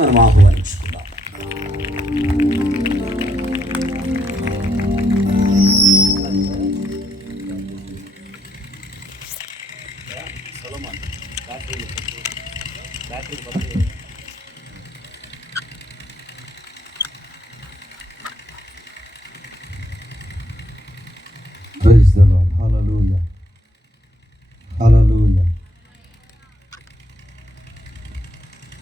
మనం ఆహ్వానించుకుందాం. Praise the Lord. Hallelujah. Hallelujah.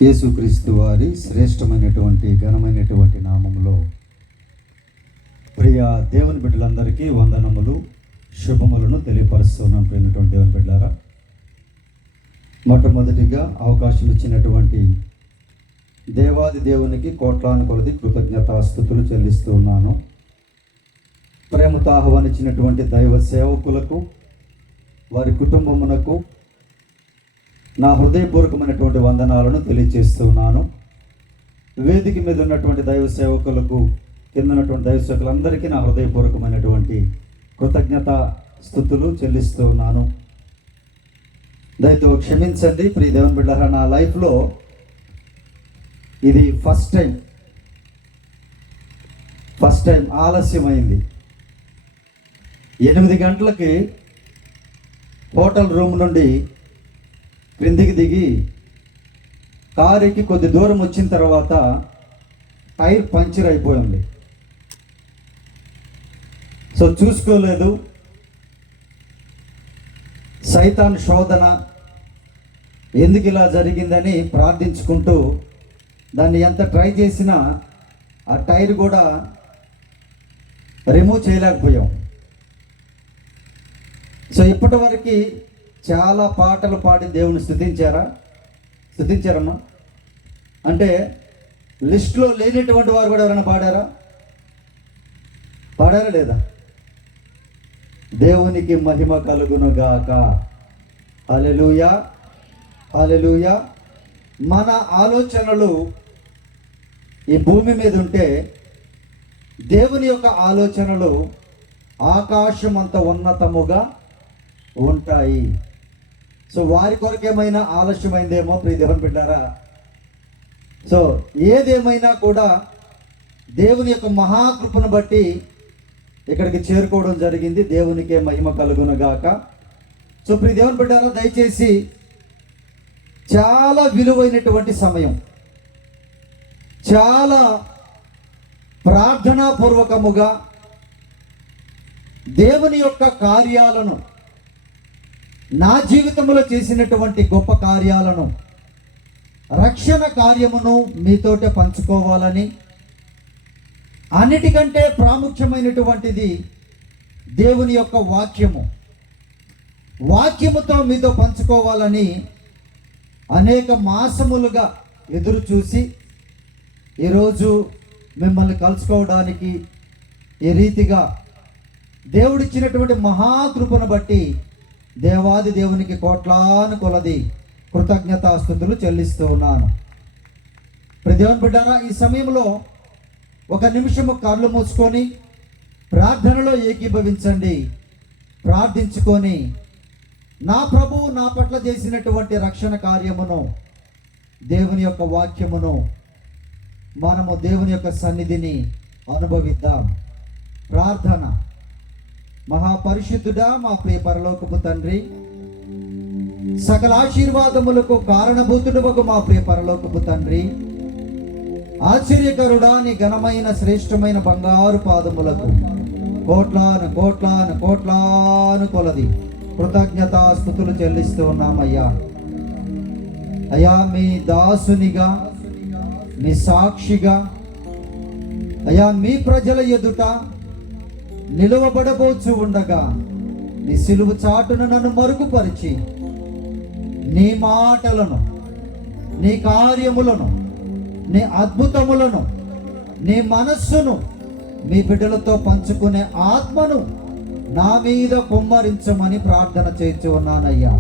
యేసుక్రీస్తు వారి శ్రేష్టమైనటువంటి ఘనమైనటువంటి నామములో ప్రియ దేవుని బిడ్డలందరికీ వందనములు శుభములను తెలియపరుస్తున్నాం. ప్రియమైనటువంటి దేవుని బిడ్డలారా, మొట్టమొదటిగా అవకాశం ఇచ్చినటువంటి దేవాది దేవునికి కోట్లాను కొలది కృతజ్ఞతాస్తుతులు చెల్లిస్తూ ఉన్నాను. ప్రేమతో ఆహ్వానించినటువంటి దైవ సేవకులకు, వారి కుటుంబమునకు నా హృదయపూర్వకమైనటువంటి వందనాలను తెలియజేస్తున్నాను. వేదిక మీద ఉన్నటువంటి దైవ సేవకులకు, కింద ఉన్నటువంటి దైవ సేవకులందరికీ నా హృదయపూర్వకమైనటువంటి కృతజ్ఞత స్తుతులు చెల్లిస్తున్నాను. దయతో క్షమించండి ప్రియ దేవుని బిడ్డలారా, నా లైఫ్లో ఇది ఫస్ట్ టైం ఆలస్యమైంది. 8 గంటలకి హోటల్ రూమ్ నుండి క్రిందికి దిగి కారుకి కొద్ది దూరం వచ్చిన తర్వాత టైర్ పంచర్ అయిపోయింది. సో చూసుకోలేదు. సైతాన్ శోధన, ఎందుకు ఇలా జరిగిందని ప్రార్థించుకుంటూ దాన్ని ఎంత ట్రై చేసినా ఆ టైర్ కూడా రిమూవ్ చేయలేకపోయాం. సో ఇప్పటి వరకు చాలా పాటలు పాడి దేవుని స్తుతించారమ్మా. అంటే లిస్టులో లేనటువంటి వారు కూడా ఎవరైనా పాడారా లేదా? దేవునికి మహిమ కలుగునుగాక. హల్లెలూయా, హల్లెలూయా. మన ఆలోచనలు ఈ భూమి మీద ఉంటే దేవుని యొక్క ఆలోచనలు ఆకాశమంత ఉన్నతముగా ఉంటాయి. సో వారి కొరకేమైనా ఆలస్యమైందేమో ప్రియ దేవుని బిడ్డారా. సో ఏదేమైనా కూడా దేవుని యొక్క మహాకృపను బట్టి ఇక్కడికి చేరుకోవడం జరిగింది. దేవునికే మహిమ కలుగునుగాక. సో ప్రియ దేవుని బిడ్డారా, దయచేసి చాలా విలువైనటువంటి సమయం, చాలా ప్రార్థనాపూర్వకముగా దేవుని యొక్క కార్యాలను, నా జీవితంలో చేసినటువంటి గొప్ప కార్యాలను, రక్షణ కార్యమును మీతోటే పంచుకోవాలని, అన్నిటికంటే ప్రాముఖ్యమైనటువంటిది దేవుని యొక్క వాక్యముతో మీతో పంచుకోవాలని అనేక మాసములుగా ఎదురు చూసి ఈరోజు మిమ్మల్ని కలుసుకోవడానికి ఈ రీతిగా దేవుడిచ్చినటువంటి మహాకృపను బట్టి దేవాది దేవునికి కోట్లాను కొలది కృతజ్ఞతాస్తుతులు చెల్లిస్తూ ఉన్నాను. దేవుని బిడ్డారా, ఈ సమయంలో ఒక నిమిషము కళ్ళు మూసుకొని ప్రార్థనలో ఏకీభవించండి. ప్రార్థించుకొని నా ప్రభువు నా పట్ల చేసినటువంటి రక్షణ కార్యమును, దేవుని యొక్క వాక్యమును, మనము దేవుని యొక్క సన్నిధిని అనుభవిద్దాం. ప్రార్థన. మహాపరిశుద్ధుడా, మా ప్రియ పరలోకపు తండ్రి, సకల ఆశీర్వాదములకు కారణభూతుడవగు మా ప్రియ పరలోకపు తండ్రి, ఆశ్చర్యకరుడా, నీ ఘనమైన శ్రేష్టమైన బంగారు పాదములకు కోట్లాను కోట్లాను కోట్లాను కొలది కృతజ్ఞతాస్తుతులు చెల్లిస్తూ ఉన్నామయ్యా. అయ్యా, మీ దాసునిగా, మీ సాక్షిగా, అయ్యా మీ ప్రజల ఎదుట నిలువబడబోచు ఉండగా నీ సిలువ చాటును నన్ను మరుగుపరిచి నీ మాటలను, నీ కార్యములను, నీ అద్భుతములను, నీ మనస్సును మీ బిడ్డలతో పంచుకునే ఆత్మను నా మీద కుమ్మరించమని ప్రార్థన చేస్తూ ఉన్నానయ్యా.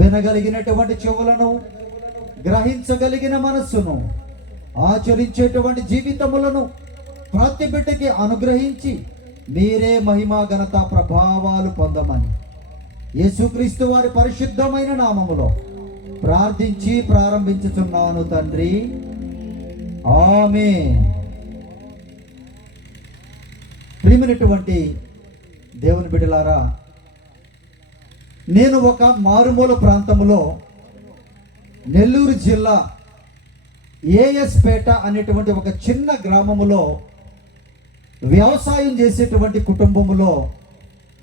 వినగలిగినటువంటి చెవులను, గ్రహించగలిగిన మనస్సును, ఆచరించేటువంటి జీవితములను ప్రతి బిడ్డకి అనుగ్రహించి మీరే మహిమా ఘనత ప్రభావాలు పొందమని యేసుక్రీస్తు వారి పరిశుద్ధమైన నామములో ప్రార్థించి ప్రారంభించుచున్నాను తండ్రి. ఆమేన్. ప్రియమైనటువంటి దేవుని బిడ్డలారా, నేను ఒక మారుమూల ప్రాంతంలో నెల్లూరు జిల్లా ఏఎస్ పేట అనేటువంటి ఒక చిన్న గ్రామములో వ్యవసాయం చేసేటువంటి కుటుంబములో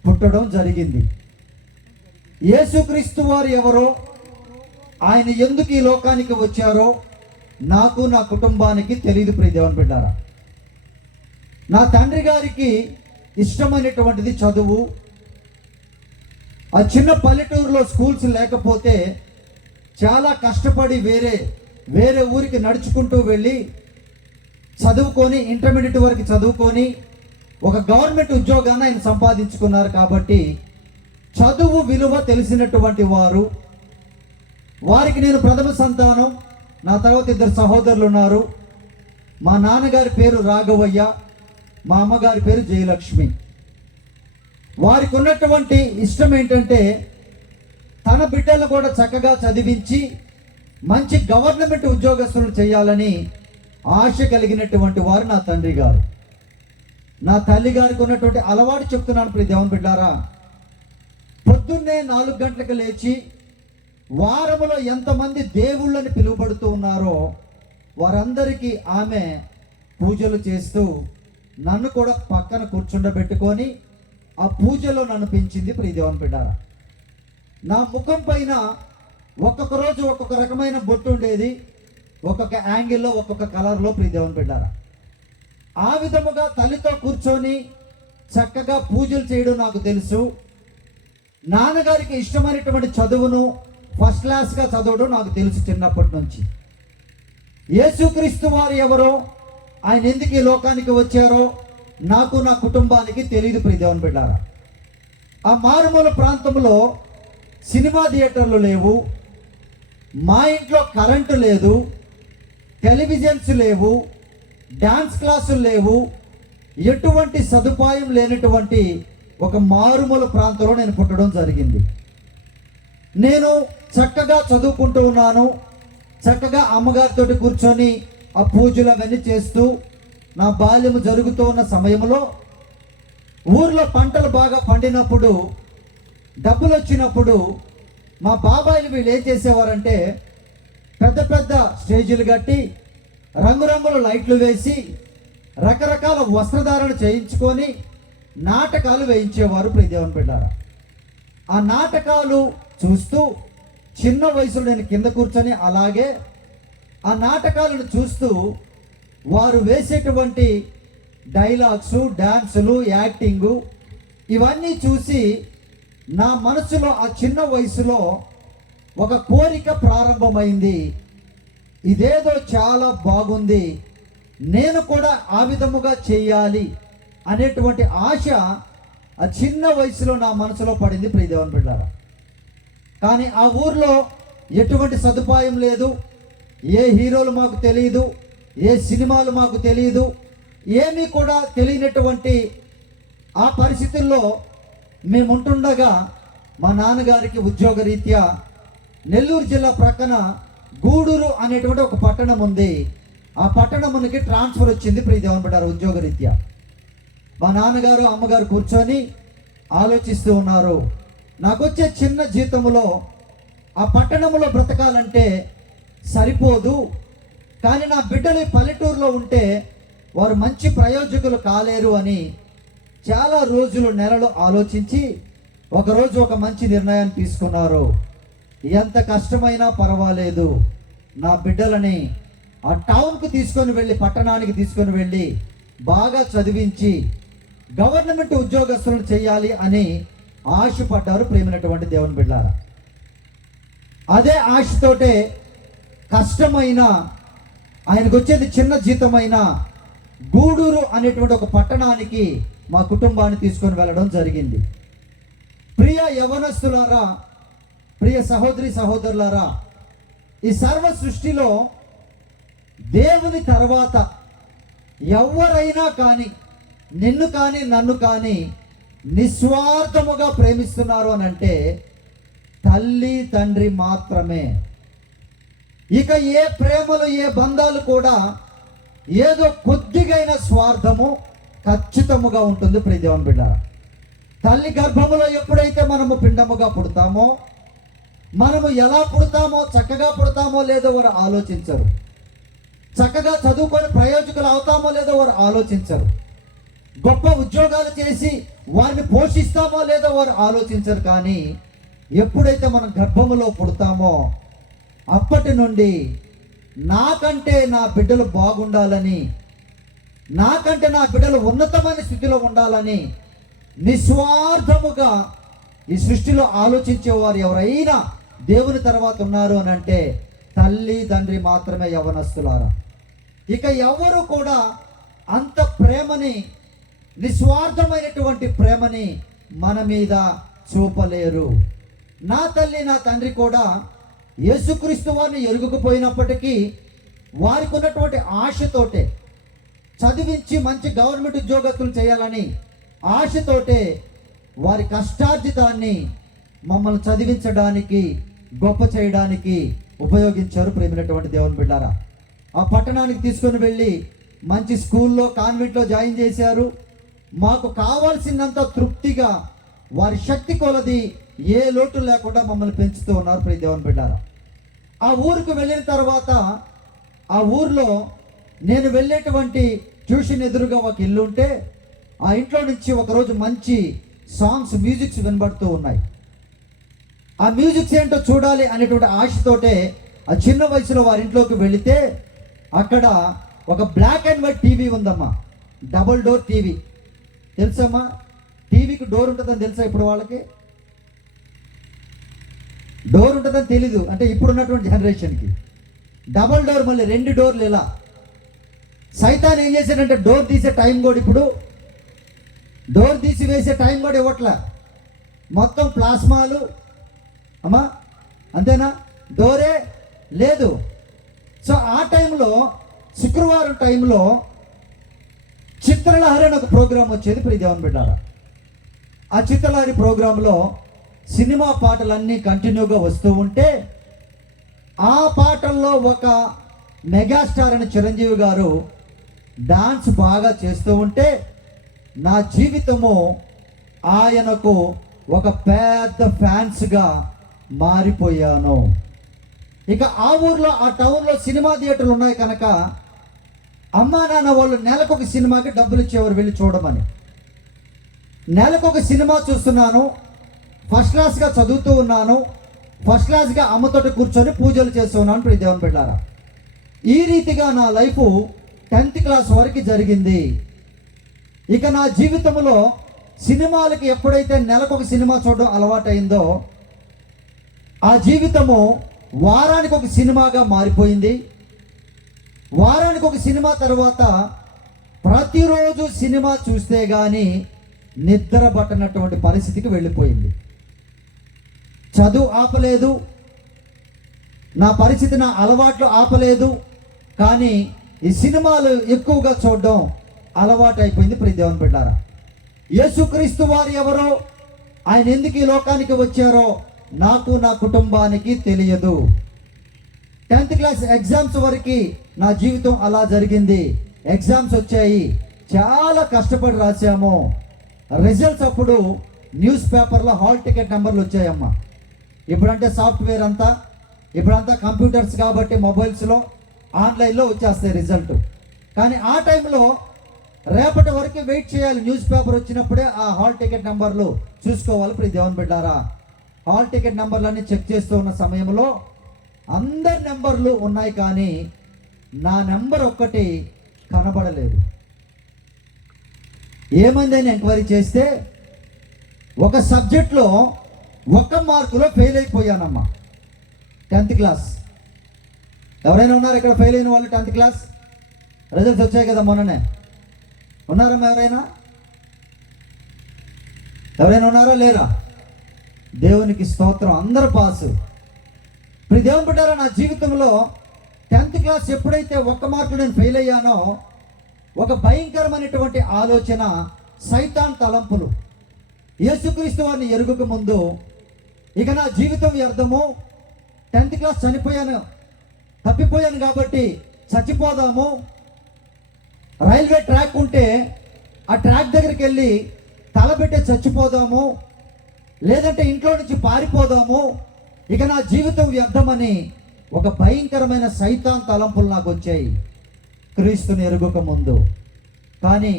పుట్టడం జరిగింది. యేసుక్రీస్తు వారు ఎవరో, ఆయన ఎందుకు ఈ లోకానికి వచ్చారో నాకు నా కుటుంబానికి తెలియదు. ప్రియ దేవుని బిడ్డారా, నా తండ్రి గారికి ఇష్టమైనటువంటిది చదువు. ఆ చిన్న పల్లెటూరులో స్కూల్స్ లేకపోతే చాలా కష్టపడి వేరే ఊరికి నడుచుకుంటూ వెళ్ళి చదువుకొని ఇంటర్మీడియట్ వరకు చదువుకొని ఒక గవర్నమెంట్ ఉద్యోగాన్ని ఆయన సంపాదించుకున్నారు. కాబట్టి చదువు విలువ తెలిసినటువంటి వారు. వారికి నేను ప్రథమ సంతానం. నా తర్వాత 2 సహోదరులు ఉన్నారు. మా నాన్నగారి పేరు రాఘవయ్య, మా అమ్మగారి పేరు జయలక్ష్మి. వారికి ఉన్నటువంటి ఇష్టం ఏంటంటే తన బిడ్డలను కూడా చక్కగా చదివించి మంచి గవర్నమెంట్ ఉద్యోగస్తులు చేయాలని ఆశ కలిగినటువంటి వారు నా తండ్రి గారు. నా తల్లి గారికి ఉన్నటువంటి అలవాటు చెప్తున్నాను ప్రియ దేవుని బిడ్డారా. పొద్దున్నే 4 గంటలకు లేచి వారములో ఎంతమంది దేవుళ్ళని పిలువబడుతూ ఉన్నారో వారందరికీ ఆమె పూజలు చేస్తూ నన్ను కూడా పక్కన కూర్చుండబెట్టుకొని ఆ పూజలో నన్ను పెంచింది ప్రియ దేవుని బిడ్డారా. నా ముఖం పైన ఒక్కొక్క రోజు ఒక్కొక్క రకమైన బొట్టు ఉండేది, ఒక్కొక్క యాంగిల్లో ఒక్కొక్క కలర్లో ప్రియ దేవుని బిడ్డారా. ఆ విధముగా తల్లితో కూర్చొని చక్కగా పూజలు చేయడం నాకు తెలుసు. నాన్నగారికి ఇష్టమైనటువంటి చదువును ఫస్ట్ క్లాస్గా చదవడం నాకు తెలుసు చిన్నప్పటి నుంచి. యేసుక్రీస్తు వారు ఎవరో, ఆయన ఎందుకు ఈ లోకానికి వచ్చారో నాకు నా కుటుంబానికి తెలియదు ప్రియ దేవుని బిడ్డారా. ఆ మారుమూల ప్రాంతంలో సినిమా థియేటర్లు లేవు, మా ఇంట్లో కరెంటు లేదు, టెలివిజన్స్ లేవు, డాన్స్ క్లాసులు లేవు, ఎటువంటి సదుపాయం లేనటువంటి ఒక మారుమూల ప్రాంతంలో నేను పుట్టడం జరిగింది. నేను చక్కగా చదువుకుంటూ ఉన్నాను. చక్కగా అమ్మగారితో కూర్చొని ఆ పూజలు అవన్నీ చేస్తూ నా బాల్యము జరుగుతూ ఉన్న సమయంలో ఊర్లో పంటలు బాగా పండినప్పుడు, డబ్బులు వచ్చినప్పుడు మా బాబాయిలు వీళ్ళు ఏం చేసేవారంటే పెద్ద పెద్ద స్టేజీలు కట్టి రంగురంగుల లైట్లు వేసి రకరకాల వస్త్రధారణ చేయించుకొని నాటకాలు వేయించేవారు ప్రియ దేవుని బిడ్డారా. ఆ నాటకాలు చూస్తూ చిన్న వయసులో నేను కింద కూర్చొని అలాగే ఆ నాటకాలను చూస్తూ వారు వేసేటువంటి డైలాగ్స్, డాన్సులు, యాక్టింగు ఇవన్నీ చూసి నా మనసులో ఆ చిన్న వయసులో ఒక కోరిక ప్రారంభమైంది. ఇదేదో చాలా బాగుంది, నేను కూడా ఆ విధముగా చేయాలి అనేటువంటి ఆశ ఆ చిన్న వయసులో నా మనసులో పడింది ప్రియ దేవుని బిడ్డారా. కానీ ఆ ఊర్లో ఎటువంటి సదుపాయం లేదు, ఏ హీరోలు మాకు తెలియదు, ఏ సినిమాలు మాకు తెలియదు, ఏమీ కూడా తెలియనటువంటి ఆ పరిస్థితుల్లో మేము ఉంటుండగా మా నాన్నగారికి ఉద్యోగరీత్యా నెల్లూరు జిల్లా ప్రక్కన గూడూరు అనేటువంటి ఒక పట్టణం ఉంది. ఆ పట్టణమునికి ట్రాన్స్ఫర్ వచ్చింది ప్రియ దేవుని బిడ్డారా ఉద్యోగరీత్యా. మా నాన్నగారు అమ్మగారు కూర్చొని ఆలోచిస్తూ ఉన్నారు, నాకు వచ్చే చిన్న జీతములో ఆ పట్టణంలో బ్రతకాలంటే సరిపోదు, కానీ నా బిడ్డలు పల్లెటూరులో ఉంటే వారు మంచి ప్రయోజకులు కాలేరు అని చాలా రోజులు, నెలలు ఆలోచించి ఒకరోజు ఒక మంచి నిర్ణయాన్ని తీసుకున్నారు. ఎంత కష్టమైనా పర్వాలేదు, నా బిడ్డలని ఆ టౌన్కు తీసుకొని వెళ్ళి, పట్టణానికి తీసుకొని వెళ్ళి బాగా చదివించి గవర్నమెంట్ ఉద్యోగస్తులను చేయాలి అని ఆశపడ్డారు ప్రేమైనటువంటి దేవుని బిడ్డలారా. అదే ఆశతోటే కష్టమైన, ఆయనకు వచ్చేది చిన్న జీతమైన గూడూరు అనేటువంటి ఒక పట్టణానికి మా కుటుంబాన్ని తీసుకొని వెళ్ళడం జరిగింది. ప్రియ యవనస్తులారా, ప్రియ సహోదరి సహోదరులారా, ఈ సర్వ సృష్టిలో దేవుని తర్వాత ఎవరైనా కానీ, నిన్ను కానీ నన్ను కానీ నిస్వార్థముగా ప్రేమిస్తున్నారు అని అంటే తల్లి తండ్రి మాత్రమే. ఇక ఏ ప్రేమలు, ఏ బంధాలు కూడా ఏదో కొద్దిగైన స్వార్థము ఖచ్చితముగా ఉంటుంది ప్రియ దేవుని బిడ్డారా. తల్లి గర్భములో ఎప్పుడైతే మనము పిండముగా పుడతామో, మనము ఎలా పుడతామో, చక్కగా పుడతామో లేదో వారు ఆలోచించరు. చక్కగా చదువుకొని ప్రయోజకులు అవుతామో లేదో వారు ఆలోచించరు. గొప్ప ఉద్యోగాలు చేసి వారిని పోషిస్తామో లేదో వారు ఆలోచించరు. కానీ ఎప్పుడైతే మనం గర్భములో పుడతామో అప్పటి నుండి నాకంటే నా బిడ్డలు బాగుండాలని, నాకంటే నా బిడ్డలు ఉన్నతమైన స్థితిలో ఉండాలని నిస్వార్థముగా ఈ సృష్టిలో ఆలోచించేవారు ఎవరైనా దేవుని తర్వాత ఉన్నారు అని అంటే తల్లి తండ్రి మాత్రమే యవనస్తులారా. ఇక ఎవరు కూడా అంత ప్రేమని, నిస్వార్థమైనటువంటి ప్రేమని మన మీద చూపలేరు. నా తల్లి నా తండ్రి కూడా యేసుక్రీస్తు వారిని ఎరుగుకుపోయినప్పటికీ వారికి ఉన్నటువంటి ఆశతోటే, చదివించి మంచి గవర్నమెంట్ ఉద్యోగస్తులు చేయాలని ఆశతోటే వారి కష్టార్జితాన్ని మమ్మల్ని చదివించడానికి, గొప్ప చేయడానికి ఉపయోగించారు. ప్రేమైనటువంటి దేవుని బిడ్డారా, ఆ పట్టణానికి తీసుకొని వెళ్ళి మంచి స్కూల్లో, కాన్వెంట్లో జాయిన్ చేశారు. మాకు కావాల్సినంత తృప్తిగా వారి శక్తి కొలది ఏ లోటు లేకుండా మమ్మల్ని పెంచుతూ ఉన్నారు. ప్రియ దేవుని బిడ్డారా, ఆ ఊరికి వెళ్ళిన తర్వాత ఆ ఊర్లో నేను వెళ్ళేటువంటి ట్యూషన్ ఎదురుగా ఒక ఇల్లు ఉంటే ఆ ఇంట్లో నుంచి ఒకరోజు మంచి సాంగ్స్, మ్యూజిక్స్ వినబడుతూ ఉన్నాయి. ఆ మ్యూజిక్స్ ఏంటో చూడాలి అనేటువంటి ఆశతోటే ఆ చిన్న వయసులో వారి ఇంట్లోకి వెళితే అక్కడ ఒక బ్లాక్ అండ్ వైట్ టీవీ ఉందమ్మా, డబుల్ డోర్ టీవీ. తెలుసమ్మా, టీవీకి డోర్ ఉంటుందని తెలుసా? ఇప్పుడు వాళ్ళకి డోర్ ఉంటుందని తెలీదు. అంటే ఇప్పుడున్నటువంటి జనరేషన్కి డబుల్ డోర్, మళ్ళీ 2 డోర్లు. ఇలా సైతాన్ ఏం చేశాడంటే డోర్ తీసే టైం కూడా, ఇప్పుడు డోర్ తీసి వేసే టైం కూడా ఇవ్వట్లా, మొత్తం ప్లాస్మాలు అమ్మా, అంతేనా, డోరే లేదు. సో ఆ టైంలో, శుక్రవారం టైంలో చిత్రలహరి అని ఒక ప్రోగ్రాం వచ్చేది. ప్రియ దేవుని బిడ్డారా, ఆ చిత్రలహరి ప్రోగ్రాంలో సినిమా పాటలన్నీ కంటిన్యూగా వస్తూ ఉంటే ఆ పాటల్లో ఒక మెగాస్టార్ అని చిరంజీవి గారు డాన్స్ బాగా చేస్తూ ఉంటే నా జీవితము ఆయనకు ఒక పెద్ద ఫ్యాన్స్గా మారిపోయాను. ఇక ఆ ఊర్లో, ఆ టౌన్లో సినిమా థియేటర్లు ఉన్నాయి కనుక అమ్మా నాన్న వాళ్ళు నెలకొక సినిమాకి డబ్బులు ఇచ్చేవారు వెళ్ళి చూడమని. నెలకొక సినిమా చూస్తున్నాను, ఫస్ట్ క్లాస్గా చదువుతూ ఉన్నాను, ఫస్ట్ క్లాస్గా అమ్మతోటి కూర్చొని పూజలు చేస్తూ ఉన్నాను. ప్రియ దేవుని బిడ్డారా, ఈ రీతిగా నా లైఫ్ 10th క్లాస్ వరకు జరిగింది. ఇక నా జీవితంలో సినిమాలకి ఎప్పుడైతే నెలకొక సినిమా చూడడం అలవాటైందో ఆ జీవితము వారానికి ఒక సినిమాగా మారిపోయింది. వారానికి ఒక సినిమా తర్వాత ప్రతిరోజు సినిమా చూస్తే కానీ నిద్ర పట్టనటువంటి పరిస్థితికి వెళ్ళిపోయింది. చదువు ఆపలేదు, నా పరిస్థితి, నా అలవాట్లు ఆపలేదు, కానీ ఈ సినిమాలు ఎక్కువగా చూడడం అలవాటు అయిపోయింది. ప్రియ దేవుని బిడ్డారా, యేసుక్రీస్తు వారు ఎవరో, ఆయన ఎందుకు ఈ లోకానికి వచ్చారో నాకు, నా కుటుంబానికి తెలియదు. 10th క్లాస్ ఎగ్జామ్స్ వరకు నా జీవితం అలా జరిగింది. ఎగ్జామ్స్ వచ్చాయి, చాలా కష్టపడి రాసాము. రిజల్ట్స్ అప్పుడు న్యూస్ పేపర్లో హాల్ టికెట్ నెంబర్లు వచ్చాయమ్మా. ఇప్పుడంటే సాఫ్ట్వేర్ అంతా, ఇప్పుడంతా కంప్యూటర్స్ కాబట్టి మొబైల్స్లో, ఆన్లైన్లో వచ్చేస్తాయి రిజల్ట్. కానీ ఆ టైంలో రేపటి వరకు వెయిట్ చేయాలి. న్యూస్ పేపర్ వచ్చినప్పుడే ఆ హాల్ టికెట్ నెంబర్లు చూసుకోవాలి. ప్రియ దేవుని బిడ్డారా, హాల్ టికెట్ నెంబర్లన్నీ చెక్ చేస్తూ ఉన్న సమయంలో అందరి నెంబర్లు ఉన్నాయి, కానీ నా నెంబర్ ఒక్కటి కనబడలేదు. ఏమైందని ఎంక్వైరీ చేస్తే ఒక సబ్జెక్ట్లో 1 మార్కులో ఫెయిల్ అయిపోయానమ్మా. 10th class. ఎవరైనా ఉన్నారు ఇక్కడ ఫెయిల్ అయిన వాళ్ళు? 10th క్లాస్ రిజల్ట్స్ వచ్చాయి కదా మొన్ననే, ఉన్నారమ్మా? ఎవరైనా ఉన్నారా లేరా? దేవునికి స్తోత్రం, అందరూ పాసు. ఇప్పుడు దేవుని బిడ్డారా, నా జీవితంలో 10th క్లాస్ ఎప్పుడైతే 1 మార్కులు నేను ఫెయిల్ అయ్యానో ఒక భయంకరమైనటువంటి ఆలోచన, సైతాన్ తలంపులు. యేసుక్రీస్తు వారిని ఎరుగుక ముందు ఇక నా జీవితం వ్యర్థము, 10th క్లాస్ చనిపోయాను, తప్పిపోయాను కాబట్టి చచ్చిపోదాము, రైల్వే ట్రాక్ ఉంటే ఆ ట్రాక్ దగ్గరికి వెళ్ళి తలబెట్టే చచ్చిపోదాము, లేదంటే ఇంట్లో నుంచి పారిపోదాము, ఇక నా జీవితం వ్యర్థమని ఒక భయంకరమైన సైతాన్ తలంపులు నాకు వచ్చాయి క్రీస్తుని ఎరుగక ముందు. కానీ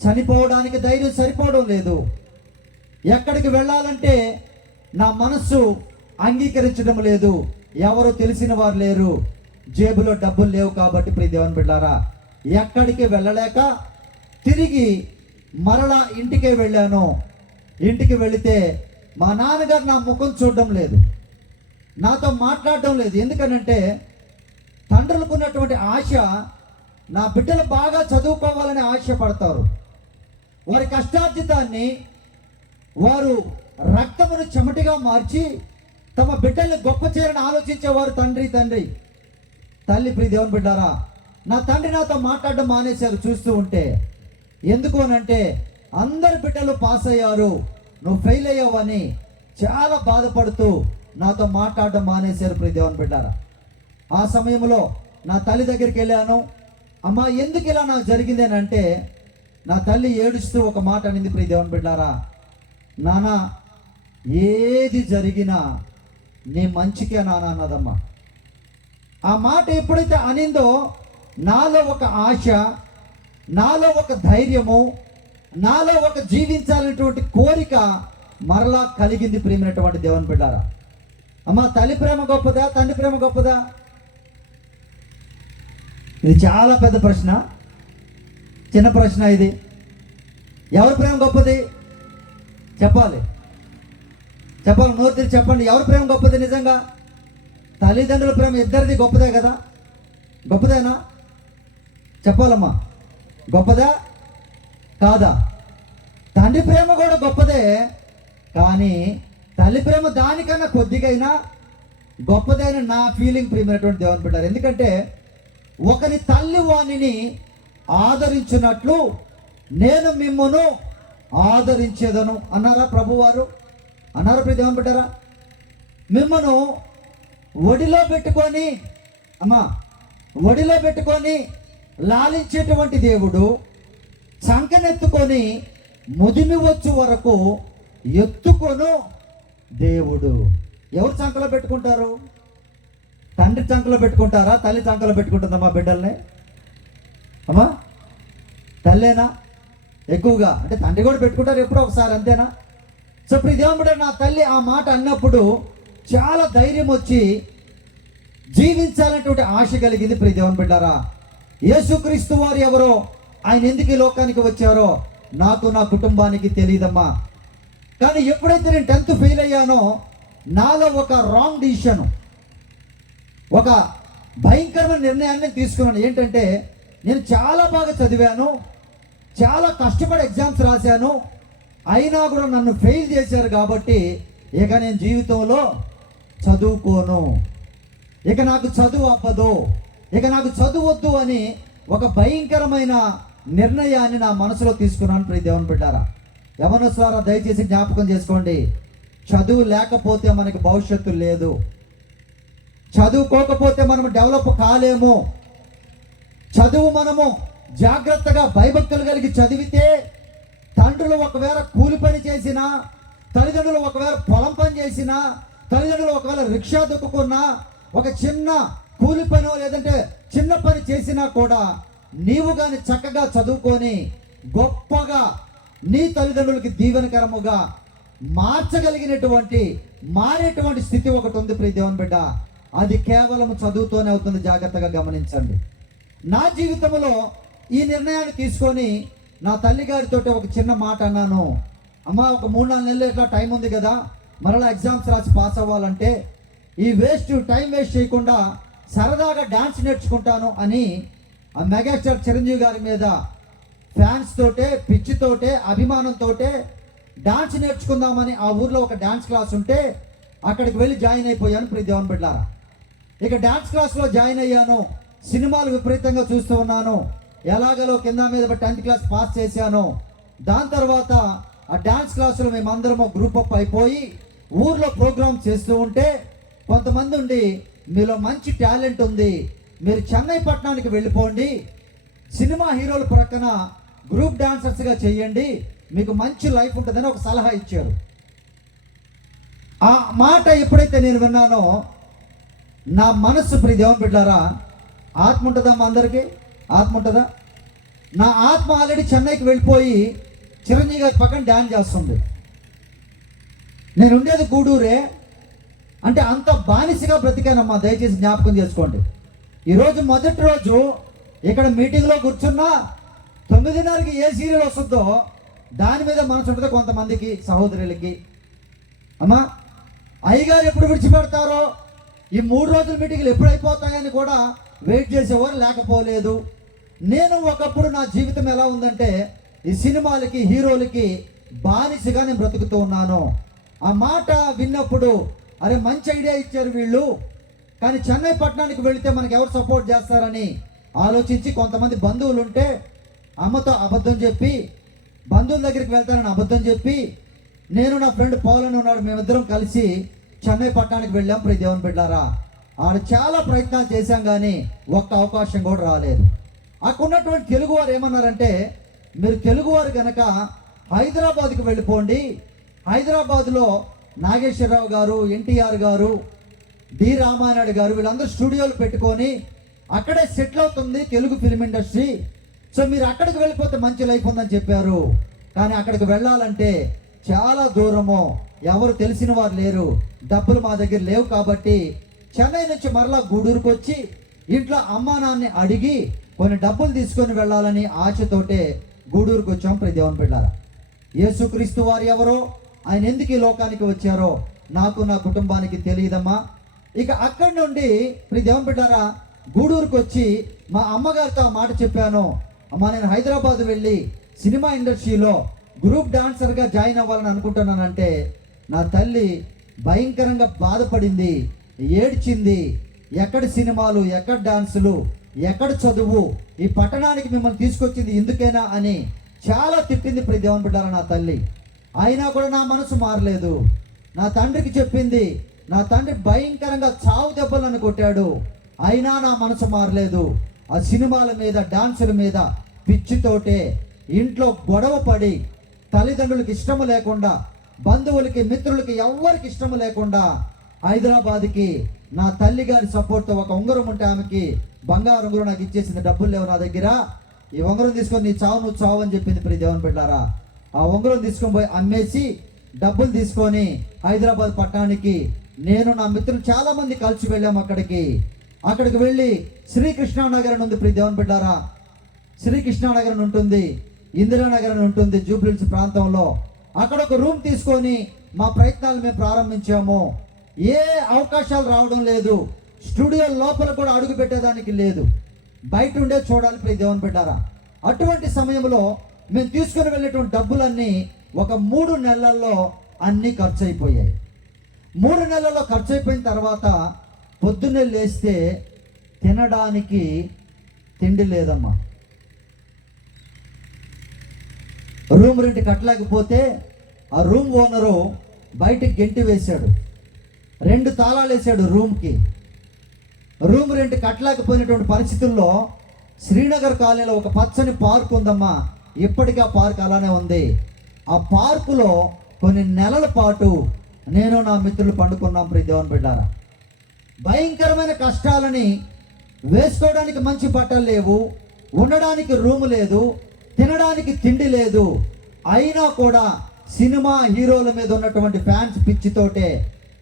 చనిపోవడానికి ధైర్యం సరిపోవడం లేదు. ఎక్కడికి వెళ్ళాలంటే నా మనస్సు అంగీకరించడం లేదు. ఎవరు తెలిసిన వారు లేరు, జేబులో డబ్బులు లేవు. కాబట్టి ప్రియ దేవుని బిడ్డారా, ఎక్కడికి వెళ్ళలేక తిరిగి మరలా ఇంటికే వెళ్ళాను. ఇంటికి వెళితే మా నాన్నగారు నా ముఖం చూడడం లేదు, నాతో మాట్లాడడం లేదు. ఎందుకనంటే తండ్రులకు ఉన్నటువంటి ఆశ, నా బిడ్డలు బాగా చదువుకోవాలని ఆశపడతారు. వారి కష్టార్జితాన్ని వారు రక్తమును చెమటిగా మార్చి తమ బిడ్డల్ని గొప్ప చేయాలని ఆలోచించేవారు తండ్రి తల్లి. ప్రియ దేవుని బిడ్డారా, నా తండ్రి నాతో మాట్లాడడం మానేశారు చూస్తూ ఉంటే. ఎందుకు అనంటే అందరు బిడ్డలు పాస్ అయ్యారు, నువ్వు ఫెయిల్ అయ్యావని చాలా బాధపడుతూ నాతో మాట్లాడడం మానేశారు. ప్రియ దేవుని బిడ్డారా, ఆ సమయంలో నా తల్లి దగ్గరికి వెళ్ళాను. అమ్మా, ఎందుకు ఇలా నాకు జరిగింది అని అంటే నా తల్లి ఏడుస్తూ ఒక మాట అనింది. ప్రియ దేవుని బిడ్డారా, నాన్న ఏది జరిగినా నీ మంచికే నాన్న అన్నదమ్మా. ఆ మాట ఎప్పుడైతే అనిందో నాలో ఒక ఆశ, నాలో ఒక ధైర్యము, నాలో ఒక జీవించాలనేటువంటి కోరిక మరలా కలిగింది. ప్రియమైనటువంటి దేవుని బిడ్డారా, అమ్మా, తల్లి ప్రేమ గొప్పదా, తండ్రి ప్రేమ గొప్పదా? ఇది చాలా పెద్ద ప్రశ్న, చిన్న ప్రశ్న ఇది. ఎవరి ప్రేమ గొప్పది? చెప్పాలి, నోరు తెరిచి చెప్పండి. ఎవరి ప్రేమ గొప్పది? నిజంగా తల్లిదండ్రుల ప్రేమ ఇద్దరిది గొప్పదే కదా? గొప్పదేనా? చెప్పాలమ్మా, గొప్పదా కాదా? తండ్రి ప్రేమ కూడా గొప్పదే, కానీ తల్లి ప్రేమ దానికన్నా కొద్దిగైనా గొప్పదైన నా ఫీలింగ్. ప్రియమైనటువంటి దేవుని బిడ్డారు, ఎందుకంటే ఒకరి తల్లి వాణిని ఆదరించినట్లు నేను మిమ్మును ఆదరించేదను అన్నారా ప్రభువారు? అన్నారా ప్రియ దేవుని బిడ్డారా? మిమ్మను ఒడిలో పెట్టుకొని, ఒడిలో పెట్టుకొని లాలించేటువంటి దేవుడు చంకనెత్తుకొని ముదిమి వచ్చు వరకు ఎత్తుకొను దేవుడు. ఎవరు చంకలో పెట్టుకుంటారు? తండ్రి చంకలో పెట్టుకుంటారా? తల్లి చంకలో పెట్టుకుంటుందమ్మా బిడ్డల్ని? అమ్మా, తల్లేనా ఎక్కువగా? అంటే తండ్రి కూడా పెట్టుకుంటారు ఎప్పుడో ఒకసారి, అంతేనా? సో ఇప్పుడు దేవుడు, నా తల్లి ఆ మాట అన్నప్పుడు చాలా ధైర్యం వచ్చి జీవించాలనేటువంటి ఆశ కలిగింది. ప్రియ దేవుని బిడ్డారా, యేసుక్రీస్తు వారు ఎవరో, ఆయన ఎందుకు ఈ లోకానికి వచ్చారో నాకు, నా కుటుంబానికి తెలియదమ్మా. కానీ ఎప్పుడైతే నేను 10th ఫెయిల్ అయ్యానో నాలో ఒక రాంగ్ డిసిషన్, ఒక భయంకరమైన నిర్ణయాన్ని తీసుకున్నాను. ఏంటంటే నేను చాలా బాగా చదివాను, చాలా కష్టపడి ఎగ్జామ్స్ రాశాను, అయినా కూడా నన్ను ఫెయిల్ చేశారు. కాబట్టి ఇక నేను జీవితంలో చదువుకోను, ఇక నాకు చదువు అవ్వదు, ఇక నాకు చదువు వద్దు అని ఒక భయంకరమైన నిర్ణయాన్ని నా మనసులో తీసుకున్నాను. ప్రియ దేవుని బిడ్డారా, యవనస్తులారా దయచేసి జ్ఞాపకం చేసుకోండి, చదువు లేకపోతే మనకి భవిష్యత్తు లేదు, చదువుకోకపోతే మనం డెవలప్ కాలేము. చదువు మనము జాగ్రత్తగా భయభక్తులు కలిగి చదివితే, తండ్రులు ఒకవేళ కూలి పని చేసినా, తల్లిదండ్రులు ఒకవేళ పొలం పని చేసినా, తల్లిదండ్రులు ఒకవేళ రిక్షా దొక్కుకున్నా, ఒక చిన్న కూలి పని లేదంటే చిన్న పని చేసినా కూడా నీవు కానీ చక్కగా చదువుకొని గొప్పగా నీ తల్లిదండ్రులకి దీవెనకరముగా మారేటువంటి స్థితి ఒకటి ఉంది. ప్రియ దేవుని బిడ్డ, అది కేవలం చదువుతోనే అవుతుంది. జాగ్రత్తగా గమనించండి. నా జీవితంలో ఈ నిర్ణయాన్ని తీసుకొని నా తల్లిగారితో ఒక చిన్న మాట అన్నాను. అమ్మా, ఒక 3-4 నెలలు ఇట్లా టైం ఉంది కదా, మరలా ఎగ్జామ్స్ రాసి పాస్ అవ్వాలంటే ఈ టైం వేస్ట్ చేయకుండా సరదాగా డాన్స్ నేర్చుకుంటాను అని ఆ మెగాస్టార్ చిరంజీవి గారి మీద ఫ్యాన్స్ తోటే, పిచ్చితోటే, అభిమానంతోటే డాన్స్ నేర్చుకుందామని ఆ ఊర్లో ఒక డాన్స్ క్లాస్ ఉంటే అక్కడికి వెళ్ళి జాయిన్ అయిపోయాను. ప్రియ దేవుని బిడ్డలారా, ఇక డాన్స్ క్లాస్లో జాయిన్ అయ్యాను. సినిమాలు విపరీతంగా చూస్తూ ఉన్నాను. ఎలాగలో కింద మీద 10th క్లాస్ పాస్ చేశాను. దాని తర్వాత ఆ డాన్స్ క్లాసులో మేమందరము గ్రూప్ అప్ అయిపోయి ఊర్లో ప్రోగ్రామ్ చేస్తూ ఉంటే కొంతమంది ఉండి, మీలో మంచి టాలెంట్ ఉంది, మీరు చెన్నై పట్టణానికి వెళ్ళిపోండి, సినిమా హీరోల ప్రక్కన గ్రూప్ డాన్సర్స్గా చేయండి, మీకు మంచి లైఫ్ ఉంటుందని ఒక సలహా ఇచ్చారు. ఆ మాట ఎప్పుడైతే నేను విన్నానో నా మనస్సు, ప్రియ దేవుని బిడ్డారా, ఆత్మ ఉంటుందమ్మా అందరికీ? ఆత్మ ఉంటుందా? నా ఆత్మ ఆల్రెడీ చెన్నైకి వెళ్ళిపోయి చిరంజీవి గారి పక్కన డ్యాన్స్ చేస్తుంది. నేను ఉండేది గూడూరే, అంటే అంత బానిసగా బ్రతికానమ్మా. దయచేసి జ్ఞాపకం చేసుకోండి. ఈరోజు మొదటి రోజు ఇక్కడ మీటింగ్లో కూర్చున్నా 9:30కి ఏ సీరియల్ వస్తుందో దాని మీద మనసు ఉంటుంది కొంతమందికి, సహోదరులకి. అమ్మా, అయ్యగారు ఎప్పుడు విడిచిపెడతారో, ఈ 3 రోజుల మీటింగ్లు ఎప్పుడు అయిపోతాయని కూడా వెయిట్ చేసేవారు లేకపోలేదు. నేను ఒకప్పుడు నా జీవితం ఎలా ఉందంటే, ఈ సినిమాలకి, హీరోలకి బానిసగా నేను బ్రతుకుతూ ఉన్నాను. ఆ మాట విన్నప్పుడు అరే మంచి ఐడియా ఇచ్చారు వీళ్ళు, కానీ చెన్నై పట్టణానికి వెళితే మనకు ఎవరు సపోర్ట్ చేస్తారని ఆలోచించి కొంతమంది బంధువులు ఉంటే అమ్మతో అబద్ధం చెప్పి, బంధువుల దగ్గరికి వెళ్తానని అబద్ధం చెప్పి, నేను నా ఫ్రెండ్ పౌల్ అని ఉన్నాడు, మేమిద్దరం కలిసి చెన్నై పట్టణానికి వెళ్ళాం. ప్రియ దేవుని బిడ్డారా, ఆడ చాలా ప్రయత్నాలు చేశాం కానీ ఒక్క అవకాశం కూడా రాలేదు. అక్కడ ఉన్నటువంటి తెలుగువారు ఏమన్నారంటే, మీరు తెలుగువారు కనుక హైదరాబాద్కి వెళ్ళిపోండి, హైదరాబాద్లో నాగేశ్వరరావు గారు, ఎన్టీఆర్ గారు, డి రామానాయుడు గారు వీళ్ళందరూ స్టూడియోలు పెట్టుకొని అక్కడే సెటిల్ అవుతుంది తెలుగు ఫిల్మ్ ఇండస్ట్రీ, సో మీరు అక్కడికి వెళ్ళిపోతే మంచి లైఫ్ ఉందని చెప్పారు. కానీ అక్కడికి వెళ్ళాలంటే చాలా దూరము, ఎవరు తెలిసిన వారు లేరు, డబ్బులు మా దగ్గర లేవు. కాబట్టి చెన్నై నుంచి మరలా గూడూరుకు వచ్చి ఇంట్లో అమ్మా నాన్నని అడిగి కొన్ని డబ్బులు తీసుకొని వెళ్ళాలని ఆశతోటే గూడూరుకు వచ్చాం. ప్రియ దేవుని బిడ్డారా, యేసుక్రీస్తు వారు ఎవరో, ఆయన ఎందుకు ఈ లోకానికి వచ్చారో నాకు, నా కుటుంబానికి తెలియదమ్మా. ఇక అక్కడి నుండి ప్రియ దేవుని బిడ్డారా గూడూరుకు వచ్చి మా అమ్మగారితో ఆ మాట చెప్పాను, అమ్మా నేను హైదరాబాద్ వెళ్ళి సినిమా ఇండస్ట్రీలో గ్రూప్ డాన్సర్గా జాయిన్ అవ్వాలని అనుకుంటున్నానంటే నా తల్లి భయంకరంగా బాధపడింది, ఏడ్చింది. ఎక్కడ సినిమాలు, ఎక్కడ డాన్సులు, ఎక్కడ చదువు, ఈ పట్టణానికి మిమ్మల్ని తీసుకొచ్చింది ఎందుకైనా అని చాలా తిట్టింది ప్రియ దేవుని బిడ్డారా నా తల్లి. అయినా కూడా నా మనసు మారలేదు. నా తండ్రికి చెప్పింది, నా తండ్రి భయంకరంగా చావు దెబ్బలను కొట్టాడు, అయినా నా మనసు మారలేదు. ఆ సినిమాల మీద, డాన్సుల మీద పిచ్చితోటే ఇంట్లో గొడవ పడి, తల్లిదండ్రులకి ఇష్టము లేకుండా, బంధువులకి, మిత్రులకి ఎవ్వరికి ఇష్టము లేకుండా హైదరాబాద్కి నా తల్లి గారి సపోర్ట్తో ఒక ఉంగరం ఉంటే ఆమెకి బంగారు ఉంగరం నాకు ఇచ్చేసింది. డబ్బులు లేవు నా దగ్గర, ఈ ఉంగరం తీసుకొని నీ చావు నువ్వు చావు అని చెప్పింది. ప్రియ దేవుని బిడ్డారా, ఆ ఉంగరం తీసుకొని పోయి అమ్మేసి డబ్బులు తీసుకొని హైదరాబాద్ పట్టణానికి నేను, నా మిత్రులు చాలామంది కలిసి వెళ్ళాము. అక్కడికి వెళ్ళి శ్రీకృష్ణానగర్ అని ఉంది ప్రియ దేవుని బిడ్డారా, శ్రీకృష్ణానగర్ అని ఉంటుంది, ఇందిరానగర్ అని ఉంటుంది జూబ్లీహిల్స్ ప్రాంతంలో. అక్కడ ఒక రూమ్ తీసుకొని మా ప్రయత్నాలు మేము ప్రారంభించాము. ఏ అవకాశాలు రావడం లేదు, స్టూడియో లోపల కూడా అడుగు పెట్టేదానికి లేదు, బయట ఉండే చూడాలి ప్రియ దేవుని బిడ్డారా. అటువంటి సమయంలో మేము తీసుకుని వెళ్ళేటువంటి డబ్బులన్నీ ఒక 3 నెలల్లో అన్నీ ఖర్చు అయిపోయాయి. 3 నెలల్లో ఖర్చు అయిపోయిన తర్వాత పొద్దున్నే లేస్తే తినడానికి తిండి లేదమ్మా. రూమ్ రెంట్ కట్టలేకపోతే ఆ రూమ్ ఓనరు బయటికి గెంటి వేశాడు, 2 తాళాలు వేసాడు రూమ్కి. రూమ్ రెంట్ కట్టలేకపోయినటువంటి పరిస్థితుల్లో శ్రీనగర్ కాలనీలో ఒక పచ్చని పార్క్ ఉందమ్మా, ఇప్పటికీ ఆ పార్క్ అలానే ఉంది. ఆ పార్కులో కొన్ని నెలల పాటు నేను, నా మిత్రులు పండుకున్నాం. ప్రియ దేవుని బిడ్డారా, భయంకరమైన కష్టాలని, వేసుకోవడానికి మంచి బట్టలు లేవు, ఉండడానికి రూము లేదు, తినడానికి తిండి లేదు. అయినా కూడా సినిమా హీరోల మీద ఉన్నటువంటి ఫ్యాన్స్ పిచ్చితోటే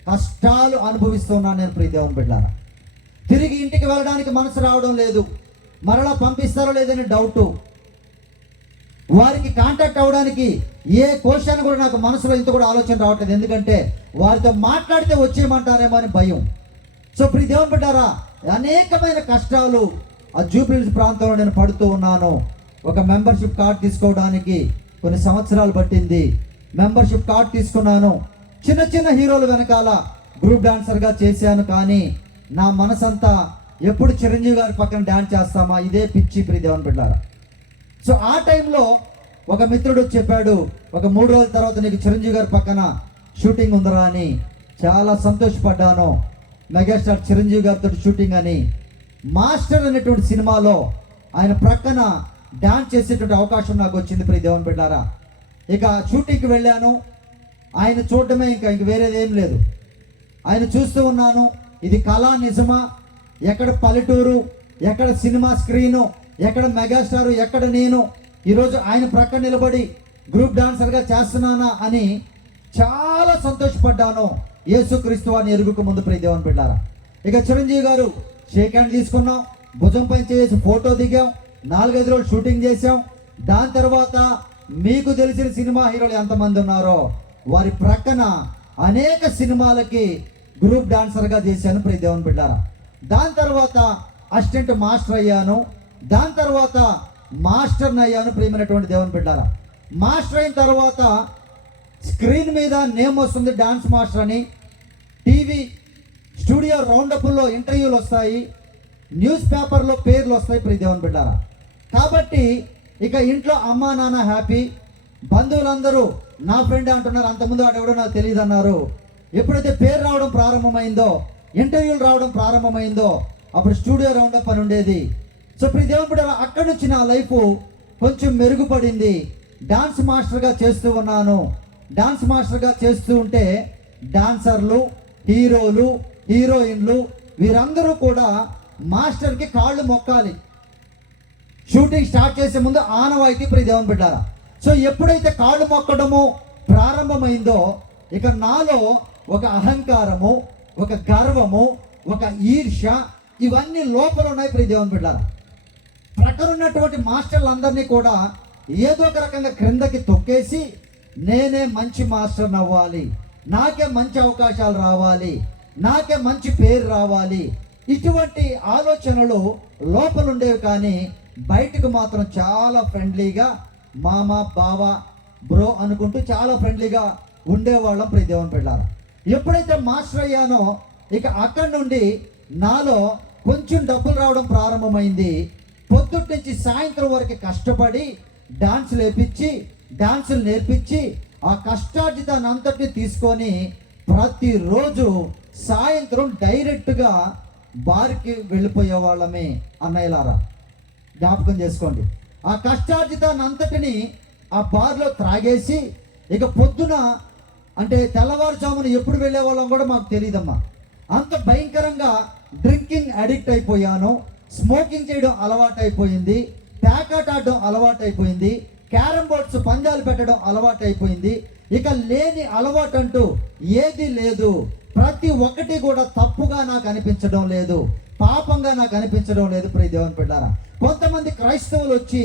కష్టాలు అనుభవిస్తున్నాను నేను. ప్రియ దేవుని బిడ్డారా, తిరిగి ఇంటికి వెళ్ళడానికి మనసు రావడం లేదు, మరలా పంపిస్తారో లేదని డౌటు, వారికి కాంటాక్ట్ అవ్వడానికి ఏ క్వశ్చన్ కూడా నాకు మనసులో ఇంత కూడా ఆలోచన రావట్లేదు, ఎందుకంటే వారితో మాట్లాడితే వచ్చేయమంటారేమో అని భయం. సో ప్రియ దేవుని బిడ్డారా, అనేకమైన కష్టాలు ఆ జూబ్లీహిల్స్ ప్రాంతంలో నేను పడుతూ ఉన్నాను. ఒక మెంబర్షిప్ కార్డ్ తీసుకోవడానికి కొన్ని సంవత్సరాలు పట్టింది. మెంబర్షిప్ కార్డ్ తీసుకున్నాను, చిన్న చిన్న హీరోలు వెనకాల గ్రూప్ డాన్సర్గా చేశాను. కానీ నా మనసంతా ఎప్పుడు చిరంజీవి గారి పక్కన డాన్స్ చేస్తామా, ఇదే పిచ్చి ప్రియ దేవుని బిడ్డారా. సో ఆ టైంలో ఒక మిత్రుడు చెప్పాడు, ఒక 3 రోజుల తర్వాత నీకు చిరంజీవి గారి పక్కన షూటింగ్ ఉందరా అని. చాలా సంతోషపడ్డాను. మెగాస్టార్ చిరంజీవి గారితో షూటింగ్ అని. మాస్టర్ అనేటువంటి సినిమాలో ఆయన ప్రక్కన డాన్స్ చేసేటువంటి అవకాశం నాకు వచ్చింది ప్రియ దేవుని బిడ్డారా. ఇక షూటింగ్కి వెళ్ళాను. ఆయన చూడడమే, ఇంక వేరేది ఏం లేదు. ఆయన చూస్తూ ఉన్నాను. ఇది కళా నిజమా, ఎక్కడ పల్లెటూరు, ఎక్కడ సినిమా స్క్రీను, ఎక్కడ మెగాస్టారు, ఎక్కడ నేను ఈరోజు ఆయన ప్రక్కన నిలబడి గ్రూప్ డాన్సర్గా చేస్తున్నానా అని చాలా సంతోషపడ్డాను, యేసుక్రీస్తు వారిని ఎరుగుకు ముందు ప్రియ దేవుని బిడ్డారా. ఇక చిరంజీవి గారు షేక్ హ్యాండ్ తీసుకున్నాం, భుజం పైన చేసి ఫోటో దిగాం, 4-5 రోజులు షూటింగ్ చేసాం. దాని తర్వాత మీకు తెలిసిన సినిమా హీరోలు ఎంతమంది ఉన్నారో వారి ప్రక్కన అనేక సినిమాలకి గ్రూప్ డాన్సర్గా చేశాను ప్రియ దేవుని బిడ్డారా. దాని తర్వాత అసిస్టెంట్ మాస్టర్ అయ్యాను. దాని తర్వాత మాస్టర్ని అయ్యాను ప్రియమైనటువంటి దేవుని బిడ్డారా. మాస్టర్ అయిన తర్వాత స్క్రీన్ మీద నేమ్ వస్తుంది డాన్స్ మాస్టర్ అని, టీవీ స్టూడియో రౌండప్లో ఇంటర్వ్యూలు వస్తాయి, న్యూస్ పేపర్లో పేర్లు వస్తాయి ప్రియ దేవుని బిడ్డారా. కాబట్టి ఇక ఇంట్లో అమ్మా నాన్న హ్యాపీ, బంధువులందరూ నా ఫ్రెండ్ అంటున్నారు, అంతకుముందు వాడెవడో నాకు తెలియదు అన్నారు. ఎప్పుడైతే పేరు రావడం ప్రారంభమైందో, ఇంటర్వ్యూలు రావడం ప్రారంభమైందో, అప్పుడు స్టూడియో రౌండప్ అని ఉండేది. సో ప్రియ దేవుని బిడ్డారా, అక్కడి నుంచి నా లైఫ్ కొంచెం మెరుగుపడింది. డాన్స్ మాస్టర్గా చేస్తూ ఉన్నాను. డాన్స్ మాస్టర్గా చేస్తూ ఉంటే డాన్సర్లు, హీరోలు, హీరోయిన్లు వీరందరూ కూడా మాస్టర్కి కాళ్ళు మొక్కాలి. షూటింగ్ స్టార్ట్ చేసే ముందు ఆనవాయితీ ప్రియ దేవుని బిడ్డారా. సో ఎప్పుడైతే కాళ్ళు మొక్కడము ప్రారంభమైందో, ఇక నాలో ఒక అహంకారము, ఒక గర్వము, ఒక ఈర్ష్య ఇవన్నీ లోపల ఉన్నాయి ప్రియ దేవుని బిడ్డారా. ప్రక్కన ఉన్నటువంటి మాస్టర్లందరినీ కూడా ఏదో ఒక రకంగా క్రిందకి తొక్కేసి నేనే మంచి మాస్టర్ అవ్వాలి, నాకే మంచి అవకాశాలు రావాలి, నాకే మంచి పేరు రావాలి, ఇటువంటి ఆలోచనలు లోపల ఉండేవి. కానీ బయటకు మాత్రం చాలా ఫ్రెండ్లీగా మామ, బావ, బ్రో అనుకుంటూ చాలా ఫ్రెండ్లీగా ఉండేవాళ్ళం ప్రియ దేవుని బిడ్డారా. ఎప్పుడైతే మాస్టర్ అయ్యానో ఇక అక్కడి నుండి నాలో కొంచెం డబ్బులు రావడం ప్రారంభమైంది. పొద్దుటి నుంచి సాయంత్రం వరకు కష్టపడి డాన్సులు వేపించి, డాన్సులు నేర్పించి ఆ కష్టార్జితాన్ని అంతటిని తీసుకొని ప్రతిరోజు సాయంత్రం డైరెక్ట్గా బార్కి వెళ్ళిపోయే వాళ్ళమే అన్నయ్యలారా. జ్ఞాపకం చేసుకోండి. ఆ కష్టార్జితాన్ని అంతటిని ఆ బార్లో త్రాగేసి ఇక పొద్దున అంటే తెల్లవారుజామున ఎప్పుడు వెళ్ళే వాళ్ళం కూడా మాకు తెలియదమ్మా. అంత భయంకరంగా డ్రింకింగ్ అడిక్ట్ అయిపోయాను. స్మోకింగ్ చేయడం అలవాటు అయిపోయింది, ప్యాకెట్ ఆడడం అలవాటు అయిపోయింది, క్యారమ్ బోర్డ్స్ పందాలు పెట్టడం అలవాటు అయిపోయింది. ఇక లేని అలవాటు అంటూ ఏది లేదు. ప్రతి ఒక్కటి కూడా తప్పుగా నాకు అనిపించడం లేదు, పాపంగా నాకు అనిపించడం లేదు ప్రియ దేవుని బిడ్డారా. కొంతమంది క్రైస్తవులు వచ్చి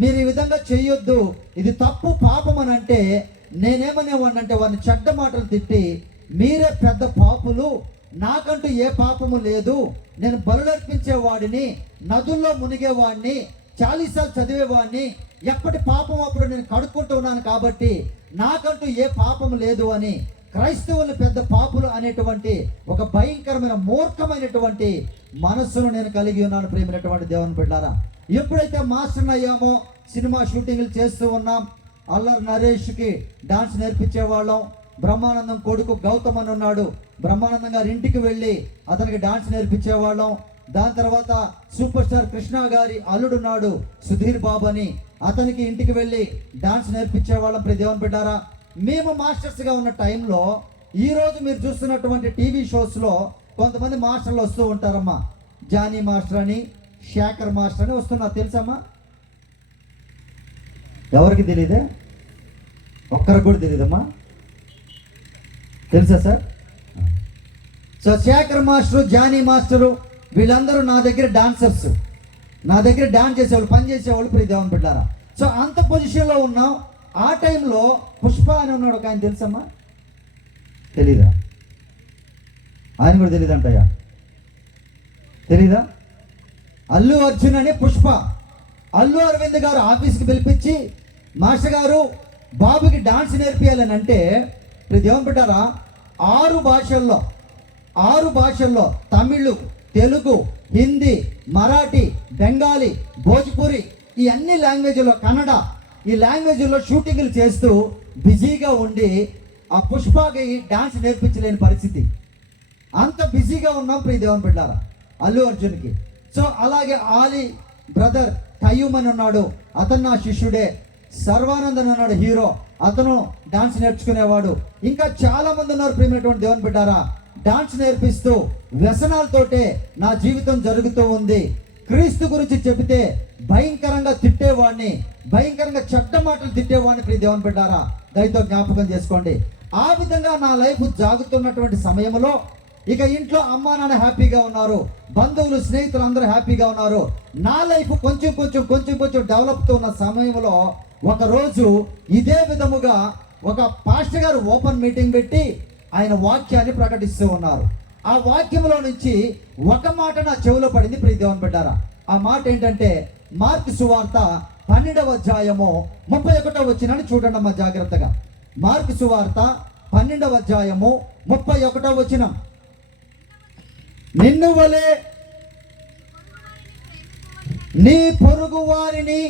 మీరు ఈ విధంగా చేయొద్దు, ఇది తప్పు, పాపం అని అంటే నేనేమనేవాడినంటే వారిని చెడ్డ మాటలు తిట్టి మీరే పెద్ద పాపులు, నాకంటూ ఏ పాపము లేదు, నేను బలులర్పించేవాడిని, నదుల్లో మునిగేవాడిని, చాలీసాలు చదివేవాడిని, ఎప్పటి పాపం అప్పుడు నేను కడుక్కుంటూ ఉన్నాను కాబట్టి నాకంటూ ఏ పాపము లేదు అని క్రైస్తవులు పెద్ద పాపులు అనేటువంటి ఒక భయంకరమైన మూర్ఖమైనటువంటి మనస్సును నేను కలిగి ఉన్నాను ప్రియమైనటువంటి దేవుని బిడ్డారా. ఎప్పుడైతే మాస్టర్ అయ్యామో సినిమా షూటింగ్లు చేస్తూ ఉన్నాం. అల్లరి నరేష్కి డాన్స్ నేర్పించేవాళ్ళం. బ్రహ్మానందం కొడుకు గౌతమ్ అని ఉన్నాడు, బ్రహ్మానందం గారి ఇంటికి వెళ్ళి అతనికి డాన్స్ నేర్పించేవాళ్ళం. దాని తర్వాత సూపర్ స్టార్ కృష్ణ గారి అల్లుడు ఉన్నాడు సుధీర్ బాబు అని, అతనికి ఇంటికి వెళ్ళి డాన్స్ నేర్పించేవాళ్ళం ప్రియ దేవుని బిడ్డారా. మేము మాస్టర్స్గా ఉన్న టైంలో ఈరోజు మీరు చూస్తున్నటువంటి టీవీ షోస్లో కొంతమంది మాస్టర్లు వస్తూ ఉంటారమ్మా. జానీ మాస్టర్ అని, శేఖర్ మాస్టర్ అని వస్తున్నారు, తెలుసమ్మా? ఎవరికి తెలియదే? ఒక్కరికి కూడా తెలియదమ్మా. తెలుసా sir? So Shekhar master, Jani master వీళ్ళందరూ నా దగ్గర డాన్సర్స్, నా దగ్గర డాన్స్ చేసేవాళ్ళు, పని చేసేవాళ్ళు ప్రియ దేవుని బిడ్డారా. సో అంత పొజిషన్లో ఉన్నాం. ఆ టైంలో పుష్ప అని ఉన్నాడు ఒక ఆయన, తెలుసమ్మా? తెలీదా? ఆయన కూడా తెలియదంటయ్యా, తెలీదా? అల్లు అర్జున్ అని పుష్ప. అల్లు అరవింద్ గారు ఆఫీస్కి పిలిపించి మాస్టర్ గారు బాబుకి డాన్స్ నేర్పియాలని అంటే దేవుని బిడ్డారా 6 భాషల్లో తమిళ్, తెలుగు, హిందీ, మరాఠీ, బెంగాలీ, భోజ్పురి ఈ అన్ని లాంగ్వేజ్లో, కన్నడ ఈ లాంగ్వేజ్లో షూటింగ్లు చేస్తూ బిజీగా ఉండి ఆ పుష్పకి డాన్స్ నేర్పించలేని పరిస్థితి. అంత బిజీగా ఉన్నాం ప్రియ దేవుని బిడ్డారా అల్లు అర్జున్కి. సో అలాగే ఆలీ బ్రదర్ కయ్యూమ్ అని ఉన్నాడు, అతను నా శిష్యుడే. సర్వానంద్ అని ఉన్నాడు హీరో, అతను డాన్స్ నేర్చుకునేవాడు. ఇంకా చాలా మంది ఉన్నారు ప్రియమైనటువంటి దేవుని బిడ్డారా. డాన్స్ నేర్పిస్తూ వ్యసనాలతోటే నా జీవితం జరుగుతూ ఉంది. క్రీస్తు గురించి చెబితే భయంకరంగా తిట్టేవాడిని, భయంకరంగా చెడ్డ మాటలు తిట్టేవాడిని. ప్రియ దేవుని బిడ్డారా, దయతో జ్ఞాపకం చేసుకోండి. ఆ విధంగా నా లైఫ్ జాగుతున్నటువంటి సమయంలో ఇక ఇంట్లో అమ్మా నాన్న హ్యాపీగా ఉన్నారు, బంధువులు స్నేహితులు అందరూ హ్యాపీగా ఉన్నారు. నా లైఫ్ కొంచెం కొంచెం డెవలప్ ఉన్న సమయంలో ఒకరోజు ఇదే విధముగా ఒక పాస్టర్ గారు ఓపెన్ మీటింగ్ పెట్టి ఆయన వాక్యాన్ని ప్రకటిస్తూ ఉన్నారు. ఆ వాక్యంలో నుంచి ఒక మాట నా చెవిలో పడింది ప్రియ దేవుని బిడ్డారా. ఆ మాట ఏంటంటే మార్కు సువార్త 12వ అధ్యాయము 31వ వచనాన్ని చూడండి అమ్మా జాగ్రత్తగా. మార్కు సువార్త 12వ అధ్యాయము 31వ వచనం. నిన్ను వలె నీ పొరుగు వారిని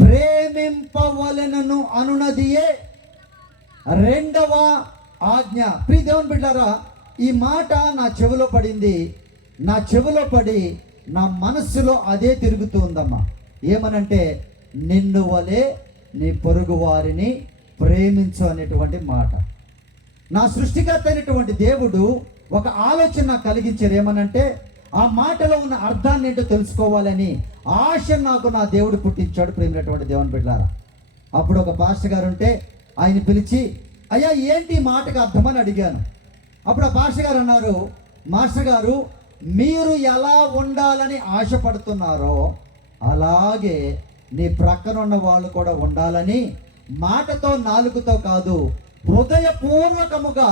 ప్రేమింపవలెనను అనునదియే రెండవ ఆజ్ఞ. ప్రియ దేవుని బిడ్డారా, ఈ మాట నా చెవిలో పడింది. నా చెవిలో పడి నా మనస్సులో అదే తిరుగుతూ ఉందమ్మా. ఏమనంటే నిన్ను వలె నీ పొరుగు వారిని ప్రేమించు అనేటువంటి మాట. నా సృష్టికర్త అయినటువంటి దేవుడు ఒక ఆలోచన నాకు కలిగించారు. ఏమనంటే ఆ మాటలో ఉన్న అర్థాన్ని ఏంటో తెలుసుకోవాలని ఆశ నాకు నా దేవుడు పుట్టించాడు. ప్రేమైనటువంటి దేవుని బిడ్డలారా, అప్పుడు ఒక పాస్టర్ గారు ఉంటే ఆయన పిలిచి, అయ్యా ఏంటి ఈ మాటకు అర్థమని అడిగాను. అప్పుడు ఆ పాస్టర్ గారు అన్నారు, మాస్టర్ గారు మీరు ఎలా ఉండాలని ఆశపడుతున్నారో అలాగే నీ ప్రక్కన ఉన్న వాళ్ళు కూడా ఉండాలని మాటతో నాలుగుతో కాదు హృదయపూర్వకముగా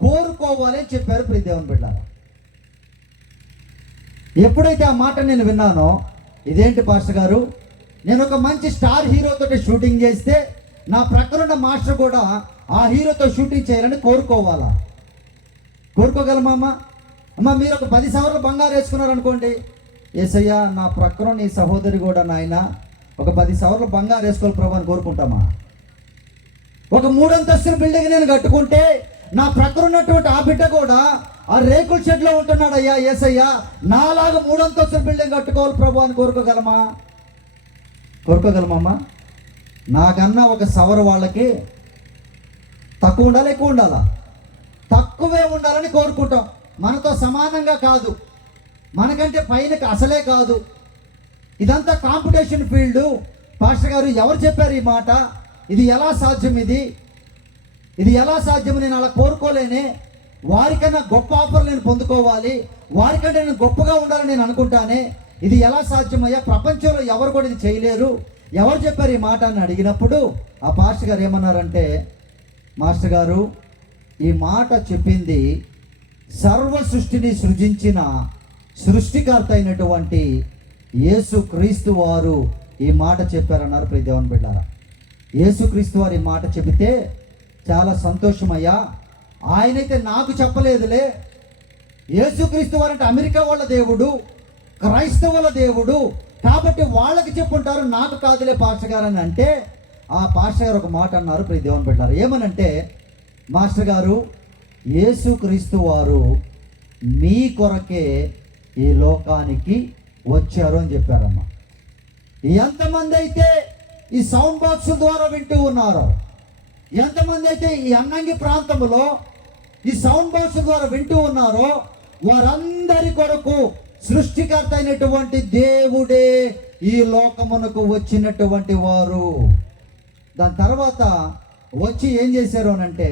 కోరుకోవాలని చెప్పారు. ప్రియ దేవుని బిడ్డలారా, ఎప్పుడైతే ఆ మాట నేను విన్నానో, ఇదేంటి పాస్టర్ గారు, నేను ఒక మంచి స్టార్ హీరోతో షూటింగ్ చేస్తే నా ప్రక్కనున్న మాస్టర్ కూడా ఆ హీరోతో షూటింగ్ చేయాలని కోరుకోవాలా? కోరుకోగలమా అమ్మ? మీరు ఒక 10 సవర్లు బంగారు వేసుకున్నారనుకోండి, యేసయ్యా నా ప్రక్కన నీ సహోదరి కూడా నాయన ఒక 10 సవర్లు బంగారు వేసుకోవాలి ప్రభు అని కోరుకుంటామా? ఒక 3 అంతస్తుల బిల్డింగ్ నేను కట్టుకుంటే నా ప్రక్కన ఉన్నటువంటి ఆ బిడ్డ కూడా ఆ రేకుల షెడ్లో ఉంటున్నాడు, అయ్యా యేసయ్యా నాలాగా 3 అంతస్తుల బిల్డింగ్ కట్టుకోవాలి ప్రభు అని కోరుకోగలమా? కోరుకోగలమమ్మా? నాకన్నా ఒక సవరు వాళ్ళకి తక్కువ ఉండాలి, ఎక్కువ ఉండాలా? తక్కువే ఉండాలని కోరుకుంటాం. మనతో సమానంగా కాదు, మనకంటే పైనకి అసలే కాదు. ఇదంతా కాంపిటీషన్ ఫీల్డ్. పాస్టర్ గారు ఎవరు చెప్పారు ఈ మాట? ఇది ఎలా సాధ్యం? ఇది ఎలా సాధ్యం? నేను అలా కోరుకోలేనే. వారికన్నా గొప్ప ఆఫర్ నేను పొందుకోవాలి, వారికంటే నేను గొప్పగా ఉండాలని నేను అనుకుంటానే. ఇది ఎలా సాధ్యమయ్యా? ప్రపంచంలో ఎవరు కూడా ఇది చేయలేరు. ఎవరు చెప్పారు ఈ మాట అని అడిగినప్పుడు ఆ పాస్టర్ గారు ఏమన్నారంటే, మాస్టర్ గారు ఈ మాట చెప్పింది సర్వ సృష్టిని సృజించిన సృష్టికర్త అయినటువంటి యేసు క్రీస్తు వారు ఈ మాట చెప్పారన్నారు. ప్రియ దేవుని బిడ్డారా, యేసు క్రీస్తు వారు ఈ మాట చెబితే చాలా సంతోషమయ్యా. ఆయనైతే నాకు చెప్పలేదులే. యేసుక్రీస్తు వారు అంటే అమెరికా వాళ్ళ దేవుడు, క్రైస్తవుల దేవుడు, కాబట్టి వాళ్ళకి చెప్పుంటారు, నాకు కాదులే పాస్టర్ గారు అని అంటే ఆ పాస్టర్ గారు ఒక మాట అన్నారు. ప్రియ దేవుని బిడ్డారా, ఏమనంటే, మాస్టర్ గారు యేసుక్రీస్తు వారు మీ కొరకే ఈ లోకానికి వచ్చారు అని చెప్పారమ్మా. ఎంతమంది అయితే ఈ సౌండ్ బాక్స్ ద్వారా వింటూ ఉన్నారో, ఎంతమంది అయితే ఈ అన్నంగి ప్రాంతంలో ఈ సౌండ్ బాక్స్ ద్వారా వింటూ ఉన్నారో, వారందరి కొరకు సృష్టికర్త అయినటువంటి దేవుడే ఈ లోకమునకు వచ్చినటువంటి వారు. దాని తర్వాత వచ్చి ఏం చేశారు అనంటే,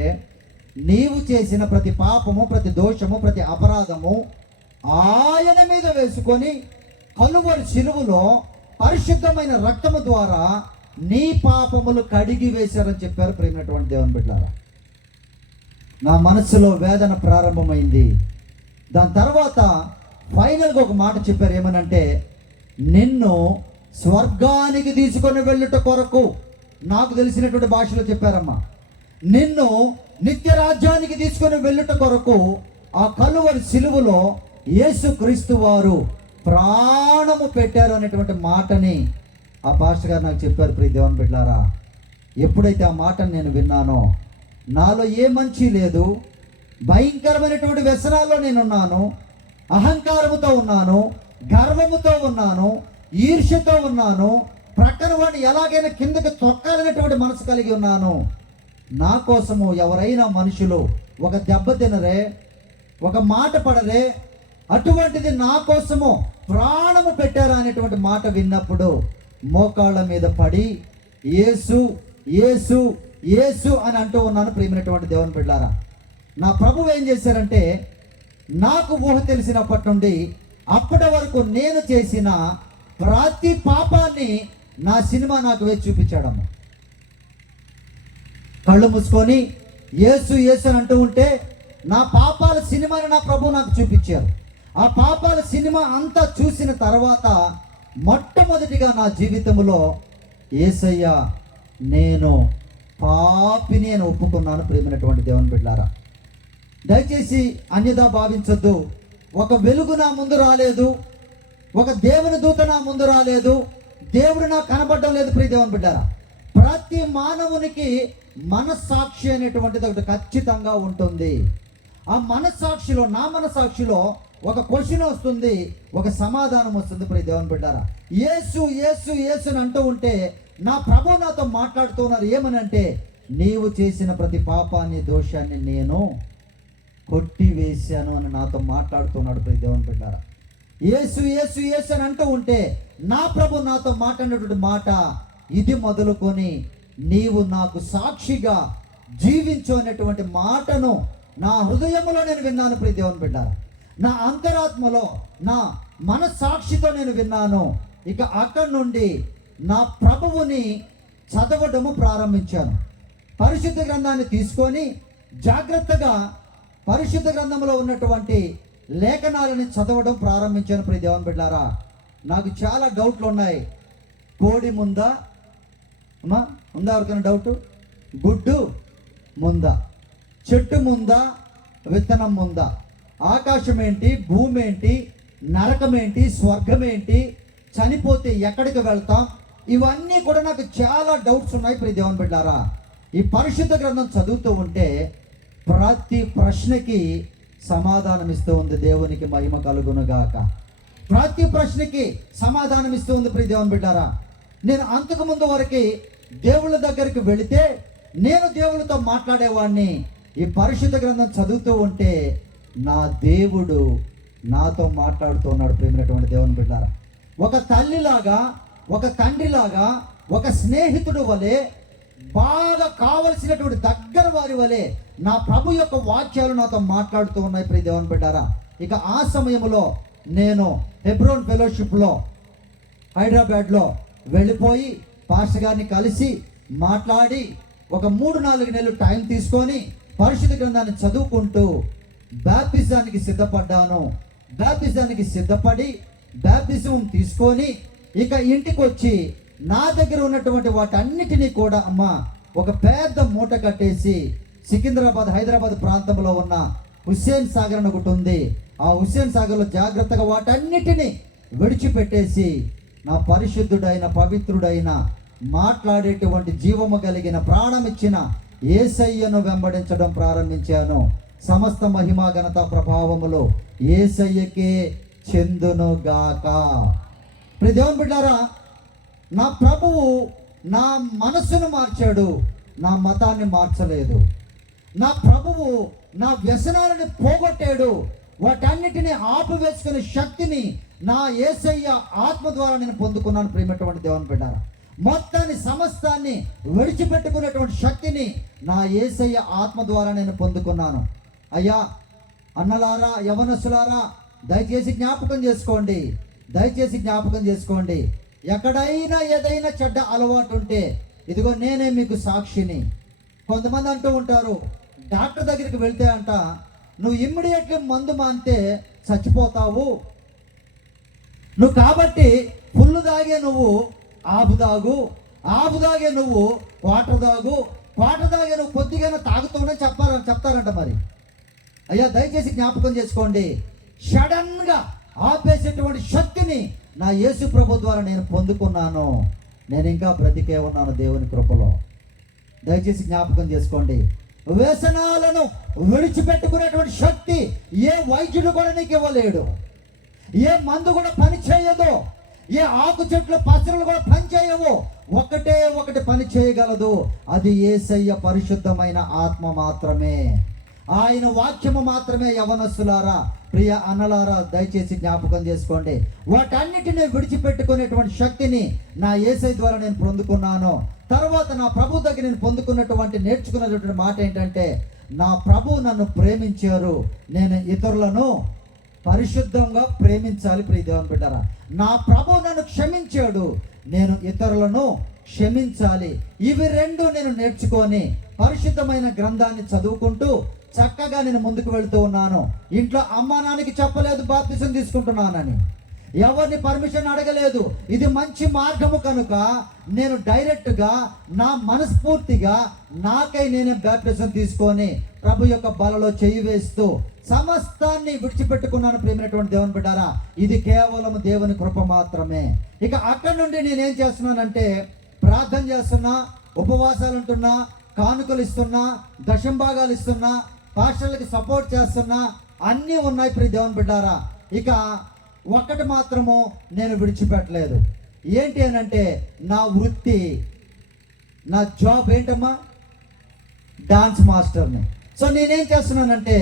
నీవు చేసిన ప్రతి పాపము, ప్రతి దోషము, ప్రతి అపరాధము ఆయన మీద వేసుకొని కలువరి శిలువలో పరిశుద్ధమైన రక్తము ద్వారా నీ పాపములు కడిగి వేశారని చెప్పారు. ప్రేమైనటువంటి దేవుని బిడ్డలారా, నా మనస్సులో వేదన ప్రారంభమైంది. దాని తర్వాత ఫైనల్గా ఒక మాట చెప్పారు. ఏమనంటే, నిన్ను స్వర్గానికి తీసుకొని వెళ్ళుట కొరకు, నాకు తెలిసినటువంటి భాషలో చెప్పారమ్మా, నిన్ను నిత్య రాజ్యానికి తీసుకొని వెళ్ళుట కొరకు ఆ కలువరి సిలువలో యేసుక్రీస్తు వారు ప్రాణము పెట్టారు అనేటువంటి మాటని ఆ పాస్టర్ గారు నాకు చెప్పారు. ప్రియ దేవుని బిడ్డలారా, ఎప్పుడైతే ఆ మాటను నేను విన్నానో, నాలో ఏ మంచి లేదు, భయంకరమైనటువంటి వ్యసనాల్లో నేనున్నాను, అహంకారముతో ఉన్నాను, గర్వముతో ఉన్నాను, ఈర్ష్యతో ఉన్నాను, ప్రక్కన వాడిని ఎలాగైనా కిందకి తొక్కాలనేటువంటి మనసు కలిగి ఉన్నాను. నా కోసము ఎవరైనా మనుషులు ఒక దెబ్బ తినరే, ఒక మాట పడరే, అటువంటిది నా కోసము ప్రాణము పెట్టారా అనేటువంటి మాట విన్నప్పుడు మోకాళ్ళ మీద పడి యేసు యేసు యేసు అని అంటూ ఉన్నాను. ప్రియమైనటువంటి దేవుని బిడ్డలారా, నా ప్రభువు ఏం చేశారంటే, నాకు ఊహ తెలిసినప్పటి నుండి అప్పటి వరకు నేను చేసిన ప్రతి పాపాన్ని నా సినిమా నాకు వేసి చూపించాడమ్మ. కళ్ళు మూసుకొని యేసు యేసు అని అంటూ ఉంటే నా పాపాల సినిమాని నా ప్రభు నాకు చూపించారు. ఆ పాపాల సినిమా అంతా చూసిన తర్వాత మొట్టమొదటిగా నా జీవితంలో యేసయ్య నేను పాపిని అని ఒప్పుకున్నాను. ప్రియమైనటువంటి దేవుని బిడ్డలారా, దయచేసి అన్యదా భావించొద్దు. ఒక వెలుగు నా ముందు రాలేదు, ఒక దేవుని దూత నా ముందు రాలేదు, దేవుడు నాకు కనబడడం లేదు. ప్రియ దేవుని బిడ్డారా, ప్రతి మానవునికి మనస్సాక్షి అనేటువంటిది ఒకటి ఖచ్చితంగా ఉంటుంది. ఆ మనస్సాక్షిలో, నా మనస్సాక్షిలో ఒక క్వశ్చన్ వస్తుంది, ఒక సమాధానం వస్తుంది. ప్రియ దేవుని బిడ్డారా, యేసు యేసు యేసు అని అంటూ ఉంటే నా ప్రభు నాతో మాట్లాడుతున్నారు. ఏమనంటే, నీవు చేసిన ప్రతి పాపాన్ని, దోషాన్ని నేను కొట్టివేశాను అని నాతో మాట్లాడుతున్నాడు. ప్రియ దేవుని బిడ్డారా, యేసు యేసు యేసు అని అంటూ ఉంటే నా ప్రభు నాతో మాట్లాడినటువంటి మాట ఇది మొదలుకొని నీవు నాకు సాక్షిగా జీవించు అనేటువంటి మాటను నా హృదయంలో నేను విన్నాను. ప్రియ దేవుని బిడ్డారా, నా అంతరాత్మలో, నా మనస్సాక్షితో నేను విన్నాను. ఇక అక్కడి నుండి నా ప్రభువుని చదవడము ప్రారంభించాను. పరిశుద్ధ గ్రంథాన్ని తీసుకొని జాగ్రత్తగా పరిశుద్ధ గ్రంథంలో ఉన్నటువంటి లేఖనాలని చదవడం ప్రారంభించాను. ప్రియ దేవుని బిడ్డలారా, నాకు చాలా డౌట్లు ఉన్నాయి. కోడి ముందా అమ్మా, ఉందా ఎవరికైనా డౌట్? గుడ్డు ముందా, చెట్టు ముందా, విత్తనం ముందా, ఆకాశం ఏంటి, భూమి ఏంటి, నరకం ఏంటి, స్వర్గం ఏంటి, చనిపోతే ఎక్కడికి వెళ్తాం, ఇవన్నీ కూడా నాకు చాలా డౌట్స్ ఉన్నాయి. ప్రియ దేవుని బిడ్డలారా, ఈ పరిశుద్ధ గ్రంథం చదువుతూ ఉంటే ప్రతి ప్రశ్నకి సమాధానం ఇస్తూ ఉంది. దేవునికి మహిమ కలుగునుగాక. ప్రతి ప్రశ్నకి సమాధానం ఇస్తూ ఉంది. ప్రియ దేవుని బిడ్డారా, నేను అంతకుముందు వరకు దేవుళ్ళ దగ్గరికి వెళితే నేను దేవుళ్ళతో మాట్లాడేవాడిని. ఈ పరిశుద్ధ గ్రంథం చదువుతూ ఉంటే నా దేవుడు నాతో మాట్లాడుతున్నాడు. ప్రియమైనటువంటి దేవుని బిడ్డారా, ఒక తల్లిలాగా, ఒక తండ్రిలాగా, ఒక స్నేహితుడు వలె, బాగా కావలసినటువంటి దగ్గర వారి వలె నా ప్రభు యొక్క వాక్యాలు నాతో మాట్లాడుతూ ఉన్నాయి. ప్రియ దేవుని బిడ్డారా, ఇక ఆ సమయంలో నేను హెబ్రోన్ ఫెలోషిప్లో హైదరాబాద్లో వెళ్ళిపోయి పాస్టర్ గారిని కలిసి మాట్లాడి ఒక 3-4 నెలలు టైం తీసుకొని పరిశుద్ధ గ్రంథాన్ని చదువుకుంటూ బాప్టిజానికి సిద్ధపడ్డాను. బాప్టిజానికి సిద్ధపడి బాప్టిజం తీసుకొని ఇక ఇంటికి వచ్చి నా దగ్గర ఉన్నటువంటి వాటన్నిటినీ కూడా అమ్మ ఒక పెద్ద మూట కట్టేసి సికింద్రాబాద్, హైదరాబాద్ ప్రాంతంలో ఉన్న హుస్సేన్ సాగర్ అని ఒకటి ఉంది. ఆ హుస్సేన్ సాగర్లో జాగ్రత్తగా వాటన్నిటినీ విడిచిపెట్టేసి నా పరిశుద్ధుడైన, పవిత్రుడైన, మాట్లాడేటువంటి జీవము కలిగిన, ప్రాణమిచ్చిన యేసయ్యను వెంబడించడం ప్రారంభించాను. సమస్త మహిమా ఘనత ప్రభావములు యేసయ్యకే చెందునుగాక. ప్రియ దేవుని బిడ్డారా, నా ప్రభువు నా మనస్సును మార్చాడు, నా మతాన్ని మార్చలేదు. నా ప్రభువు నా వ్యసనాలను పోగొట్టాడు, వాటన్నిటిని ఆపివేసుకునే శక్తిని నా యేసయ్య ఆత్మ ద్వారా నేను పొందుకున్నాను. ప్రియమైనటువంటి దేవుని బిడ్డారా, మొత్తాన్ని సమస్తాన్ని విడిచిపెట్టుకునేటువంటి శక్తిని నా యేసయ్య ఆత్మ ద్వారా నేను పొందుకున్నాను. అయ్యా, అన్నలారా, యవనస్తులారా, దయచేసి జ్ఞాపకం చేసుకోండి, దయచేసి జ్ఞాపకం చేసుకోండి. ఎక్కడైనా ఏదైనా చెడ్డ అలవాటు ఉంటే ఇదిగో నేనే మీకు సాక్షిని. కొంతమంది అంటూ ఉంటారు, డాక్టర్ దగ్గరికి వెళ్తే అంట, నువ్వు ఇమ్మీడియట్గా మందు మానితే చచ్చిపోతావు, నువ్వు కాబట్టి ఫుల్ దాగే నువ్వు ఆపు తాగు, ఆపు దాగే నువ్వు వాటర్ తాగు, వాటర్ దాగే నువ్వు కొద్దిగానే తాగుతూనే చెప్తారంట. మరి అయ్యా, దయచేసి జ్ఞాపకం చేసుకోండి, సడన్గా ఆపేసేటువంటి శక్తిని నా యేసు ప్రభు ద్వారా నేను పొందుకున్నాను. నేను ఇంకా బ్రతికే ఉన్నాను దేవుని కృపలో. దయచేసి జ్ఞాపకం చేసుకోండి, వ్యసనాలను విడిచిపెట్టుకునేటువంటి శక్తి ఏ వైద్యుడు కూడా నీకు ఇవ్వలేడు. ఏ మందు కూడా పని చేయదు, ఏ ఆకు చెట్లు పసరులు కూడా పని చేయవు. ఒకటి పని చేయగలదు, అది యేసయ్య పరిశుద్ధమైన ఆత్మ మాత్రమే, ఆయన వాక్యము మాత్రమే. యవనస్తులారా, ప్రియ అన్నలారా, దయచేసి జ్ఞాపకం చేసుకోండి. వాటన్నిటిని విడిచిపెట్టుకునేటువంటి శక్తిని నా యేసయ్య ద్వారా నేను పొందుకున్నాను. తర్వాత నా ప్రభు దగ్గర నేను పొందుకున్నటువంటి నేర్చుకున్నటువంటి మాట ఏంటంటే, నా ప్రభు నన్ను ప్రేమించారు, నేను ఇతరులను పరిశుద్ధంగా ప్రేమించాలి. ప్రియ దేవుని బిడ్డలారా, నా ప్రభు నన్ను క్షమించాడు, నేను ఇతరులను క్షమించాలి. ఇవి రెండు నేను నేర్చుకొని పరిశుద్ధమైన గ్రంథాన్ని చదువుకుంటూ చక్కగా నేను ముందుకు వెళుతూ ఉన్నాను. ఇంట్లో అమ్మా నాన్నకి చెప్పలేదు బాప్తిసం తీసుకుంటున్నానని, ఎవరిని పర్మిషన్ అడగలేదు. ఇది మంచి మార్గము కనుక నేను డైరెక్ట్గా నా మనస్ఫూర్తిగా నాకై నేనే బాప్తిసం తీసుకొని ప్రభు యొక్క బలలో చేయి వేస్తూ సమస్తాన్ని విడిచిపెట్టుకున్నాను. ప్రేమైనటువంటి దేవుని బిడ్డారా, ఇది కేవలం దేవుని కృప మాత్రమే. ఇక అక్కడి నుండి నేనేం చేస్తున్నానంటే, ప్రార్థన చేస్తున్నా, ఉపవాసాలు ఉంటున్నా, కానుకలు ఇస్తున్నా, దశంభాగాలు ఇస్తున్నా, పాస్టర్లకి సపోర్ట్ చేస్తున్నా, అన్నీ ఉన్నాయి. ప్రియ దేవుని బిడ్డారా, ఇక ఒక్కటి మాత్రము నేను విడిచిపెట్టలేదు. ఏంటి అని అంటే, నా వృత్తి, నా జాబ్ ఏంటమ్మా, డాన్స్ మాస్టర్ని. సో నేనేం చేస్తున్నానంటే,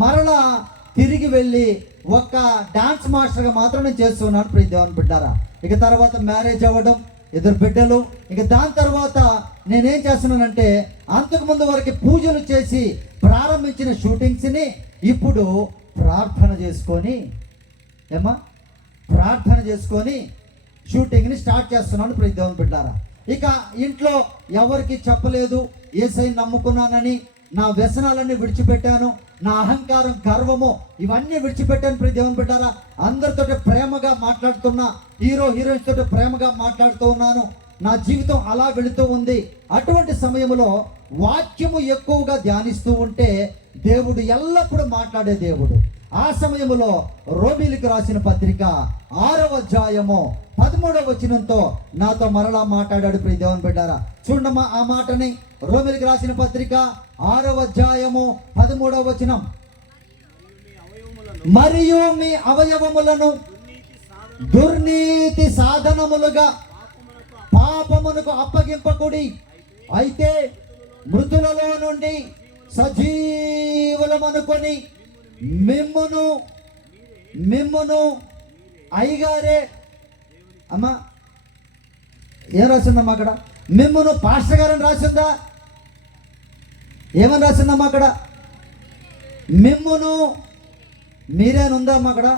మరలా తిరిగి వెళ్ళి ఒక డాన్స్ మాస్టర్గా మాత్రం నేను చేస్తున్నాను. ప్రియ దేవుని బిడ్డారా, ఇక తర్వాత మ్యారేజ్ అవ్వడం, 2 బిడ్డలు. ఇక దాని తర్వాత నేనేం చేస్తున్నానంటే, అంతకుముందు వరకు పూజలు చేసి ప్రారంభించిన షూటింగ్స్ని ఇప్పుడు ప్రార్థన చేసుకొని షూటింగ్ని స్టార్ట్ చేస్తున్నాను. ప్రియ దేవుని బిడ్డారా, ఇక ఇంట్లో ఎవరికి చెప్పలేదు యేసయ్యని నమ్ముకున్నానని. నా వ్యసనాలన్నీ విడిచిపెట్టాను, నా అహంకారం, గర్వము ఇవన్నీ విడిచిపెట్టాను. ప్రియ దేవుని బిడ్డారా, అందరితో ప్రేమగా మాట్లాడుతున్నా, హీరోయిన్స్ తోటి ప్రేమగా మాట్లాడుతూ ఉన్నాను. నా జీవితం అలా వెళుతూ ఉంది. అటువంటి సమయంలో వాక్యము ఎక్కువగా ధ్యానిస్తూ ఉంటే దేవుడు ఎల్లప్పుడూ మాట్లాడే దేవుడు. ఆ సమయంలో రోమీయులకు రాసిన పత్రిక 6వ అధ్యాయము 13వ వచనంతో నాతో మరలా మాట్లాడాడు. ప్రియ దేవుని బిడ్డారా, చూడమ్మా ఆ మాటని. రోమీయులకు రాసిన పత్రిక 6వ అధ్యాయము 13వ వచనం, మరియు మీ అవయవములను దుర్నీతి సాధనములుగా పాపమునకు అప్పగింపకుడి, అయితే మృతులలో నుండి సజీవులమనుకొని మిమ్మును అయ్యగారే, అమ్మా ఏం రాసిందమ్మా అక్కడ? మిమ్మును పాస్టర్ గారని రాసిందా? ఏమని రాసిందమ్మా అక్కడ? మిమ్మును మీరేనుందా అమ్మా అక్కడ?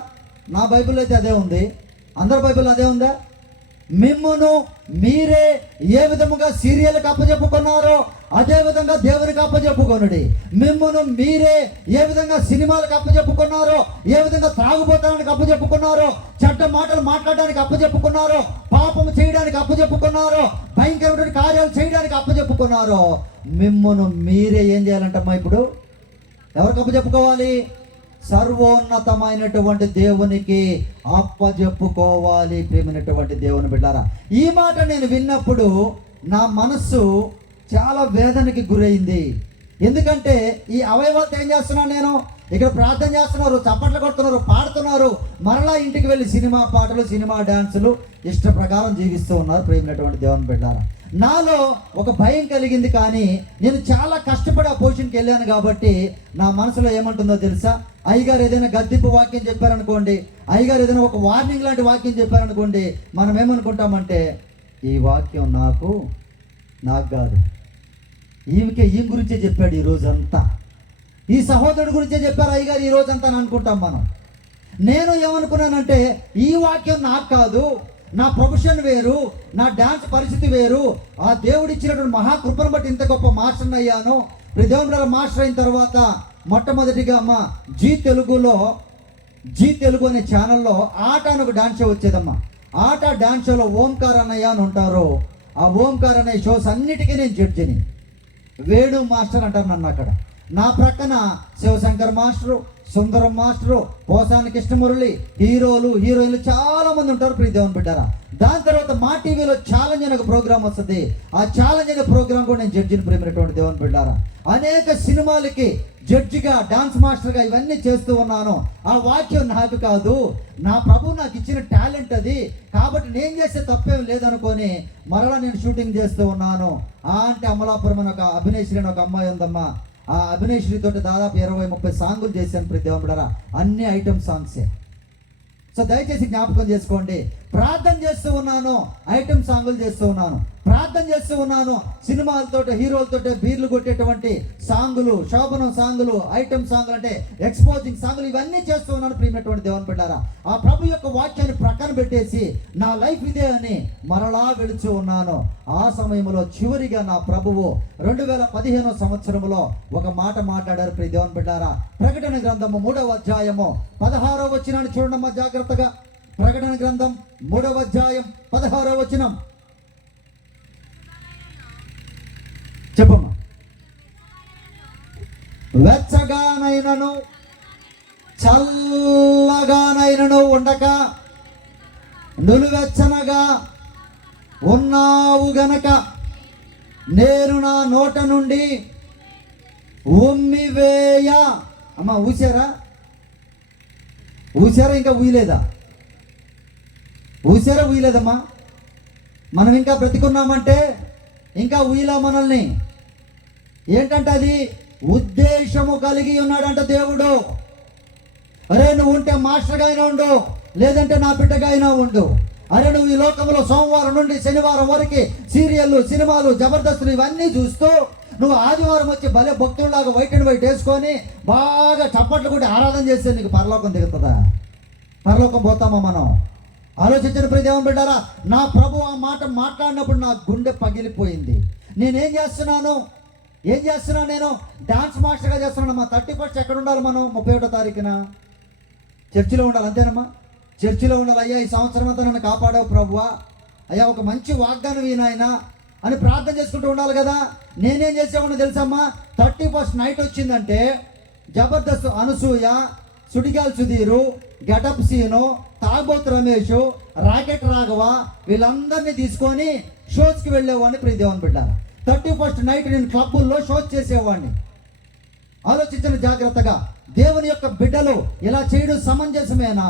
నా బైబిల్ అయితే అదే ఉంది, అందరి బైబిల్ అదే ఉందా? మిమ్మును మీరే ఏ విధముగా సీరియల్కి అప్పచెప్పుకున్నారో అదే విధంగా దేవునికి అప్పచెప్పుకొనుడి. మిమ్మును మీరే ఏ విధంగా సినిమాలకు అప్పచెప్పుకున్నారో, ఏ విధంగా త్రాగుబోతానికి అప్పచెప్పుకున్నారో, చెడ్డ మాటలు మాట్లాడడానికి అప్పచెప్పుకున్నారో, పాపము చేయడానికి అప్పచెప్పుకున్నారో, భయంకరమైన కార్యాలు చేయడానికి అప్పచెప్పుకున్నారో, మిమ్మును మీరే ఏం చేయాలంటమ్మా? ఇప్పుడు ఎవరికి అప్పచెప్పుకోవాలి? సర్వోన్నతమైనటువంటి దేవునికి అప్పజెప్పుకోవాలి. ప్రియమైనటువంటి దేవుని బిడ్డారా, ఈ మాట నేను విన్నప్పుడు నా మనస్సు చాలా వేదనకి గురైంది. ఎందుకంటే ఈ అవయవాలతో ఏం చేస్తున్నాను నేను? ఇక్కడ ప్రార్థన చేస్తున్నారు, చప్పట్లు కొడుతున్నారు, పాడుతున్నారు, మరలా ఇంటికి వెళ్ళి సినిమా పాటలు, సినిమా డాన్సులు ఇష్ట ప్రకారం జీవిస్తూ ఉన్నారు. ప్రియమైనటువంటి దేవుని బిడ్డారా, నాలో ఒక భయం కలిగింది. కానీ నేను చాలా కష్టపడి ఆ పొజిషన్కి వెళ్ళాను కాబట్టి నా మనసులో ఏమంటుందో తెలుసా? అయ్యగారు ఏదైనా గద్దింపు వాక్యం చెప్పారనుకోండి, అయ్యగారు ఏదైనా ఒక వార్నింగ్ లాంటి వాక్యం చెప్పారనుకోండి, మనం ఏమనుకుంటామంటే, ఈ వాక్యం నాకు కాదు, ఈమె గురించే చెప్పాడు ఈ రోజంతా, ఈ సహోదరుడు గురించే చెప్పారు అయ్యగారు ఈ రోజంతా అని అనుకుంటాం మనం. నేను ఏమనుకున్నానంటే, ఈ వాక్యం నాకు కాదు, నా ప్రొఫెషన్ వేరు, నా డాన్స్ పరిస్థితి వేరు, ఆ దేవుడు ఇచ్చినటువంటి మహాకృపను బట్టి ఇంత గొప్ప మాస్టర్ని అయ్యాను. దేవుని మాస్టర్ అయిన తర్వాత మొట్టమొదటిగా అమ్మ జీ తెలుగు అనే ఛానల్లో ఆట అని ఒక డాన్స్ షో వచ్చేదమ్మా. ఆట డాన్స్ షోలో ఓంకార్ అన్నయ్య అని ఉంటారు. ఆ ఓంకార్ అనే షోస్ అన్నిటికీ నేను జడ్జిని. వేణు మాస్టర్ అంటారు నన్ను అక్కడ. నా ప్రక్కన శివశంకర్ మాస్టరు, సుందరం మాస్టరు, పోసాని కృష్ణమురళి, హీరోయిన్లు చాలా మంది ఉంటారు. ప్రియ దేవుని బిడ్డారా, దాని తర్వాత మా టీవీలో ఛాలెంజ్ అనే ఒక ప్రోగ్రామ్ వస్తుంది. ఆ ఛాలెంజ్ అనే ప్రోగ్రామ్ కూడా నేను జడ్జిని. ప్రియమైనటువంటి దేవుని బిడ్డారా, అనేక సినిమాలకి జడ్జిగా, డాన్స్ మాస్టర్గా ఇవన్నీ చేస్తూ ఉన్నాను. ఆ వాక్యం నాకు కాదు, నా ప్రభు నాకు ఇచ్చిన టాలెంట్ అది, కాబట్టి నేను చేసే తప్పేం లేదనుకొని మరలా నేను షూటింగ్ చేస్తూ ఉన్నాను. అంటే అమలాపురం అని ఒక అభినేశ్వరి అని ఒక అమ్మాయి ఉందమ్మా. ఆ అభినేశ్వరితో దాదాపు 20-30 సాంగులు చేశాను. ప్రతి దేవుడా అన్ని ఐటమ్ సాంగ్సే. సో దయచేసి జ్ఞాపకం చేసుకోండి. ప్రార్థన చేస్తూ ఉన్నాను, ఐటమ్ సాంగులు చేస్తూ ఉన్నాను. ప్రార్థన చేస్తూ ఉన్నాను, సినిమాలతో, హీరోలతో బీర్లు కొట్టేటువంటి సాంగులు, శోభనం సాంగులు, ఐటమ్ సాంగులు, అంటే ఎక్స్పోజింగ్ సాంగులు, ఇవన్నీ చేస్తూ ఉన్నాను. ప్రియమైనటువంటి దేవుని బిడ్డారా, ఆ ప్రభు యొక్క వాక్యాన్ని ప్రక్కన పెట్టేసి నా లైఫ్ ఇదే అని మరలా వెళుచూ ఉన్నాను. ఆ సమయంలో చివరిగా నా ప్రభువు 2015 సంవత్సరంలో ఒక మాట మాట్లాడారు. ప్రియ దేవుని బిడ్డారా, ప్రకటన గ్రంథము 3వ అధ్యాయము 16వ వచనాన్ని చూడమ్మా జాగ్రత్తగా. ప్రకటన గ్రంథం 3వ అధ్యాయం 16వ వచనం చెప్పమ్మా. వెచ్చగానైనను చల్లగానైనను ఉండక నులువెచ్చనగా ఉన్నావు గనక నేను నా నోట నుండి ఉమ్మివేయ. అమ్మా ఊసారా? ఇంకా ఊయలేదా? ఊయలేదమ్మా. మనం ఇంకా బ్రతికున్నామంటే ఇంకా ఊయలా మనల్ని. ఏంటంటే అది ఉద్దేశము కలిగి ఉన్నాడంట దేవుడు. అరే నువ్వు ఉంటే మాస్టర్గా అయినా ఉండు, లేదంటే నా బిడ్డగా అయినా ఉండు. అరే నువ్వు ఈ లోకంలో సోమవారం నుండి శనివారం వరకు సీరియళ్ళు, సినిమాలు, జబర్దస్తులు ఇవన్నీ చూస్తూ నువ్వు ఆదివారం వచ్చి భలే భక్తుల్లాగా వైట్ అండ్ వైట్ వేసుకొని బాగా చప్పట్లు కొట్టి ఆరాధన చేస్తే నీకు పరలోకం దిగుతుందా? పరలోకం పోతామా మనం? ఆలోచించిన ప్రియ దేవుని బిడ్డారా, నా ప్రభు ఆ మాట మాట్లాడినప్పుడు నా గుండె పగిలిపోయింది. నేనేం చేస్తున్నాను? నేను డాన్స్ మాస్టర్గా చేస్తున్నాను. మా 31st ఎక్కడ ఉండాలి మనం? 31వ తారీఖున చర్చిలో ఉండాలి. అంతేనమ్మా, చర్చిలో ఉండాలి. అయ్యా ఈ సంవత్సరం అంతా నన్ను కాపాడావు ప్రభువా, అయ్యా ఒక మంచి వాగ్దానం ఈయన అని ప్రార్థన చేసుకుంటూ ఉండాలి కదా. నేనేం చేసేవాడిని తెలుసమ్మా? 31st నైట్ వచ్చిందంటే జబర్దస్త్ అనసూయ, సుడిగాల్ సుధీరు, గెటప్ సీను, తాగబోతు రమేష్, రాకెట్ రాఘవ వీళ్ళందరినీ తీసుకొని షోస్కి వెళ్ళేవాడిని. ప్రియ దేవుని బిడ్డారా, 31st నైట్ నేను క్లబ్బుల్లో షోస్ చేసేవాడిని. ఆలోచించిన జాగ్రత్తగా. దేవుని యొక్క బిడ్డలు ఇలా చేయడం సమంజసమేనా?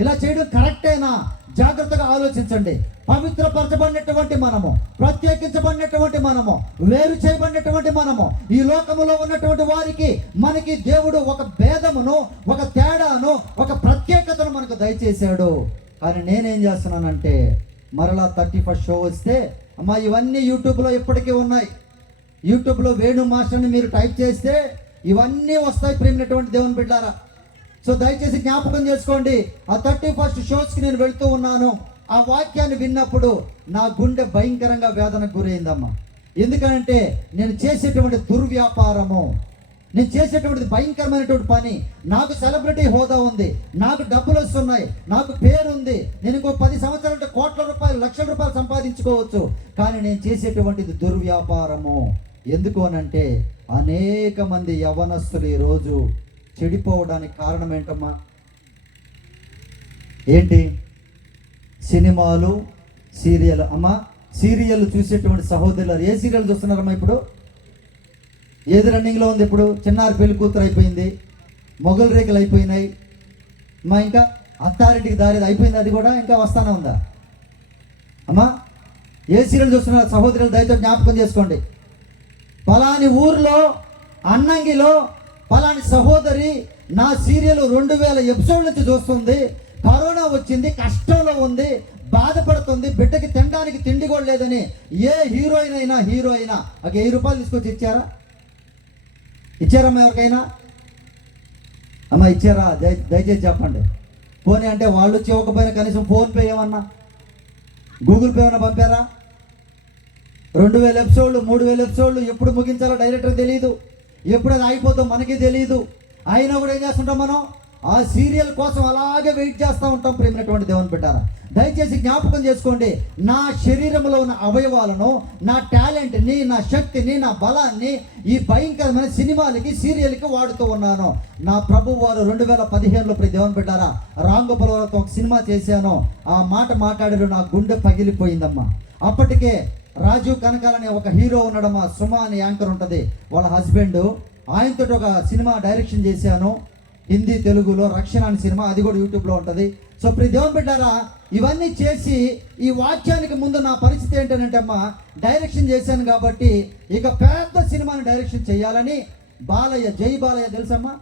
ఇలా చేయడం కరెక్టేనా? జాగ్రత్తగా ఆలోచించండి. పవిత్రపరచబడినటువంటి మనము, ప్రత్యేకించబడినటువంటి మనము, వేరు చేయబడినటువంటి మనము, ఈ లోకములో ఉన్నటువంటి వారికి మనకి దేవుడు ఒక భేదమును, ఒక తేడాను, ఒక ప్రత్యేకతను మనకు దయచేశాడు. కానీ నేనేం చేస్తున్నానంటే మరలా 31st షో వస్తే అమ్మా ఇవన్నీ యూట్యూబ్లో ఇప్పటికీ ఉన్నాయి. యూట్యూబ్లో వేణు మాస్టర్ని మీరు టైప్ చేస్తే ఇవన్నీ వస్తాయి. ప్రేమినటువంటి దేవుని బిడ్డారా, సో దయచేసి జ్ఞాపకం చేసుకోండి. ఆ 31st షోస్కి నేను వెళ్తూ ఉన్నాను. ఆ వాక్యాన్ని విన్నప్పుడు నా గుండె భయంకరంగా వేదనకు గురైందమ్మా. ఎందుకంటే నేను చేసేటువంటి దుర్వ్యాపారము, నేను చేసేటువంటిది భయంకరమైనటువంటి పని. నాకు సెలబ్రిటీ హోదా ఉంది, నాకు డబ్బులు వస్తున్నాయి, నాకు పేరు ఉంది. నేను ఇంకో 10 సంవత్సరాలంటే కోట్ల రూపాయలు, లక్షల రూపాయలు సంపాదించుకోవచ్చు. కానీ నేను చేసేటువంటిది దుర్వ్యాపారము. ఎందుకు అనంటే అనేక మంది యవ్వనస్తులు ఈరోజు చెడిపోవడానికి కారణం ఏంటమ్మా? ఏంటి? సినిమాలు, సీరియల్. అమ్మా సీరియల్ చూసేటువంటి సహోదరులు ఏ సీరియల్ చూస్తున్నారమ్మా? ఇప్పుడు ఏది రన్నింగ్లో ఉంది? ఇప్పుడు చిన్నారి పెళ్లి కూతురు అయిపోయింది, మొగలు రేకులు అయిపోయినాయి, అమ్మా ఇంకా అత్తారింటికి దారి అయిపోయింది, అది కూడా ఇంకా వస్తానే ఉందా? అమ్మా ఏ సీరియల్ చూస్తున్నారు సహోదరులు? దయతో జ్ఞాపకం చేసుకోండి. పలాని ఊర్లో అన్నంగిలో పలాని సహోదరి నా సీరియల్ 2000 ఎపిసోడ్ నుంచి చూస్తుంది. కరోనా వచ్చింది, కష్టంలో ఉంది, బాధపడుతుంది, బిడ్డకి తినడానికి తిండి కూడా లేదని ఏ హీరో అయినా ఒక 1000 రూపాయలు తీసుకొచ్చి ఇచ్చారమ్మా ఎవరికైనా? అమ్మా ఇచ్చారా? దయచేసి చెప్పండి. పోనీ అంటే వాళ్ళు వచ్చి ఇవ్వకపోయినా కనీసం ఫోన్పే ఏమన్నా, గూగుల్ పే ఏమన్నా పంపారా? 2000 ఎపిసోడ్లు, 3000 ఎపిసోడ్లు ఎప్పుడు ముగించాలో డైరెక్టర్ తెలియదు, ఎప్పుడు అది అయిపోతాం మనకి తెలియదు. అయినా కూడా ఏం చేస్తుంటాం మనం? ఆ సీరియల్ కోసం అలాగే వెయిట్ చేస్తూ ఉంటాం. ప్రేమైనటువంటి దేవుని బిడ్డారా, దయచేసి జ్ఞాపకం చేసుకోండి. నా శరీరంలో ఉన్న అవయవాలను, నా టాలెంట్ని, నా శక్తిని, నా బలాన్ని ఈ భయంకరమైన సినిమాలకి, సీరియల్కి వాడుతూ ఉన్నాను. నా ప్రభు వారు 2015లో దేవుని బిడ్డారా రాంగోపాలతో ఒక సినిమా చేశాను. ఆ మాట మాట్లాడారు, నా గుండె పగిలిపోయిందమ్మా. అప్పటికే రాజీవ్ కనకాల అనే ఒక హీరో ఉన్నాడమ్మా. సుమా అనే యాంకర్ ఉంటుంది, వాళ్ళ హస్బెండ్ ఆయనతో ఒక సినిమా డైరెక్షన్ చేశాను, హిందీ తెలుగులో రక్షణ అనే సినిమా, అది కూడా యూట్యూబ్లో ఉంటుంది. సో ప్రియ దేవుని బిడ్డారా, ఇవన్నీ చేసి ఈ వాక్యానికి ముందు నా పరిస్థితి ఏంటంటే అమ్మా, డైరెక్షన్ చేశాను కాబట్టి ఇక పెద్ద సినిమాని డైరెక్షన్ చేయాలని బాలయ్య, జై బాలయ్య తెలుసమ్మా,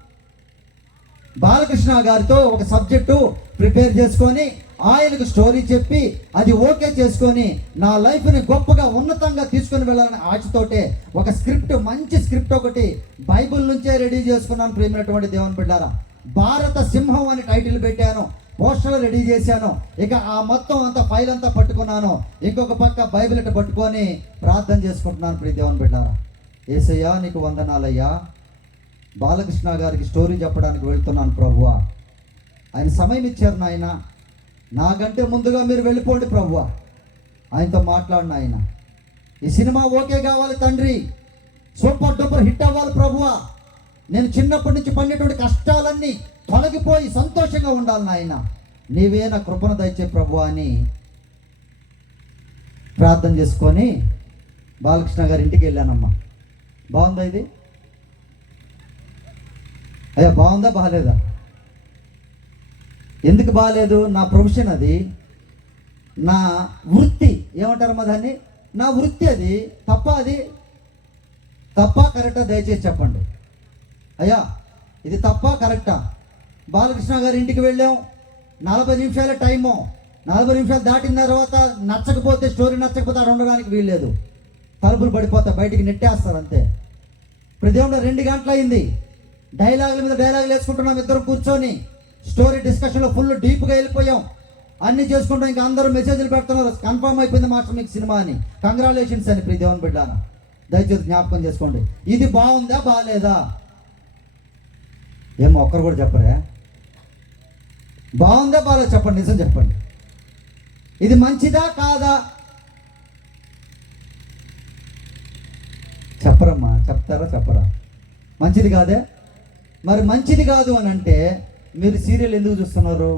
బాలకృష్ణ గారితో ఒక సబ్జెక్టు ప్రిపేర్ చేసుకొని ఆయనకు స్టోరీ చెప్పి అది ఓకే చేసుకొని నా లైఫ్ని గొప్పగా ఉన్నతంగా తీసుకొని వెళ్ళాలని ఆశతోటే ఒక స్క్రిప్ట్, మంచి స్క్రిప్ట్ ఒకటి బైబిల్ నుంచే రెడీ చేసుకున్నాను. ప్రియమైనటువంటి దేవుని బిడ్డారా, భారత సింహం అని టైటిల్ పెట్టాను, పోస్టర్లు రెడీ చేశాను. ఇక ఆ మొత్తం అంతా ఫైల్ అంతా పట్టుకున్నాను, ఇంకొక పక్క బైబిల్ ఇట్ట పట్టుకొని ప్రార్థన చేసుకుంటున్నాను. ప్రియ దేవుని బిడ్డారా, యేసయ్యా నీకు వందనాలయ్యా, బాలకృష్ణ గారికి స్టోరీ చెప్పడానికి వెళ్తున్నాను ప్రభువా, ఆయన సమయం ఇచ్చారు నాయన, నాకంటే ముందుగా మీరు వెళ్ళిపోండి ప్రభువా, ఆయనతో మాట్లాడిన ఆయన, ఈ సినిమా ఓకే కావాలి తండ్రి, సూపర్ డూపర్ హిట్ అవ్వాలి ప్రభువా, నేను చిన్నప్పటి నుంచి పడినటువంటి కష్టాలన్నీ తొలగిపోయి సంతోషంగా ఉండాలి నాయన, నీవే నా కృపను దయచే ప్రభువా అని ప్రార్థన చేసుకొని బాలకృష్ణ గారి ఇంటికి వెళ్ళానమ్మా. బాగుందా ఇది? అయ్యా బాగుందా బాగాలేదా? ఎందుకు బాగాలేదు? నా ప్రొఫెషన్ అది, నా వృత్తి, ఏమంటారమ్మా దాన్ని, నా వృత్తి అది. తప్ప అది తప్ప కరెక్టా? దయచేసి చెప్పండి అయ్యా, ఇది తప్ప కరెక్టా? బాలకృష్ణ గారి ఇంటికి వెళ్ళాం, 40 నిమిషాల టైము, 40 నిమిషాలు దాటిన తర్వాత నచ్చకపోతే, స్టోరీ నచ్చకపోతే అక్కడ ఉండడానికి వీల్లేదు, తలుపులు పడిపోతాయి, బయటికి నెట్టేస్తారు అంతే. ప్రదేవుడు 2 గంటలు అయింది, డైలాగుల మీద డైలాగులు వేసుకుంటున్నాం, ఇద్దరు కూర్చొని స్టోరీ డిస్కషన్లో ఫుల్ డీప్గా వెళ్ళిపోయాం, అన్నీ చేసుకుంటాం. ఇంకా అందరూ మెసేజ్లు పెడుతున్నారు, కన్ఫర్మ్ అయిపోయింది మాస్టర్ మీకు సినిమా అని, కంగ్రాచులేషన్స్ అని. ప్రియ దేవుని బిడ్డారా, దయచేసి జ్ఞాపకం చేసుకోండి, ఇది బాగుందా బాగాలేదా? ఏమో ఒక్కరు కూడా చెప్పరే, బాగుందా బాగాలేదు చెప్పండి, నిజం చెప్పండి, ఇది మంచిదా కాదా? చెప్పరమ్మా, చెప్తారా చెప్పరా? మంచిది కాదే? మరి మంచిది కాదు అని అంటే మీరు సీరియల్ ఎందుకు చూస్తున్నారు?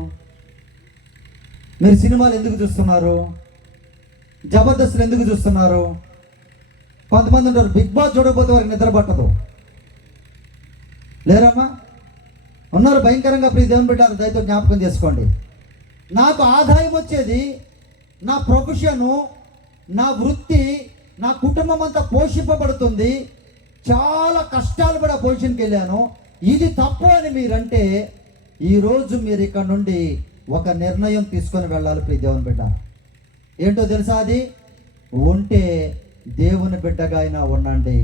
మీరు సినిమాలు ఎందుకు చూస్తున్నారు? జబర్దస్తులు ఎందుకు చూస్తున్నారు? కొంతమంది ఉంటారు బిగ్ బాస్ చూడకపోతే వారికి నిద్ర పట్టదు, లేరమ్మా? ఉన్నారు భయంకరంగా. ప్రియ దేవుని బిడ్డ, దయతో జ్ఞాపకం చేసుకోండి, నాకు ఆదాయం వచ్చేది, నా ప్రొఫెషను, నా వృత్తి, నా కుటుంబం అంతా పోషింపబడుతుంది, చాలా కష్టాలు కూడా పొజిషన్కి వెళ్ళాను, ఇది తప్పు అని మీరంటే ఈరోజు మీరు ఇక్కడ నుండి ఒక నిర్ణయం తీసుకొని వెళ్ళాలి. ప్రియ దేవుని బిడ్డ, ఏంటో తెలుసా? అది ఉంటే దేవుని బిడ్డగా అయినా ఉండండి,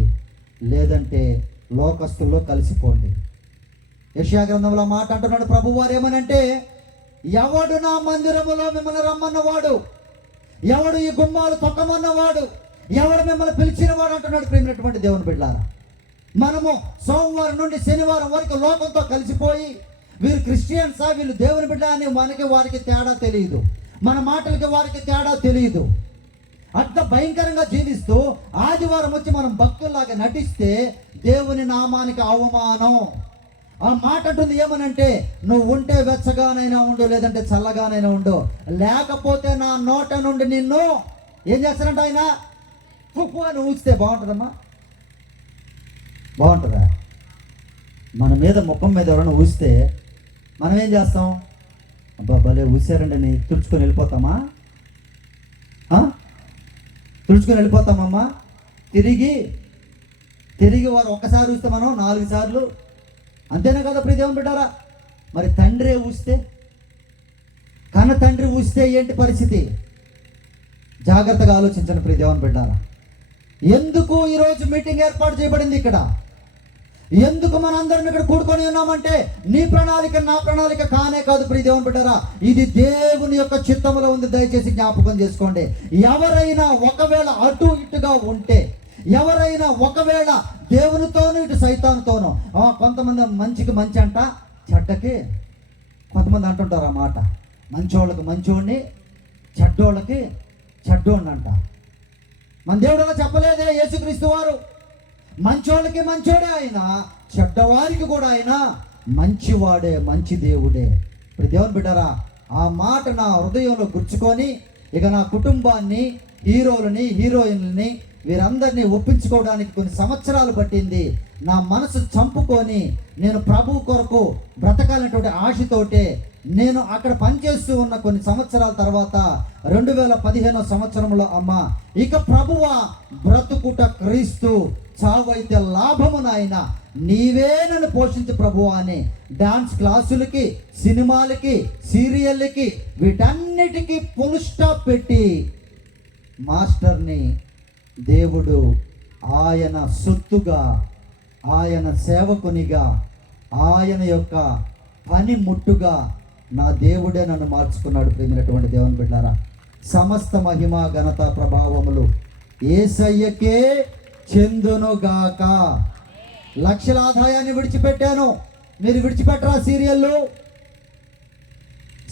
లేదంటే లోకస్తుల్లో కలిసిపోండి. యెషయా గ్రంథంలో మాట అంటున్నాడు ప్రభు వారు ఏమనంటే, ఎవడు నా మందిరములో మిమ్మల్ని రమ్మన్నవాడు, ఎవడు ఈ గుమ్మాలు తొక్కమన్నవాడు, ఎవడు మిమ్మల్ని పిలిచిన వాడు అంటున్నాడు. ప్రేమైనటువంటి దేవుని బిడ్డలారా, మనము సోమవారం నుండి శనివారం వరకు లోకంతో కలిసిపోయి, వీరు క్రిస్టియన్సా, వీళ్ళు దేవుని బిడ్డ అని మనకి వారికి తేడా తెలియదు, మన మాటలకి వారికి తేడా తెలియదు. అంత భయంకరంగా జీవిస్తూ ఆదివారం వచ్చి మనం భక్తుల్లాగా నటిస్తే దేవుని నామానికి అవమానం. ఆ మాట అంటుంది ఏమనంటే, నువ్వు ఉంటే వెచ్చగానైనా ఉండు, లేదంటే చల్లగానైనా ఉండు, లేకపోతే నా నోట నుండి నిన్ను ఏం చేస్తారంట ఆయన, పుప్పు అని ఊస్తే బాగుంటుందమ్మా? బాగుంటుందా? మన మీద ముఖం మీద ఎవరైనా ఊస్తే మనం ఏం చేస్తాం? అబ్బా భలే ఊసారండి అని తుడుచుకొని వెళ్ళిపోతామా? తుడుచుకొని వెళ్ళిపోతామమ్మా? తిరిగి వారు ఒక్కసారి ఊస్తే మనం 4 సార్లు, అంతేనా కదా ప్రియ దేవుని బిడ్డారా? మరి తండ్రే ఊస్తే, కన్న తండ్రి ఊస్తే ఏంటి పరిస్థితి? జాగ్రత్తగా ఆలోచించండి ప్రియ దేవుని బిడ్డారా. ఎందుకు ఈరోజు మీటింగ్ ఏర్పాటు చేయబడింది ఇక్కడ? ఎందుకు మనందరం ఇక్కడ కూడుకొని ఉన్నామంటే, నీ ప్రణాళిక నా ప్రణాళిక కానే కాదు ప్రియ దేవుని బిడ్డారా, ఇది దేవుని యొక్క చిత్తములో ఉంది. దయచేసి జ్ఞాపకం చేసుకోండి. ఎవరైనా ఒకవేళ అటు ఇటుగా ఉంటే, ఎవరైనా ఒకవేళ దేవునితోనూ ఇటు సైతానుతోనూ, కొంతమంది మంచికి మంచి అంట, చెడ్డకి కొంతమంది అంటుంటారు ఆ మాట, మంచోళ్ళకి మంచోడిని, చెడ్డోళ్ళకి చెడ్డోడిని అంట. మన దేవుడు అలా చెప్పలేదే. యేసుక్రీస్తు వారు మంచోళ్ళకి మంచోడే ఆయన, చెడ్డవారికి కూడా ఆయన మంచివాడే, మంచి దేవుడే. ఇప్పుడు దేవుని బిడ్డారా, ఆ మాట నా హృదయంలో గుర్చుకొని, ఇక నా కుటుంబాన్ని, హీరోలని, హీరోయిన్లని, వీరందరినీ ఒప్పించుకోవడానికి కొన్ని సంవత్సరాలు పట్టింది. నా మనసు చంపుకొని నేను ప్రభువు కొరకు బ్రతకాలనేటువంటి ఆశతోటే నేను అక్కడ పనిచేస్తూ ఉన్న కొన్ని సంవత్సరాల తర్వాత 2015 సంవత్సరంలో అమ్మ ఇక ప్రభువా బ్రతుకుట క్రీస్తు, చావైతే లాభము నాయన, నీవే నన్ను పోషించు ప్రభువా అని డాన్స్ క్లాసులకి, సినిమాలకి, సీరియళ్ళకి, వీటన్నిటికీ ఫుల్ స్టాప్ పెట్టి మాస్టర్ని దేవుడు ఆయన సొత్తుగా, ఆయన సేవకునిగా, ఆయన యొక్క పని ముట్టుగా నా దేవుడే నన్ను మార్చుకున్నాడు. ప్రేమైనటువంటి దేవుని బిడ్డారా, సమస్త మహిమ ఘనత ప్రభావములు యేసయ్యకే చెందునుగాక. లక్షల ఆదాయాన్ని విడిచిపెట్టాను, మీరు విడిచిపెట్టరా? సీరియళ్ళు,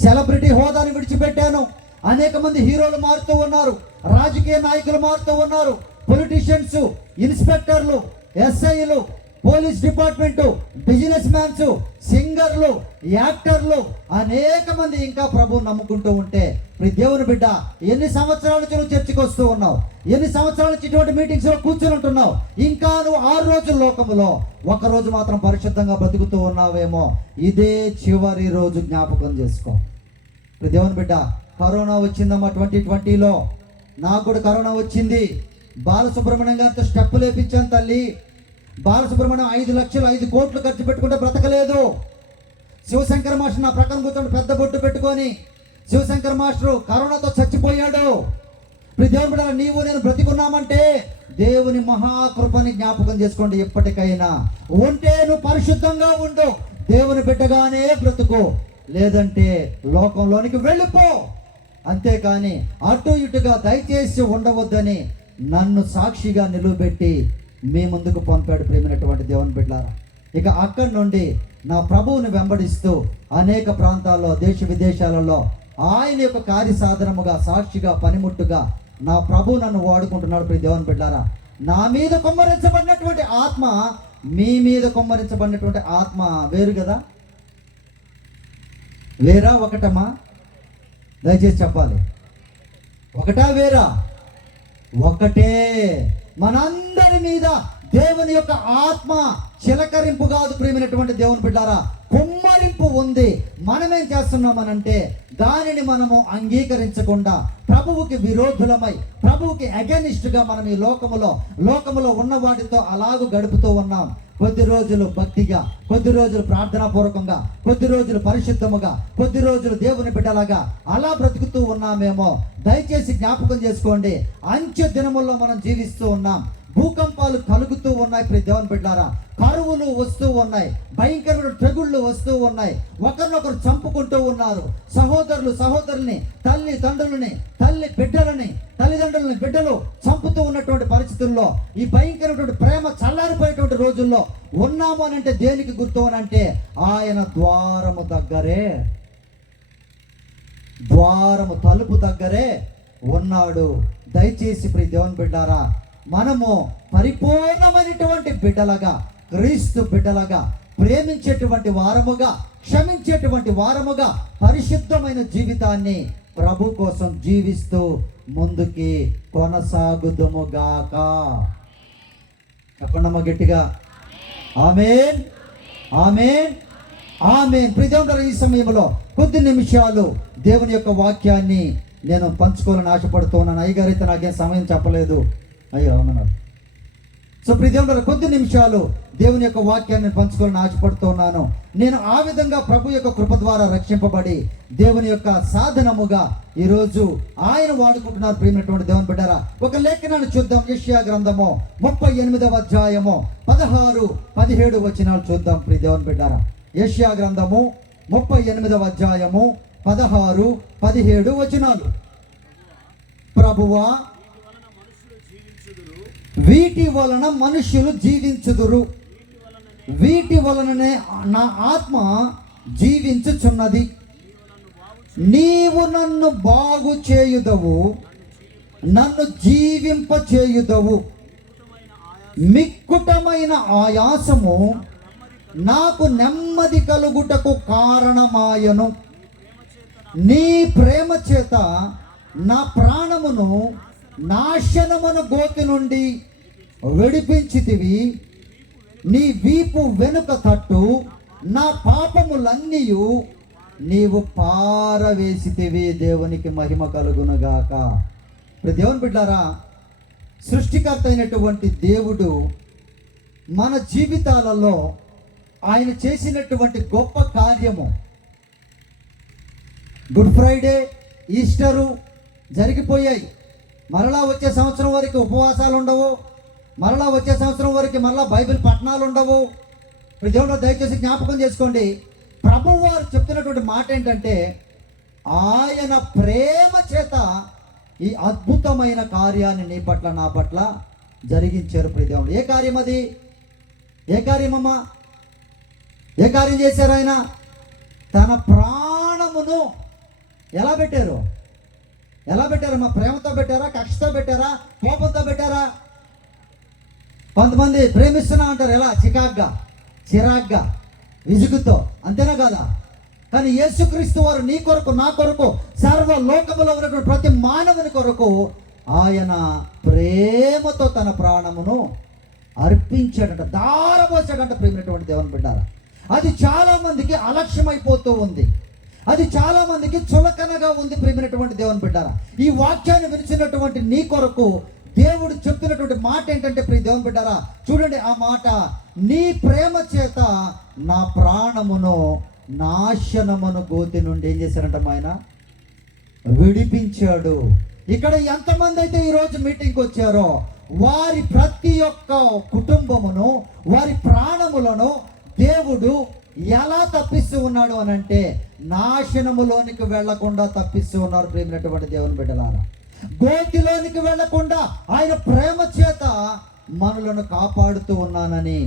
సెలబ్రిటీ హోదాని విడిచిపెట్టాను. అనేక మంది హీరోలు మారుతూ ఉన్నారు, రాజకీయ నాయకులు మారుతూ ఉన్నారు, పొలిటీషియన్స్, ఇన్స్పెక్టర్లు, ఎస్ఐలు, పోలీస్ డిపార్ట్మెంటు, బిజినెస్ మ్యాన్స్, సింగర్లు, యాక్టర్లు, అనేక మంది ఇంకా ప్రభువు నమ్ముకుంటూ ఉంటే, దేవుని బిడ్డ ఎన్ని సంవత్సరాల నుంచి నువ్వు చర్చికి వస్తూ ఉన్నావు, ఎన్ని సంవత్సరాల నుంచి ఇటువంటి మీటింగ్స్లో కూర్చొని ఉంటున్నావు, ఇంకా నువ్వు 6 రోజుల లోకములో ఒకరోజు మాత్రం పరిశుద్ధంగా బ్రతుకుతూ ఉన్నావేమో, ఇదే చివరి రోజు జ్ఞాపకం చేసుకో. దేవుని బిడ్డ, కరోనా వచ్చిందమ్మా 2020లో. నాకు కూడా కరోనా వచ్చింది. బాలసుబ్రహ్మణ్యం గారితో స్టెప్పులు వేపించాను తల్లి. బాలసుబ్రహ్మణ్యం 5 లక్షలు 5 కోట్లు ఖర్చు పెట్టుకుంటే బ్రతకలేదు. శివశంకర్ మాస్టర్ నా ప్రక్కన కూర్చొని పెద్ద బొట్టు పెట్టుకొని, శివశంకర్ మాస్టర్ కరోనాతో చచ్చిపోయాడు. దేవుని బిడ్డ, నీవు నేను బ్రతికున్నామంటే దేవుని మహాకృపని జ్ఞాపకం చేసుకోండి. ఎప్పటికైనా ఉంటే నువ్వు పరిశుద్ధంగా ఉండు, దేవుని బిడ్డగానే బ్రతుకు, లేదంటే లోకంలోనికి వెళ్ళిపో. అంతేకాని అటు ఇటుగా దయచేసి ఉండవద్దని నన్ను సాక్షిగా నిలువబెట్టి మీ ముందుకు పంపాడు. ప్రేమైనటువంటి దేవుని బిడ్డలారా, ఇక అక్కడి నుండి నా ప్రభువుని వెంబడిస్తూ అనేక ప్రాంతాల్లో, దేశ విదేశాలలో ఆయన యొక్క కార్యసాధనముగా, సాక్షిగా, పనిముట్టుగా నా ప్రభు నన్ను వాడుకుంటున్నాడు. ప్రియ దేవుని బిడ్డలారా, నా మీద కుమ్మరించబడినటువంటి ఆత్మ, మీ మీద కుమ్మరించబడినటువంటి ఆత్మ వేరు కదా? వేరా ఒకటమ్మా? దయచేసి చెప్పాలి. ఒకటా వేరా? ఒకటే. మనందరి మీద దేవుని యొక్క ఆత్మ చిలకరింపు కాదు ప్రియమైనటువంటి దేవుని బిడ్డారా, కుమ్మరింపు ఉంది. మనమేం చేస్తున్నామనంటే దానిని మనము అంగీకరించకుండా ప్రభువుకి విరోధులమై, ప్రభువుకి అగెనిస్ట్గా మనం ఈ లోకములో ఉన్న వాటితో అలాగూ గడుపుతూ ఉన్నాం. కొద్ది రోజులు భక్తిగా, కొద్ది రోజులు ప్రార్థనాపూర్వకంగా, కొద్ది రోజులు పరిశుద్ధముగా, కొద్ది రోజులు దేవుని బిడ్డలాగా అలా బ్రతుకుతూ ఉన్నామేమో. దయచేసి జ్ఞాపకం చేసుకోండి, అంత్య దినముల్లో మనం జీవిస్తూ ఉన్నాం. భూకంపాలు కలుగుతూ ఉన్నాయి ప్రియ దేవుని బిడ్డలారా, కరువులు వస్తూ ఉన్నాయి, భయంకరమైన తెగుళ్ళు వస్తూ ఉన్నాయి, ఒకరినొకరు చంపుకుంటూ ఉన్నారు. సహోదరులు సహోదరుల్ని, తల్లిదండ్రులని, తల్లిదండ్రులని బిడ్డలు చంపుతూ ఉన్నటువంటి పరిస్థితుల్లో, ఈ భయంకరమైనటువంటి ప్రేమ చల్లారిపోయేటువంటి రోజుల్లో ఉన్నాము అని అంటే దేనికి గుర్తు అని అంటే ఆయన ద్వారము దగ్గరే, ద్వారము తలుపు దగ్గరే ఉన్నాడు. దయచేసి ప్రియ దేవుని బిడ్డారా, మనము పరిపూర్ణమైనటువంటి బిడ్డలుగా, క్రీస్తు బిడ్డలుగా, ప్రేమించేటువంటి వారముగా, క్షమించేటువంటి వారముగా, పరిశుద్ధమైన జీవితాన్ని ప్రభు కోసం జీవిస్తూ ముందుకి కొనసాగుదుముగాక. చెప్పండమ్మా గట్టిగా ఆమేన్, ఆమేన్, ఆమేన్. ప్రియదేవుని ఈ సమయంలో కొద్ది నిమిషాలు దేవుని యొక్క వాక్యాన్ని నేను పంచుకోవాలని ఆశపడుతున్నాను. అయ్యగారు అయితే నాకేం సమయం చెప్పలేదు, అయ్యో అవునన్నారు. సో ప్రియదేవుని కొద్ది నిమిషాలు దేవుని యొక్క వాక్యాన్ని పంచుకోవాలని ఆశపడుతున్నాను. నేను ఆ విధంగా ప్రభు యొక్క కృప ద్వారా రక్షింపబడి దేవుని యొక్క సాధనముగా ఈరోజు ఆయన వాడుకుంటున్నారు. ప్రియమైనటువంటి దేవుని బిడ్డారా, ఒక లేఖనాన్ని చూద్దాం. యెషయా గ్రంథము 38వ అధ్యాయము 16-17 వచనాలు చూద్దాం. ప్రియ దేవుని బిడ్డారా, యెషయా గ్రంథము 38వ అధ్యాయము 16-17 వచనాలు. ప్రభువా, వీటి వలన మనుష్యులు జీవించుదురు, వీటి వలననే నా ఆత్మ జీవించుచున్నది. నీవు నన్ను బాగు చేయుదవు, నన్ను జీవింప చేయుదవు. మిక్కుటమైన ఆయాసము నాకు నెమ్మది కలుగుటకు కారణమాయను. నీ ప్రేమ చేత నా ప్రాణమును నాశనమును గోతి నుండి విడిపించితివి. నీ వీపు వెనుక తట్టు నా పాపములన్నీయు నీవు పారవేసితివి. దేవునికి మహిమ కలుగునుగాక. ఇప్పుడు దేవుని బిడ్డారా, సృష్టికర్త అయినటువంటి దేవుడు మన జీవితాలలో ఆయన చేసినటువంటి గొప్ప కార్యము, గుడ్ ఫ్రైడే, ఈస్టరు జరిగిపోయాయి. మరలా వచ్చే సంవత్సరం వరకు ఉపవాసాలు ఉండవు. మరలా వచ్చే సంవత్సరం వరకు మరలా బైబిల్ పఠనాలు ఉండవు. ఇప్పుడు దేవుడు దయచేసి జ్ఞాపకం చేసుకోండి. ప్రభువు వారు చెప్తున్నటువంటి మాట ఏంటంటే, ఆయన ప్రేమ చేత ఈ అద్భుతమైన కార్యాన్ని నీ పట్ల నా పట్ల జరిగించారు. ప్రియదేవుడు, ఏ కార్యం అది? ఏ కార్యమమ్మా? ఏ కార్యం చేశారు? ఆయన తన ప్రాణమును ఎలా పెట్టారు? ఎలా పెట్టారమ్మా? ప్రేమతో పెట్టారా? కక్షతో పెట్టారా? కోపంతో పెట్టారా? కొంతమంది ప్రేమిస్తున్నా అంటారు, ఎలా? చిరాగ్గా విసుగుతో, అంతేనా కాదా? కానీ యేసుక్రీస్తు వారు నీ కొరకు, నా కొరకు, సర్వ లోకములో ఉన్నటువంటి ప్రతి మానవుని కొరకు ఆయన ప్రేమతో తన ప్రాణమును అర్పించాడంట, దారపోసాడంట. ప్రేమైనటువంటి దేవుని బిడ్డారా, అది చాలా మందికి అలక్ష్యమైపోతూ ఉంది. అది చాలా మందికి చులకనగా ఉంది. ప్రేమైనటువంటి దేవుని బిడ్డారా, ఈ వాక్యాన్ని వినిచినటువంటి నీ కొరకు దేవుడు చెప్తున్నటువంటి మాట ఏంటంటే, ప్రియ దేవుని బిడ్డారా, చూడండి ఆ మాట. నీ ప్రేమ చేత నా ప్రాణమును నాశనమును గోతి నుండి ఏం చేశారంట? ఆయన విడిపించాడు. ఇక్కడ ఎంతమంది అయితే ఈరోజు మీటింగ్కి వచ్చారో వారి ప్రతి ఒక్క కుటుంబమును, వారి ప్రాణములను దేవుడు ఎలా తప్పిస్తూ ఉన్నాడు అని అంటే, నాశనములోనికి వెళ్లకుండా తప్పిస్తూ ఉన్నారు. ప్రేమైనటువంటి దేవుని బిడ్డలారా, గోతిలోనికి వెళ్లకుండా ఆయన ప్రేమ చేత మనలను కాపాడుతూ ఉన్నానని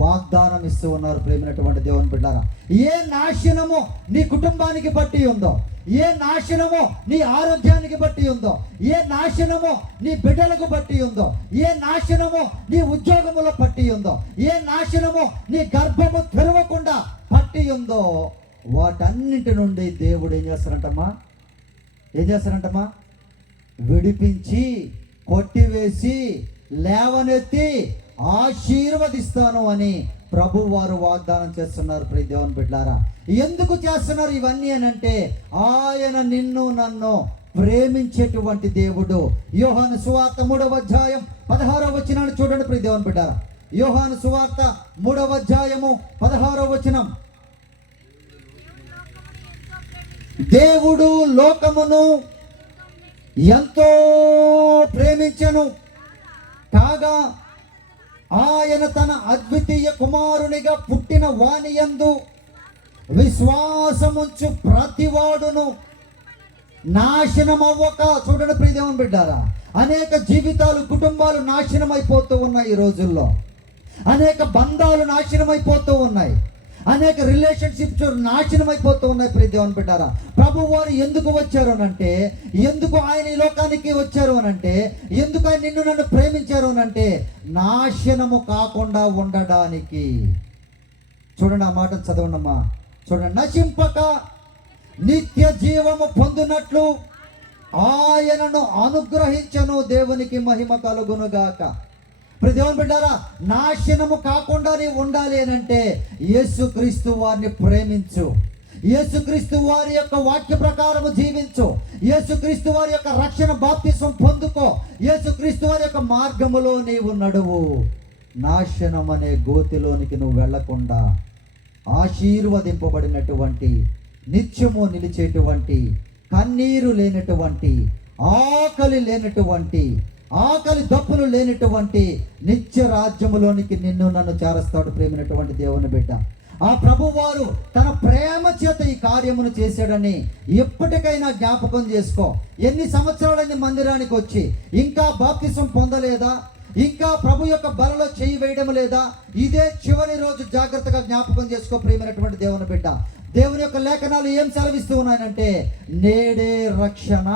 వాగ్దానం ఇస్తూ ఉన్నారు. ప్రేమైనటువంటి దేవుని బిడ్డలారా, ఏ నాశనము నీ కుటుంబానికి బట్టి ఉందో, ఏ నాశనము నీ ఆరోగ్యానికి బట్టి ఉందో, ఏ నాశనము నీ బిడ్డలకు బట్టి ఉందో, ఏ నాశనము నీ ఉద్యోగములో పట్టి ఉందో, ఏ నాశనము నీ గర్భము తెరవకుండా పట్టి ఉందో, వాటన్నింటి నుండి దేవుడు ఏం చేస్తారంటమ్మా? విడిపించి, కొట్టివేసి, లేవనెత్తి ఆశీర్వదిస్తాను అని ప్రభు వారు వాగ్దానం చేస్తున్నారు. ప్రియ దేవుని బిడ్డలారా, ఎందుకు చేస్తున్నారు ఇవన్నీ అని అంటే, ఆయన నిన్ను నన్ను ప్రేమించేటువంటి దేవుడు. యోహాను సువార్త 3వ అధ్యాయం 16వ వచనాన్ని చూడండి. ప్రియ దేవుని బిడ్డలారా, యోహాను సువార్త 3వ అధ్యాయము 16వ వచనం. దేవుడు లోకమును ఎంతో ప్రేమించెను, కాగా ఆయన తన అద్వితీయ కుమారునిగా పుట్టిన వాని యందు విశ్వాసముంచు ప్రతివాడును నాశనం అవ్వక. చూడండి ప్రియ దేవుని బిడ్డారా, అనేక జీవితాలు, కుటుంబాలు నాశనం అయిపోతూ ఉన్నాయి. ఈ రోజుల్లో అనేక బంధాలు నాశనం అయిపోతూ ఉన్నాయి. అనేక రిలేషన్షిప్స్ నాశనం అయిపోతూ ఉన్నాయి. ప్రియ దేవుని బిడ్డారా, ప్రభు వారు ఎందుకు వచ్చారు అనంటే, ఎందుకు ఆయన ఈ లోకానికి వచ్చారు అనంటే, ఎందుకు ఆయన నిన్ను నన్ను ప్రేమించారు అనంటే, నాశనము కాకుండా ఉండడానికి. చూడండి ఆ మాట చదవండమ్మా. చూడండి, నశింపక నిత్య జీవము పొందునట్లు ఆయనను అనుగ్రహించను. దేవునికి మహిమ కలుగునుగాక. ఇప్పుడు దేవుని బిడ్డారా, నాశనము కాకుండా నీవు ఉండాలి అని అంటే యేసుక్రీస్తు వారిని ప్రేమించు, యేసుక్రీస్తు వారి యొక్క వాక్య ప్రకారము జీవించు, యేసుక్రీస్తు వారి యొక్క రక్షణ బాప్తిసం పొందుకో, యేసుక్రీస్తు వారి యొక్క మార్గములో నీవు నడువు. నాశనం అనే గోతిలోనికి నువ్వు వెళ్లకుండా ఆశీర్వదింపబడినటువంటి, నిత్యము నిలిచేటువంటి, కన్నీరు లేనటువంటి, ఆకలి లేనటువంటి, ఆకలి దప్పులు లేనటువంటి నిత్య రాజ్యములోనికి నిన్ను నన్ను చేరస్తాడు. ప్రేమైనటువంటి దేవుని బిడ్డ, ఆ ప్రభువారు తన ప్రేమ చేత ఈ కార్యమును చేశాడని ఎప్పటికైనా జ్ఞాపకం చేసుకో. ఎన్ని సంవత్సరాలైన మందిరానికి వచ్చి ఇంకా బాప్తిసం పొందలేదా? ఇంకా ప్రభు యొక్క బలలో చేయి వేయడం లేదా? ఇదే చివరి రోజు జాగ్రత్తగా జ్ఞాపకం చేసుకో. ప్రేమైనటువంటి దేవుని బిడ్డ, దేవుని యొక్క లేఖనాలు ఏం సెలవిస్తూ ఉన్నాయంటే, నేడే రక్షణ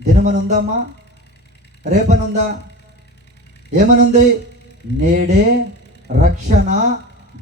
దినమనుందమ్మా, రేపనుందా? ఏమనుంది? నేడే రక్షణ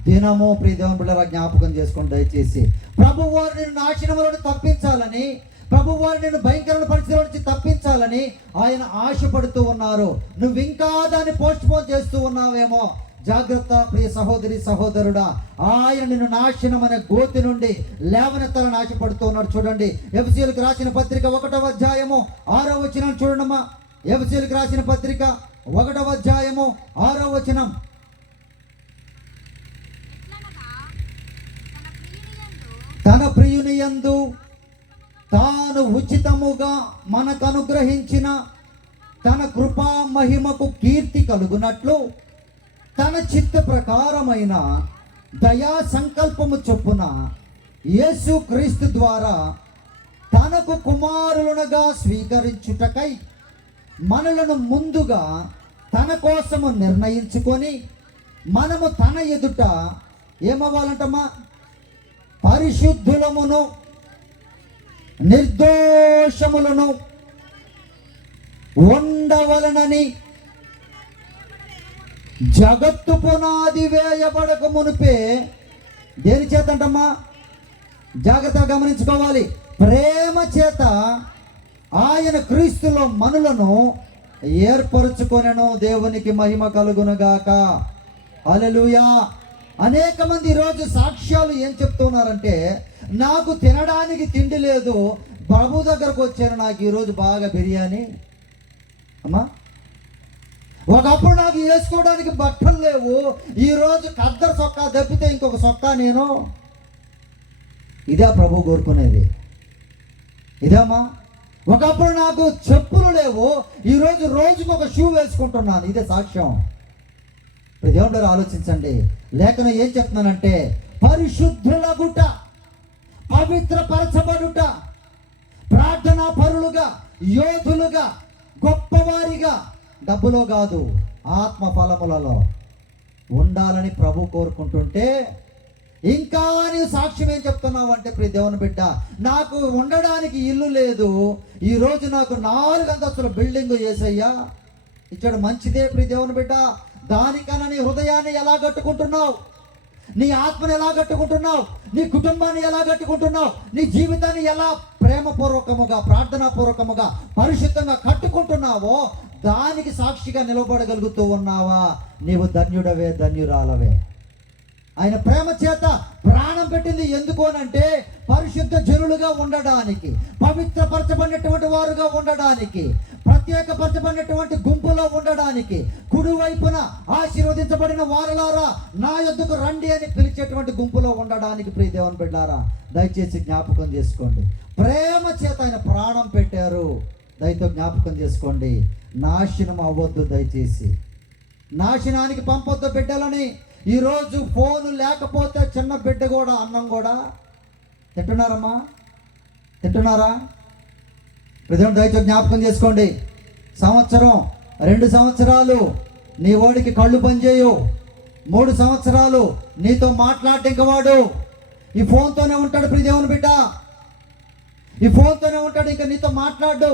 దినము. ప్రియ దేవుని బిడ్డలారా, జ్ఞాపకం చేసుకోండి దయచేసి. ప్రభు వారు నిన్ను నాశనములను తప్పించాలని, ప్రభువారు నేను భయంకరమైన పరిస్థితుల నుంచి తప్పించాలని ఆయన ఆశపడుతూ ఉన్నారు. నువ్వు ఇంకా దాన్ని పోస్ట్ పోన్ చేస్తూ ఉన్నావేమో. జాగ్రత్త ప్రియ సహోదరి సహోదరుడా, ఆయన నిన్ను నాశనం అనే గోతి నుండి లేవనెత్తాలని ఆశపడుతూ ఉన్నాడు. చూడండి, ఎఫెసీయులకు రాసిన పత్రిక 1వ అధ్యాయము 6వ వచనం చూడండమ్మా. ఎఫెసీయులకు రాసిన పత్రిక 1వ అధ్యాయము 6వ వచనం. తన ప్రియుని యందు తాను ఉచితముగా మనకు అనుగ్రహించిన తన కృపా మహిమకు కీర్తి కలుగునట్లు తన చిత్త ప్రకారమైన దయా సంకల్పము చొప్పున యేసు క్రీస్తు ద్వారా తనకు కుమారులునగా స్వీకరించుటకై మనలను ముందుగా తన కోసము నిర్ణయించుకొని మనము తన ఎదుట ఏమవ్వాలంటమ్మా? పరిశుద్ధులమును నిర్దోషములను ఉండవలనని జగత్తు పునాది వేయబడక మునిపే దేని చేత అంటమ్మా? జాగ్రత్తగా గమనించుకోవాలి. ప్రేమ చేత ఆయన క్రీస్తులో మనులను ఏర్పరచుకొనెను. దేవునికి మహిమ కలుగునుగాక. హల్లెలూయా. అనేక మంది ఈరోజు సాక్ష్యాలు ఏం చెప్తున్నారంటే, నాకు తినడానికి తిండి లేదు, ప్రభు దగ్గరకు వచ్చాను, నాకు ఈరోజు బాగా బిర్యానీ. అమ్మా, ఒకప్పుడు నాకు వేసుకోవడానికి బట్టలు లేవు, ఈరోజు ఖద్దరు సొక్కా తప్పితే ఇంకొక సొక్కా నేను. ఇదే ప్రభు కోరుకునేది, ఇదేమ్మా. ఒకప్పుడు నాకు చెప్పులు లేవు, ఈరోజు రోజుకు ఒక షూ వేసుకుంటున్నాను. ఇదే సాక్ష్యం. ఇప్పుడు దేవుని గారు ఆలోచించండి. లేఖనం ఏం చెప్తున్నానంటే, పరిశుద్ధులగుట, పవిత్రపరచబడుట, ప్రార్థనా పరులుగా, యోధులుగా, గొప్పవారిగా, డబ్బులో కాదు ఆత్మ ఫలములలో ఉండాలని ప్రభు కోరుకుంటుంటే, ఇంకా నీవు సాక్ష్యం ఏం చెప్తున్నావు అంటే, ప్రియ దేవుని బిడ్డ, నాకు ఉండడానికి ఇల్లు లేదు, ఈరోజు నాకు 4 అంతస్తుల బిల్డింగ్ యేసయ్యా ఇచ్చాడు. మంచిదే ప్రియ దేవుని బిడ్డ. దానికన్నా నీ హృదయాన్ని ఎలా కట్టుకుంటున్నావు, నీ ఆత్మని ఎలా కట్టుకుంటున్నావు, నీ కుటుంబాన్ని ఎలా కట్టుకుంటున్నావు, నీ జీవితాన్ని ఎలా ప్రేమపూర్వకముగా, ప్రార్థనాపూర్వకముగా, పరిశుద్ధంగా కట్టుకుంటున్నావో దానికి సాక్షిగా నిలబడగలుగుతూ ఉన్నావా? నీవు ధన్యుడవే, ధన్యురాలవే. ఆయన ప్రేమ చేత ప్రాణం పెట్టింది ఎందుకు అనంటే, పరిశుద్ధ జనులుగా ఉండడానికి, పవిత్రపరచబడినటువంటి వారుగా ఉండడానికి, ప్రత్యేకపరచబడినటువంటి గుంపులో ఉండడానికి, కుడివైపున ఆశీర్వదించబడిన వారలారా నా యొద్దకు రండి అని పిలిచేటువంటి గుంపులో ఉండడానికి. ప్రియ దేవుని బిడ్డారా, దయచేసి జ్ఞాపకం చేసుకోండి. ప్రేమ చేత ఆయన ప్రాణం పెట్టారు. దయతో జ్ఞాపకం చేసుకోండి. నాశనం అవ్వద్దు, దయచేసి నాశనానికి పంపొద్దు బిడ్డలని. ఈరోజు ఫోను లేకపోతే చిన్న బిడ్డ కూడా అన్నం కూడా తింటున్నారమ్మా, తింటున్నారా? ప్రజలు దయచేసి జ్ఞాపకం చేసుకోండి. సంవత్సరం 2 సంవత్సరాలు నీ వాడికి కళ్ళు పనిచేయు, 3 సంవత్సరాలు నీతో మాట్లాడటం ఇంక వాడు ఈ ఫోన్తోనే ఉంటాడు. ప్రియ దేవుని బిడ్డ, ఈ ఫోన్తోనే ఉంటాడు, ఇంకా నీతో మాట్లాడు.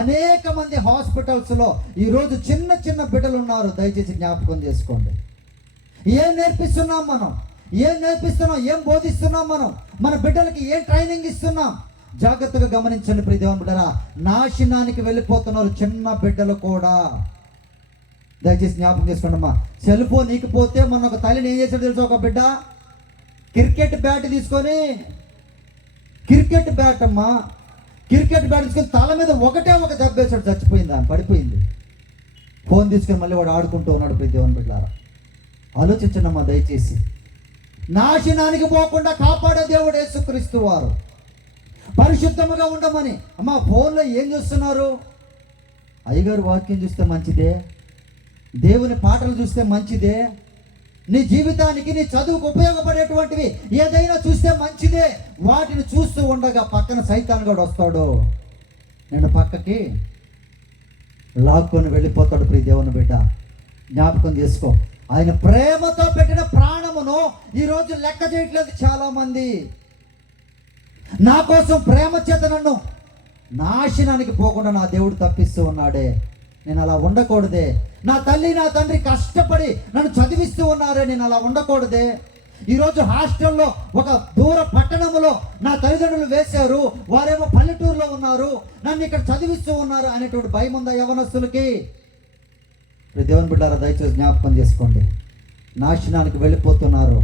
అనేక మంది హాస్పిటల్స్లో ఈరోజు చిన్న చిన్న బిడ్డలు ఉన్నారు. దయచేసి జ్ఞాపకం చేసుకోండి. ఏం నేర్పిస్తున్నాం మనం, ఏం నేర్పిస్తున్నాం, ఏం బోధిస్తున్నాం మనం, మన బిడ్డలకి ఏం ట్రైనింగ్ ఇస్తున్నాం? జాగ్రత్తగా గమనించండి ప్రియ దేవుని బిడ్డరా. నాశనానికి వెళ్ళిపోతున్నారు చిన్న బిడ్డలు కూడా. దయచేసి జ్ఞాపకం చేసుకోండి అమ్మా. సెల్ ఫోన్ నీకపోతే మన ఒక తల్లిని ఏం చేశాడు తెలుసా? ఒక బిడ్డ క్రికెట్ బ్యాట్ తీసుకొని, క్రికెట్ బ్యాట్ అమ్మా, క్రికెట్ బ్యాట్ తీసుకొని తల మీద ఒకటే ఒక దెబ్బేసాడు, చచ్చిపోయింది, ఆమె పడిపోయింది. ఫోన్ తీసుకొని మళ్ళీ వాడు ఆడుకుంటూ ఉన్నాడు. ప్రియ దేవుని బిడ్డలారా, ఆలోచించండమ్మా దయచేసి. నాశనానికి పోకుండా కాపాడే దేవుడు యేసుక్రీస్తు వారు. పరిశుద్ధముగా ఉండమని. అమ్మా, ఫోన్లో ఏం చూస్తున్నారు? అయ్యగారు వాక్యం చూస్తే మంచిదే, దేవుని పాటలు చూస్తే మంచిదే, నీ జీవితానికి, నీ చదువుకు ఉపయోగపడేటువంటివి ఏదైనా చూస్తే మంచిదే. వాటిని చూస్తూ ఉండగా పక్కన సైతాన్ గడు వస్తాడు, నేను పక్కకి లాక్కొని వెళ్ళిపోతాడు. ప్రియ దేవుని బిడ్డ, జ్ఞాపకం చేసుకో. ఆయన ప్రేమతో పెట్టిన ప్రాణమును ఈరోజు లెక్క చేయట్లేదు చాలామంది. నా కోసం ప్రేమ చేత నన్ను నాశనానికి పోకుండా నా దేవుడు తప్పిస్తూ ఉన్నాడే, నేను అలా ఉండకూడదే. నా తల్లి నా తండ్రి కష్టపడి నన్ను చదివిస్తూ ఉన్నారే, నేను అలా ఉండకూడదే. ఈరోజు హాస్టల్లో ఒక దూర పట్టణంలో నా తల్లిదండ్రులు వేశారు, వారేమో పల్లెటూరులో ఉన్నారు, నన్ను ఇక్కడ చదివిస్తూ ఉన్నారు అనేటువంటి భయం ఉందా యవనస్తులకి? దేవుని బిడ్డారా, దయచేసి జ్ఞాపకం చేసుకోండి. నాశనానికి వెళ్ళిపోతున్నారు.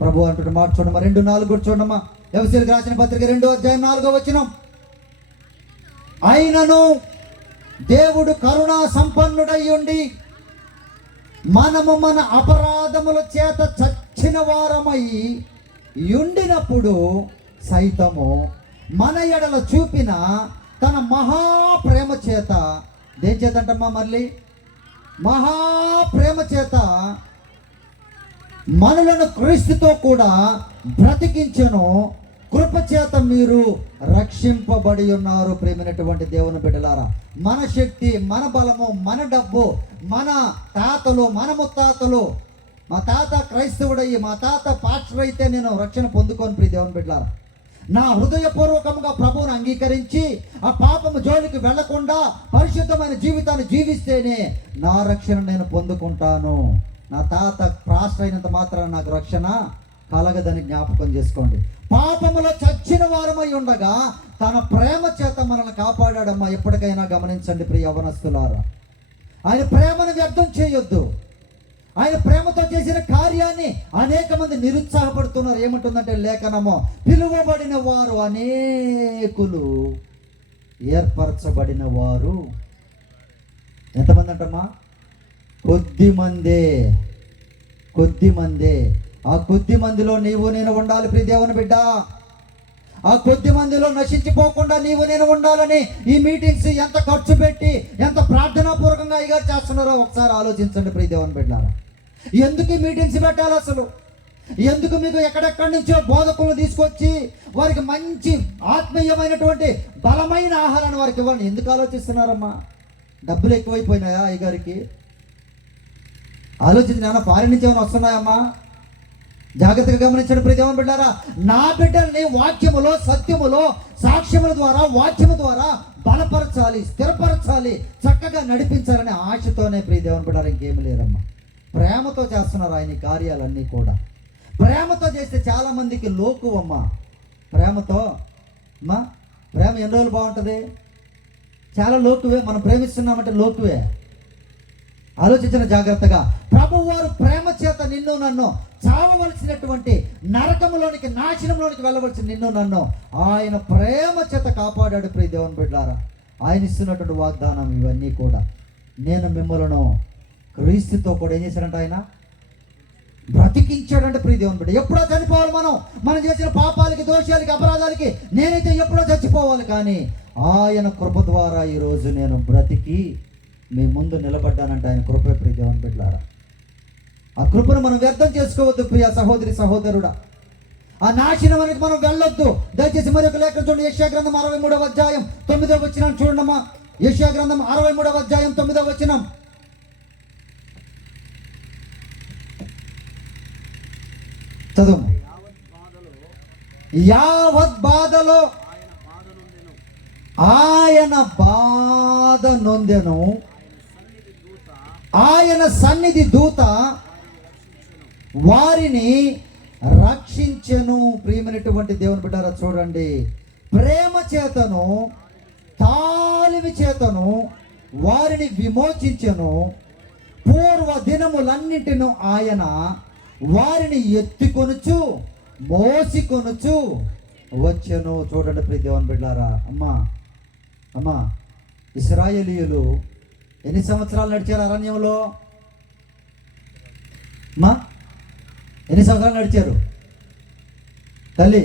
ప్రభు అంటున్న మాట చూడమ్మా, 2:4 కూడా చూడమ్మా. ఎఫెసీయులకు రాసిన పత్రిక 2:4 అయినను దేవుడు కరుణా సంపన్నుడై ఉండి మనము మన అపరాధముల చేత చచ్చిన వారమై ఉండినప్పుడు సైతము మన ఎడల చూపిన తన మహాప్రేమ చేత, దేని చేత అంటమ్మా? మళ్ళీ మహాప్రేమ చేత మనలను క్రీస్తుతో కూడా బ్రతికించెను, కృపచేత మీరు రక్షింపబడి ఉన్నారు. ప్రేమైనటువంటి దేవుని బిడ్డలారా, మన శక్తి, మన బలము, మన డబ్బు, మన తాతలు, మన ముత్తాతలు, మా తాత క్రైస్తవుడయ్యి మా తాత పాస్టర్ అయితే నేను రక్షణ పొందుకోను. ప్రియ దేవుని బిడ్డలారా, నా హృదయపూర్వకంగా ప్రభువును అంగీకరించి ఆ పాపము జోలికి వెళ్లకుండా పరిశుద్ధమైన జీవితాన్ని జీవిస్తేనే నా రక్షణ నేను పొందుకుంటాను. నా తాత పాస్టర్ అయినంత మాత్రాన నాకు రక్షణ కలగదని జ్ఞాపకం చేసుకోండి. పాపములో చచ్చిన వారమై ఉండగా తన ప్రేమ చేత మనల్ని కాపాడాడమ్మా. ఎప్పటికైనా గమనించండి ప్రియ యవనస్తులారా, ఆయన ప్రేమను వ్యర్థం చేయొద్దు. ఆయన ప్రేమతో చేసిన కార్యాన్ని అనేక మంది నిరుత్సాహపడుతున్నారు. ఏమంటుందంటే లేఖనము, పిలువబడిన వారు అనేకులు, ఏర్పరచబడిన వారు ఎంతమంది అంటమ్మా? కొద్ది మందే. ఆ కొద్ది మందిలో నీవు నేను ఉండాలి ప్రియ దేవుని బిడ్డ. ఆ కొద్ది మందిలో నశించిపోకుండా నీవు నేను ఉండాలని ఈ మీటింగ్స్ ఎంత ఖర్చు పెట్టి ఎంత ప్రార్థనాపూర్వకంగా ఇగా చేస్తున్నారో ఒకసారి ఆలోచించండి ప్రియ దేవుని బిడ్డారా. ఎందుకు ఈ మీటింగ్స్ పెట్టాలి అసలు? ఎందుకు మీకు ఎక్కడెక్కడి నుంచో బోధకులను తీసుకొచ్చి వారికి మంచి ఆత్మీయమైనటువంటి బలమైన ఆహారాన్ని వారికి ఇవ్వండి? ఎందుకు ఆలోచిస్తున్నారమ్మా? డబ్బులు ఎక్కువైపోయినాయా అయ్యగారికి? ఆలోచించిన ఏమన్నా ఫారిన్ నుంచి ఏమైనా వస్తున్నాయమ్మా? జాగ్రత్తగా గమనించండి ప్రియ దేవుని బిడ్డారా. నా బిడ్డల్ని వాక్యములో, సత్యములో, సాక్ష్యముల ద్వారా, వాక్యము ద్వారా బలపరచాలి, స్థిరపరచాలి, చక్కగా నడిపించాలనే ఆశతోనే ప్రియ దేవుని బిడ్డారా, ఇంకేమి లేదమ్మా. ప్రేమతో చేస్తున్నారు ఆయన కార్యాలన్నీ కూడా. ప్రేమతో చేస్తే చాలామందికి లోకువమ్మా. ప్రేమతో అమ్మా, ప్రేమ ఎన్ని రోజులు బాగుంటుంది? చాలా లోకువే. మనం ప్రేమిస్తున్నామంటే లోకువే. ఆలోచించిన జాగ్రత్తగా. ప్రభువు వారు ప్రేమ చేత నిన్ను నన్ను చావవలసినటువంటి నరకములోనికి, నాశనంలోనికి వెళ్ళవలసిన నిన్ను నన్ను ఆయన ప్రేమ చేత కాపాడాడు ప్రియ దేవుని బిడ్డలారా. ఆయన ఇస్తున్నటువంటి వాగ్దానం ఇవన్నీ కూడా. నేను మిమ్మలను క్రీస్తుతో కూడా ఏం చేశాడంటే ఆయన బ్రతికించాడంటే ప్రియ దేవుని బిడ్డ. ఎప్పుడో చనిపోవాలి మనం చేసిన పాపాలకి, దోషాలకి, అపరాధాలకి నేనైతే ఎప్పుడో చచ్చిపోవాలి. కానీ ఆయన కృప ద్వారా ఈరోజు నేను బ్రతికి మీ ముందు నిలబడ్డానంటే ఆయన కృపే ప్రియ దేవుని బిడ్డలారా. ఆ కృపను మనం వ్యర్థం చేసుకోవద్దు ప్రియ సహోదరి సహోదరుడా. ఆ నాశనం అనేది మనం వెళ్ళొద్దు. దయచేసి మరి ఒక లేఖ చూడండి. యెషయా గ్రంథం 63:9 చూడమ్మా. యెషయా గ్రంథం 63:9 చదువు. యావత్ బాధలో ఆయన బాధ నొందెను, ఆయన సన్నిధి దూత వారిని రక్షించెను. ప్రియమైనటువంటి దేవుని బిడ్డారా, చూడండి, ప్రేమ చేతను, తాలిమి చేతను వారిని విమోచించెను. పూర్వ దినములన్నిటిను ఆయన వారిని ఎత్తుకొనుచు మోసికొనుచు వచ్చెను. చూడండి ప్రియ దేవుని బిడ్డారా. అమ్మా ఇశ్రాయేలీయులు ఎన్ని సంవత్సరాలు నడిచారు అరణ్యంలో? ఎన్ని సంవత్సరాలు నడిచారు తల్లి?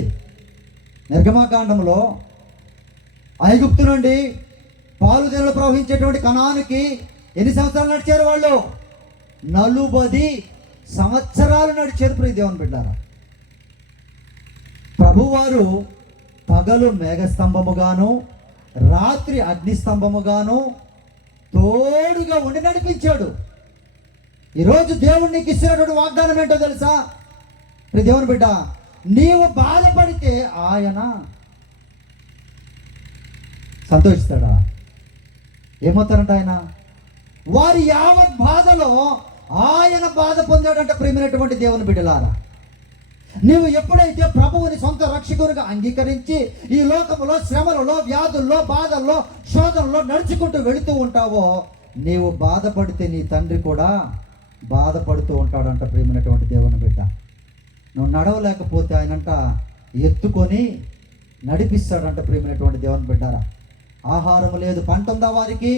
నిర్గమాకాండంలో ఐగుప్తు నుండి పాలుదేనులు ప్రవహించేటువంటి కనానుకి ఎన్ని సంవత్సరాలు నడిచారు వాళ్ళు? 40 సంవత్సరాలు నడిచారు ప్రియ దేవుని బిడ్డారా. ప్రభువారు పగలు మేఘస్తంభముగాను, రాత్రి అగ్నిస్తంభముగాను తోడుగా ఉండి నడిపించాడు. ఈరోజు దేవుడు నీకు ఇచ్చినటువంటి వాగ్దానం ఏంటో తెలుసా ప్రియ దేవుని బిడ్డ? నీవు బాధపడితే ఆయన సంతోషిస్తాడా? ఏమవుతారంట ఆయన? వారి యావత్ బాధలో ఆయన బాధ పొందాడంట. ప్రియమైనటువంటి దేవుని బిడ్డలారా, నీవు ఎప్పుడైతే ప్రభువుని సొంత రక్షకునిగా అంగీకరించి ఈ లోకంలో శ్రమలలో, వ్యాధుల్లో, బాధల్లో, శోధనలో నడుచుకుంటూ వెళుతూ ఉంటావో, నీవు బాధపడితే నీ తండ్రి కూడా బాధపడుతూ ఉంటాడంట. ప్రియమైనటువంటి దేవుని బిడ్డ, నువ్వు నడవలేకపోతే ఆయనంట ఎత్తుకొని నడిపిస్తాడంట. ప్రియమైనటువంటి దేవుని బిడ్డారా, ఆహారం లేదు, పంట ఉందా వారికి?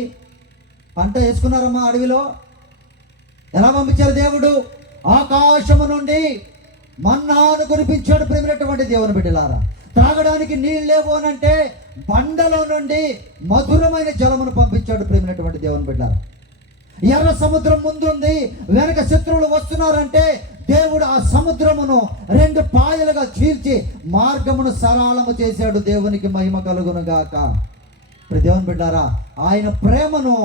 పంట వేసుకున్నారమ్మా అడవిలో? ఎలా పంపించారు దేవుడు? ఆకాశము నుండి మన్నాను కురిపించాడు. ప్రియమైనటువంటి దేవుని బిడ్డలారా, తాగడానికి నీళ్ళు లేవు అనంటే బండలో నుండి మధురమైన జలమును పంపించాడు. ప్రియమైనటువంటి దేవుని బిడ్డలారా, ఎర్ర సముద్రం ముందుంది, వెనక శత్రువులు వస్తున్నారంటే దేవుడు ఆ సముద్రమును 2 పాయలుగా చీల్చి మార్గమును సరళము చేశాడు. దేవునికి మహిమ కలుగును గాక. దేవుని బిడ్డారా, ఆయన ప్రేమను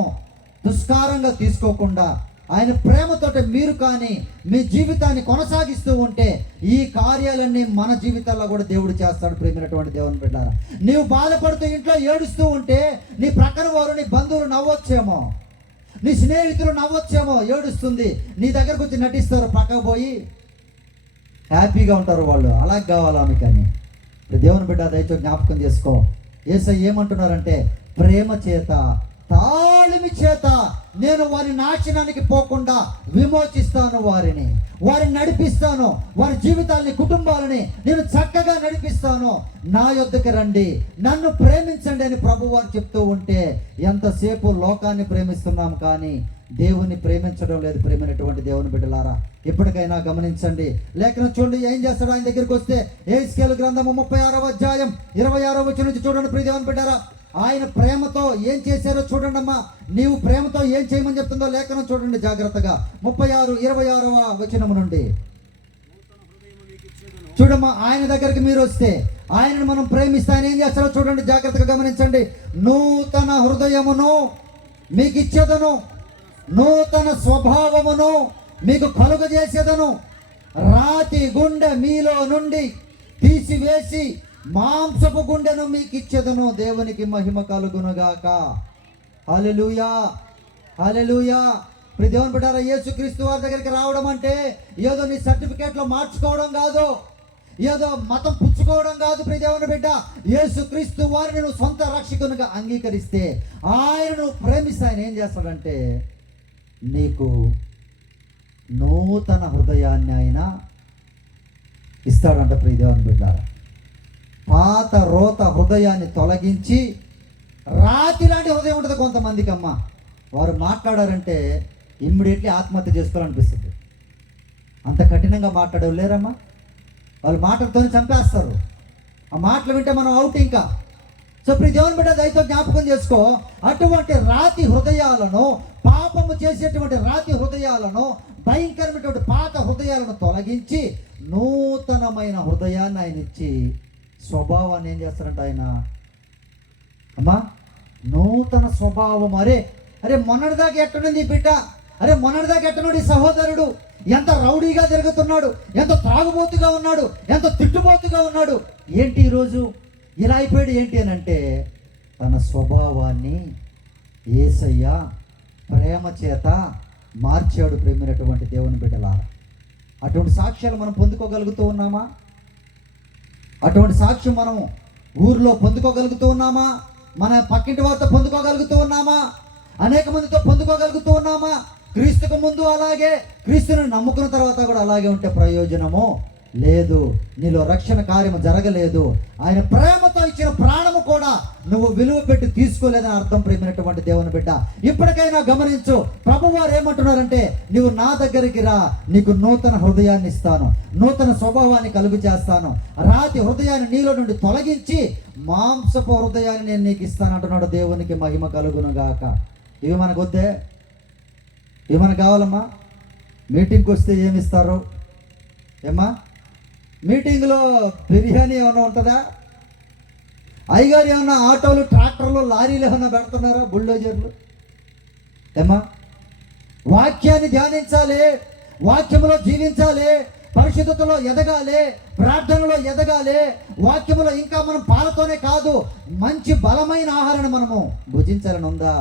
దుష్కారంగా తీసుకోకుండా, ఆయన ప్రేమతోటి మీరు కానీ మీ జీవితాన్ని కొనసాగిస్తూ ఉంటే ఈ కార్యాలన్నీ మన జీవితాల్లో కూడా దేవుడు చేస్తాడు. ప్రియమైనటువంటి దేవుని బిడ్డారా, నీవు బాధపడుతూ ఇంట్లో ఏడుస్తూ ఉంటే నీ ప్రక్కన వారు, నీ బంధువులు నవ్వొచ్చేమో, నీ స్నేహితులు నవ్వొచ్చేమో, ఏడుస్తుంది, నీ దగ్గరకు వచ్చి నటిస్తారు, పక్కకు పోయి హ్యాపీగా ఉంటారు వాళ్ళు. అలా కావాలి ఆమె. కానీ దేవుని బిడ్డ దయచేసి జ్ఞాపకం చేసుకో, యేసయ్య ఏమంటున్నారంటే, ప్రేమ చేత, తాళిమి చేత నేను వారి నాశనానికి పోకుండా విమోచిస్తాను, వారిని నడిపిస్తాను, వారి జీవితాలని, కుటుంబాలని నేను చక్కగా నడిపిస్తాను. నా యొద్దకు రండి, నన్ను ప్రేమించండి అని ప్రభు వారు చెప్తూ ఉంటే ఎంతసేపు లోకాన్ని ప్రేమిస్తున్నాం కానీ దేవుని ప్రేమించడం లేదు. ప్రేమైనటువంటి దేవుని బిడ్డలారా, ఎప్పటికైనా గమనించండి. లేఖనం చూడండి, ఏం చేస్తాడు ఆయన దగ్గరికి వస్తే. యెహెజ్కేలు గ్రంథము 36వ అధ్యాయం 26వ వచనం నుంచి చూడండి. ప్రియ దేవుని బిడ్డలారా, ఆయన ప్రేమతో ఏం చేశారో చూడండి అమ్మా. నీవు ప్రేమతో ఏం చేయమని చెప్తుందో లేఖనం చూడండి జాగ్రత్తగా. 36-26వ వచనం నుండి చూడమ్మా. ఆయన దగ్గరికి మీరు వస్తే, ఆయనను మనం ప్రేమిస్తే ఆయన ఏం చేస్తారో చూడండి, జాగ్రత్తగా గమనించండి. నూతన హృదయమును మీకు ఇచ్చేదను, నూతన స్వభావమును మీకు కలుగజేసేదను, రాతి గుండె మీలో నుండి తీసివేసి మాంసపు గుండెను మీకు ఇచ్చేదను. దేవునికి మహిమ కలుగునుగాక. హల్లెలూయా, హల్లెలూయా. ఇప్పుడు దేవుని బిడ్డారా, యేసుక్రీస్తు వారి దగ్గరికి రావడం అంటే ఏదో నీ సర్టిఫికేట్లో మార్చుకోవడం కాదు, ఏదో మతం పుచ్చుకోవడం కాదు. ప్రియ దేవుని బిడ్డ, యేసుక్రీస్తు వారిని నువ్వు సొంత రక్షకునిగా అంగీకరిస్తే, ఆయనను ప్రేమిస్తే ఆయన ఏం చేస్తాడంటే నీకు నూతన హృదయాన్ని ఆయన ఇస్తాడంట. ప్రియ దేవుని బిడ్డారా, పాత రోత హృదయాన్ని తొలగించి రాతి లాంటి హృదయం ఉంటుంది కొంతమందికి. అమ్మ, వారు మాట్లాడారంటే ఇమ్మీడియట్లీ ఆత్మహత్య చేసుకోవాలనిపిస్తుంది. అంత కఠినంగా మాట్లాడేవారు లేరమ్మా. వాళ్ళు మాటలతోనే చంపేస్తారు. ఆ మాటలు వింటే మనం అవుట్ ఇంకా. సో ప్రియ దేవుని బిడ్డ దయతో జ్ఞాపకం చేసుకో, అటువంటి రాతి హృదయాలను, పాపము చేసేటువంటి రాతి హృదయాలను, భయంకరమైనటువంటి పాత హృదయాలను తొలగించి నూతనమైన హృదయాన్ని ఆయన ఇచ్చి స్వభావాన్ని ఏం చేస్తారంట ఆయన, అమ్మా నూతన స్వభావం. అరే మొన్నటిదాకా ఎక్కడుంది ఈ బిడ్డ, అరే మొన్నటిదాకా ఎక్కడున్నాడు ఈ సహోదరుడు, ఎంత రౌడీగా తిరుగుతున్నాడు, ఎంత త్రాగుబోతుగా ఉన్నాడు, ఎంత తిట్టుబోతుగా ఉన్నాడు, ఏంటి ఈరోజు ఇలా అయిపోయాడు ఏంటి అని అంటే, తన స్వభావాన్ని యేసయ్య ప్రేమ చేత మార్చాడు. ప్రేమైనటువంటి దేవుని బిడ్డలారా, అటువంటి సాక్ష్యాలు మనం పొందుకోగలుగుతూ ఉన్నామా? అటువంటి సాక్ష్యం మనం ఊర్లో పొందుకోగలుగుతూ ఉన్నామా? మన పక్కింటి వారితో పొందుకోగలుగుతూ ఉన్నామా? అనేక మందితో పొందుకోగలుగుతూ ఉన్నామా? క్రీస్తుకు ముందు అలాగే, క్రీస్తుని నమ్ముకున్న తర్వాత కూడా అలాగే ఉంటే ప్రయోజనము లేదు. నీలో రక్షణ కార్యము జరగలేదు. ఆయన ప్రేమతో ఇచ్చిన ప్రాణము కూడా నువ్వు విలువ పెట్టి తీసుకోలేదని అర్థం. ప్రేమైనటువంటి దేవుని బిడ్డ, ఇప్పటికైనా గమనించు. ప్రభువారు ఏమంటున్నారంటే, నీవు నా దగ్గరికి రా, నీకు నూతన హృదయాన్ని ఇస్తాను, నూతన స్వభావాన్ని కలుగు చేస్తాను, రాతి హృదయాన్ని నీలో నుండి తొలగించి మాంసపు హృదయాన్ని నేను నీకు ఇస్తాను అంటున్నాడు. దేవునికి మహిమ కలుగును గాక. ఇవి మనకు వద్దే, ఇవి మనకు కావాలమ్మా. మీటింగ్కి వస్తే ఏమిస్తారు ఏమ్మా? మీటింగ్లో బిర్యానీ ఏమైనా ఉంటుందా? అయ్యగారు ఏమన్నా ఆటోలు, ట్రాక్టర్లు, లారీలు ఏమన్నా పెడుతున్నారా, బుల్డోజర్లు? ఏమ్మా, వాక్యాన్ని ధ్యానించాలి, వాక్యములో జీవించాలి, పరిశుద్ధతలో ఎదగాలి, ప్రార్థనలో ఎదగాలి. వాక్యములో ఇంకా మనం పాలతోనే కాదు, మంచి బలమైన ఆహారాన్ని మనము భుజించాలని ఉందా?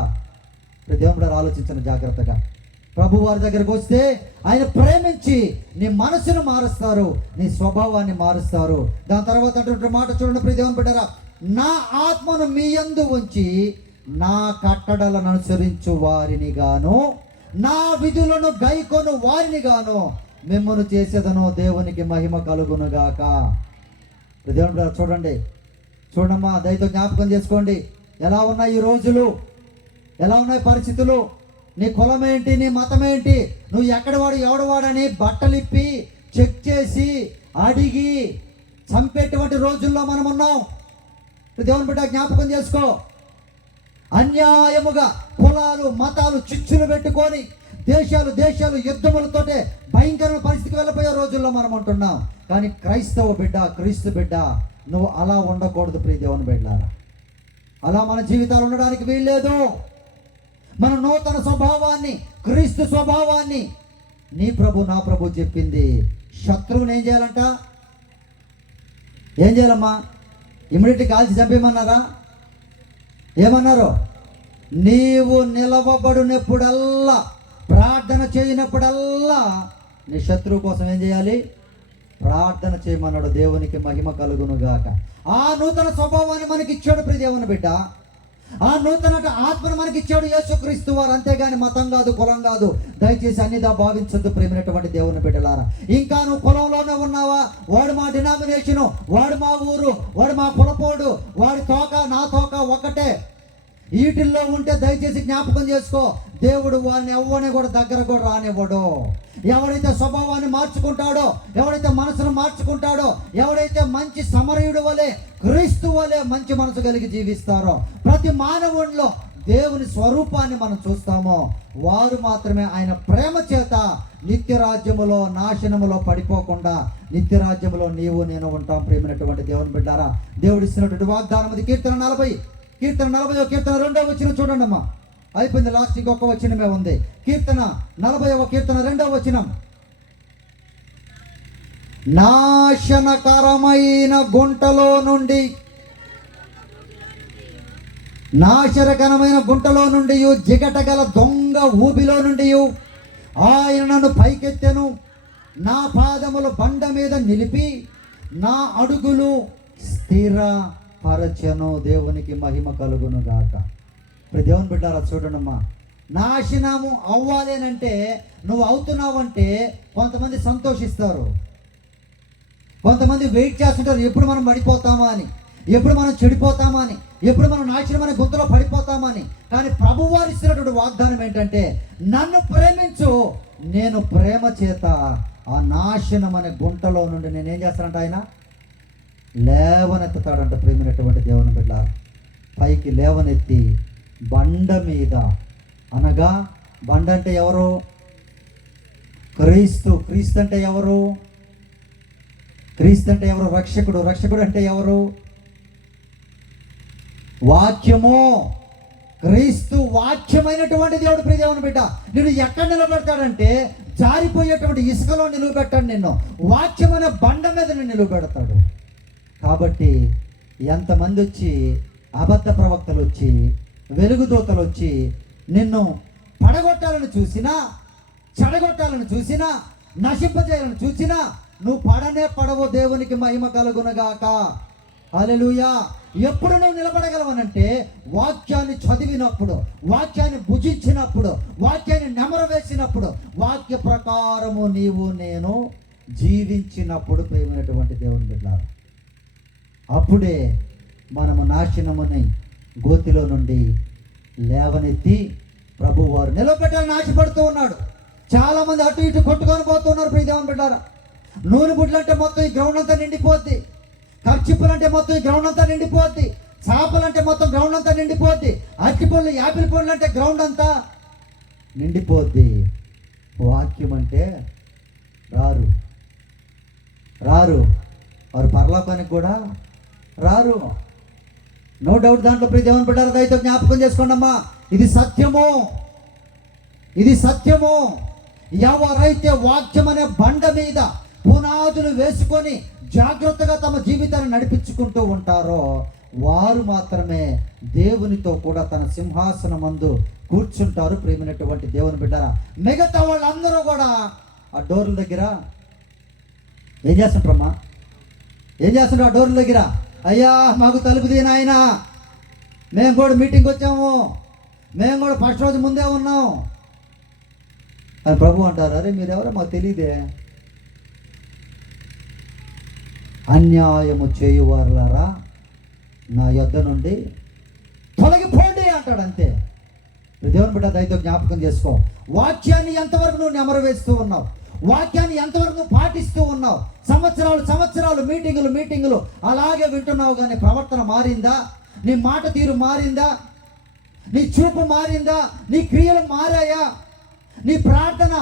దేవుడు ఆలోచించండి జాగ్రత్తగా. ప్రభు వారి దగ్గరకు వస్తే ఆయన ప్రేమించి నీ మనసును మారుస్తారు, నీ స్వభావాన్ని మారుస్తారు. దాని తర్వాత అటువంటి మాట చూడండి ప్రియ దేవుని బిడ్డలారా, నా ఆత్మను మీ యందు ఉంచి నా కట్టడలను అనుసరించు వారిని గాను నా విధులను గైకొను వారిని గాను మిమ్మల్ని చేసేదను, దేవునికి మహిమ కలుగును గాక. దేవుని బిడ్డలారా చూడమ్మా, దయతో జ్ఞాపకం చేసుకోండి. ఎలా ఉన్నాయి ఈ రోజులు, ఎలా ఉన్నాయి పరిస్థితులు, నీ కులం ఏంటి, నీ మతం ఏంటి, నువ్వు ఎక్కడవాడు ఎవడవాడని బట్టలిప్పి చెక్ చేసి అడిగి చంపేటువంటి రోజుల్లో మనం ఉన్నాం. దేవుని బిడ్డ జ్ఞాపకం చేసుకో. అన్యాయముగా కులాలు మతాలు చిచ్చులు పెట్టుకొని దేశాలు యుద్ధములతోటే భయంకరమైన పరిస్థితికి వెళ్ళిపోయే రోజుల్లో మనం ఉంటున్నాం. కానీ క్రైస్తవ బిడ్డ, క్రీస్తు బిడ్డ, నువ్వు అలా ఉండకూడదు ప్రియ దేవుని బిడ్డలారా. అలా మన జీవితాలు ఉండడానికి వీల్లేదు. మన నూతన స్వభావాన్ని, క్రీస్తు స్వభావాన్ని నీ ప్రభు నా ప్రభు చెప్పింది. శత్రువుని ఏం చేయాలంట? ఏం చేయాలమ్మా? ఇమ్మీడియట్గా కాల్చి చంపేయమన్నారా? ఏమన్నారు? నీవు నిలవబడినప్పుడల్లా, ప్రార్థన చేయనప్పుడల్లా నీ శత్రువు కోసం ఏం చేయాలి? ప్రార్థన చేయమన్నాడు. దేవునికి మహిమ కలుగును గాక. ఆ నూతన స్వభావాన్ని మనకి ఇచ్చాడు ప్రియ దేవుని బిడ్డ. ఆ నూతన ఆత్మను మనకి ఇచ్చాడు యేసుక్రీస్తు వారు. అంతేగాని మతం కాదు, కులం కాదు. దయచేసి అన్నిదా భావించొద్దు ప్రేమైనటువంటి దేవుని బిడ్డలారా. ఇంకా నువ్వు కులంలోనే ఉన్నావా? వాడు మా డినామినేషను, వాడు మా ఊరు, వాడు మా కులపోడు, వాడి తోక నా తోక ఒకటే, వీటిల్లో ఉంటే దయచేసి జ్ఞాపకం చేసుకో, దేవుడు వాళ్ళని ఎవ్వని కూడా దగ్గర కూడా రానివ్వడు. ఎవడైతే స్వభావాన్ని మార్చుకుంటాడో, ఎవడైతే మనసును మార్చుకుంటాడో, ఎవడైతే మంచి సమరయుడు వలె, క్రీస్తు వలె మంచి మనసు కలిగి జీవిస్తారో, ప్రతి మానవుడిలో దేవుని స్వరూపాన్ని మనం చూస్తామో వారు మాత్రమే ఆయన ప్రేమ చేత నిత్యరాజ్యములో నాశనములో పడిపోకుండా నిత్యరాజ్యములో నీవు నేను ఉంటాం. ప్రేమైనటువంటి దేవుని బిడ్డారా, దేవుడు ఇస్తున్నటువంటి వాగ్దానం అది. కీర్తన 40 కీర్తన 2వ వచనం చూడండి అమ్మా. అయిపోయింది, లాస్ట్ ఇంకొక వచనమే ఉంది. కీర్తన 40వ కీర్తన 2వ వచనం. నాశనకరమైన గుంటలో నుండి, నాశనకరమైన గుంటలో నుండి, జిగటగల దొంగ ఊబిలో నుండి ఆయన నన్ను పైకెత్తెను. నా పాదములు బండ మీద నిలిపి నా అడుగులు స్థిరపరచెను. దేవునికి మహిమ కలుగును గాక. ఇప్పుడు దేవుని బిడ్డారా చూడండమ్మా, నాశనము అవ్వాలేనంటే నువ్వు అవుతున్నావంటే కొంతమంది సంతోషిస్తారు, కొంతమంది వెయిట్ చేస్తుంటారు, ఎప్పుడు మనం పడిపోతామా అని, ఎప్పుడు మనం చెడిపోతామా అని, ఎప్పుడు మనం నాశనం అనే గుంతలో పడిపోతామా అని. కానీ ప్రభువు వారు ఇస్తున్నటువంటి వాగ్దానం ఏంటంటే, నన్ను ప్రేమించు, నేను ప్రేమ చేత ఆ నాశనం అనే గుంటలో నుండి నేనేం చేస్తానంట? ఆయన లేవనెత్తుతాడంట. ప్రేమైనటువంటి దేవుని బిడ్డ, పైకి లేవనెత్తి బండ మీద, అనగా బండ అంటే ఎవరు? క్రీస్తు. క్రీస్తు అంటే ఎవరు? క్రీస్తు అంటే ఎవరు? రక్షకుడు. రక్షకుడు అంటే ఎవరు? వాక్యము. క్రీస్తు వాక్యమైనటువంటి దేవుడు. ప్రియ దేవుని బిడ్డ, నిన్ను ఎక్కడ నిలబెడతాడంటే జారిపోయేటువంటి ఇసుకలో నిలబెట్టాడు నిన్ను. వాక్యమైన బండ మీద నిన్ను నిలబెడతాడు. కాబట్టి ఎంతమంది వచ్చి, అబద్ధ ప్రవక్తలు వచ్చి, వెలుగుదూతలు వచ్చి నిన్ను పడగొట్టాలని చూసినా, చెడగొట్టాలని చూసినా, నశింపజేయాలని చూసినా నువ్వు పడనే పడవు. దేవునికి మహిమ కలుగునగాక. హల్లెలూయా. ఎప్పుడు నువ్వు నిలబడగలవనంటే వాక్యాన్ని చదివినప్పుడు, వాక్యాన్ని భుజించినప్పుడు, వాక్యాన్ని నెమరు వేసినప్పుడు, వాక్య ప్రకారము నీవు నేను జీవించినప్పుడు. ప్రియమైనటువంటి దేవుని బిడ్డలారా, అప్పుడే మనము నాశనముని గోతిలో నుండి లేవనెత్తి ప్రభు వారు నిలబెట్టాలని ఆశపడుతూ ఉన్నాడు. చాలామంది అటు ఇటు కొట్టుకొని పోతున్నారు. ప్రియ దేవుని బిడ్డారా, నూనె బుడ్లు అంటే మొత్తం ఈ గ్రౌండ్ అంతా నిండిపోద్ది, ఖర్చిప్పులు అంటే మొత్తం ఈ గ్రౌండ్ అంతా నిండిపోద్ది, చేపలు అంటే మొత్తం గ్రౌండ్ అంతా నిండిపోద్ది, అరటి పళ్ళు, యాపిల్ పళ్ళు అంటే గ్రౌండ్ అంతా నిండిపోద్ది. వాక్యం అంటే రారు రారు వారు పరలోకానికి కూడా రారు. నో డౌట్ దాంట్లో. ప్రియ దేవుని బిడ్డలారా, దయతో జ్ఞాపకం చేసుకోండి అమ్మా, ఇది సత్యము, ఇది సత్యము. ఎవరైతే వాక్యం అనే బండ మీద పునాదులు వేసుకొని జాగ్రత్తగా తమ జీవితాన్ని నడిపించుకుంటూ ఉంటారో వారు మాత్రమే దేవునితో కూడా తన సింహాసనమందు కూర్చుంటారు. ప్రియమైనటువంటి దేవుని బిడ్డరా, మిగతా వాళ్ళందరూ కూడా ఆ డోర్ల దగ్గర ఏం చేస్తుంటారమ్మా? ఏం చేస్తుంటారు ఆ డోర్ల దగ్గర? అయ్యా మాకు తలుపు తీయన ఆయన, మేము కూడా మీటింగ్కి వచ్చాము, మేము కూడా ఫస్ట్ రోజు ముందే ఉన్నాం అని ప్రభు అంటారు. అరే మీరెవరో మాకు తెలియదే. అన్యాయము చేయువారులారా నా యొద్ద నుండి తొలగిపోండి అంటాడు. అంతే. దేవుని బిడ్డ దయతో జ్ఞాపకం చేసుకో. వాక్యాన్ని ఎంతవరకు నువ్వు నెమరు వేస్తూ ఉన్నావు? వాక్యాన్ని ఎంతవరకు నువ్వు పాటిస్తూ ఉన్నావు? సంవత్సరాలు మీటింగులు అలాగే వింటున్నావు, కానీ ప్రవర్తన మారిందా? నీ మాట తీరు మారిందా? నీ చూపు మారిందా? నీ క్రియలు మారాయా? నీ ప్రార్థన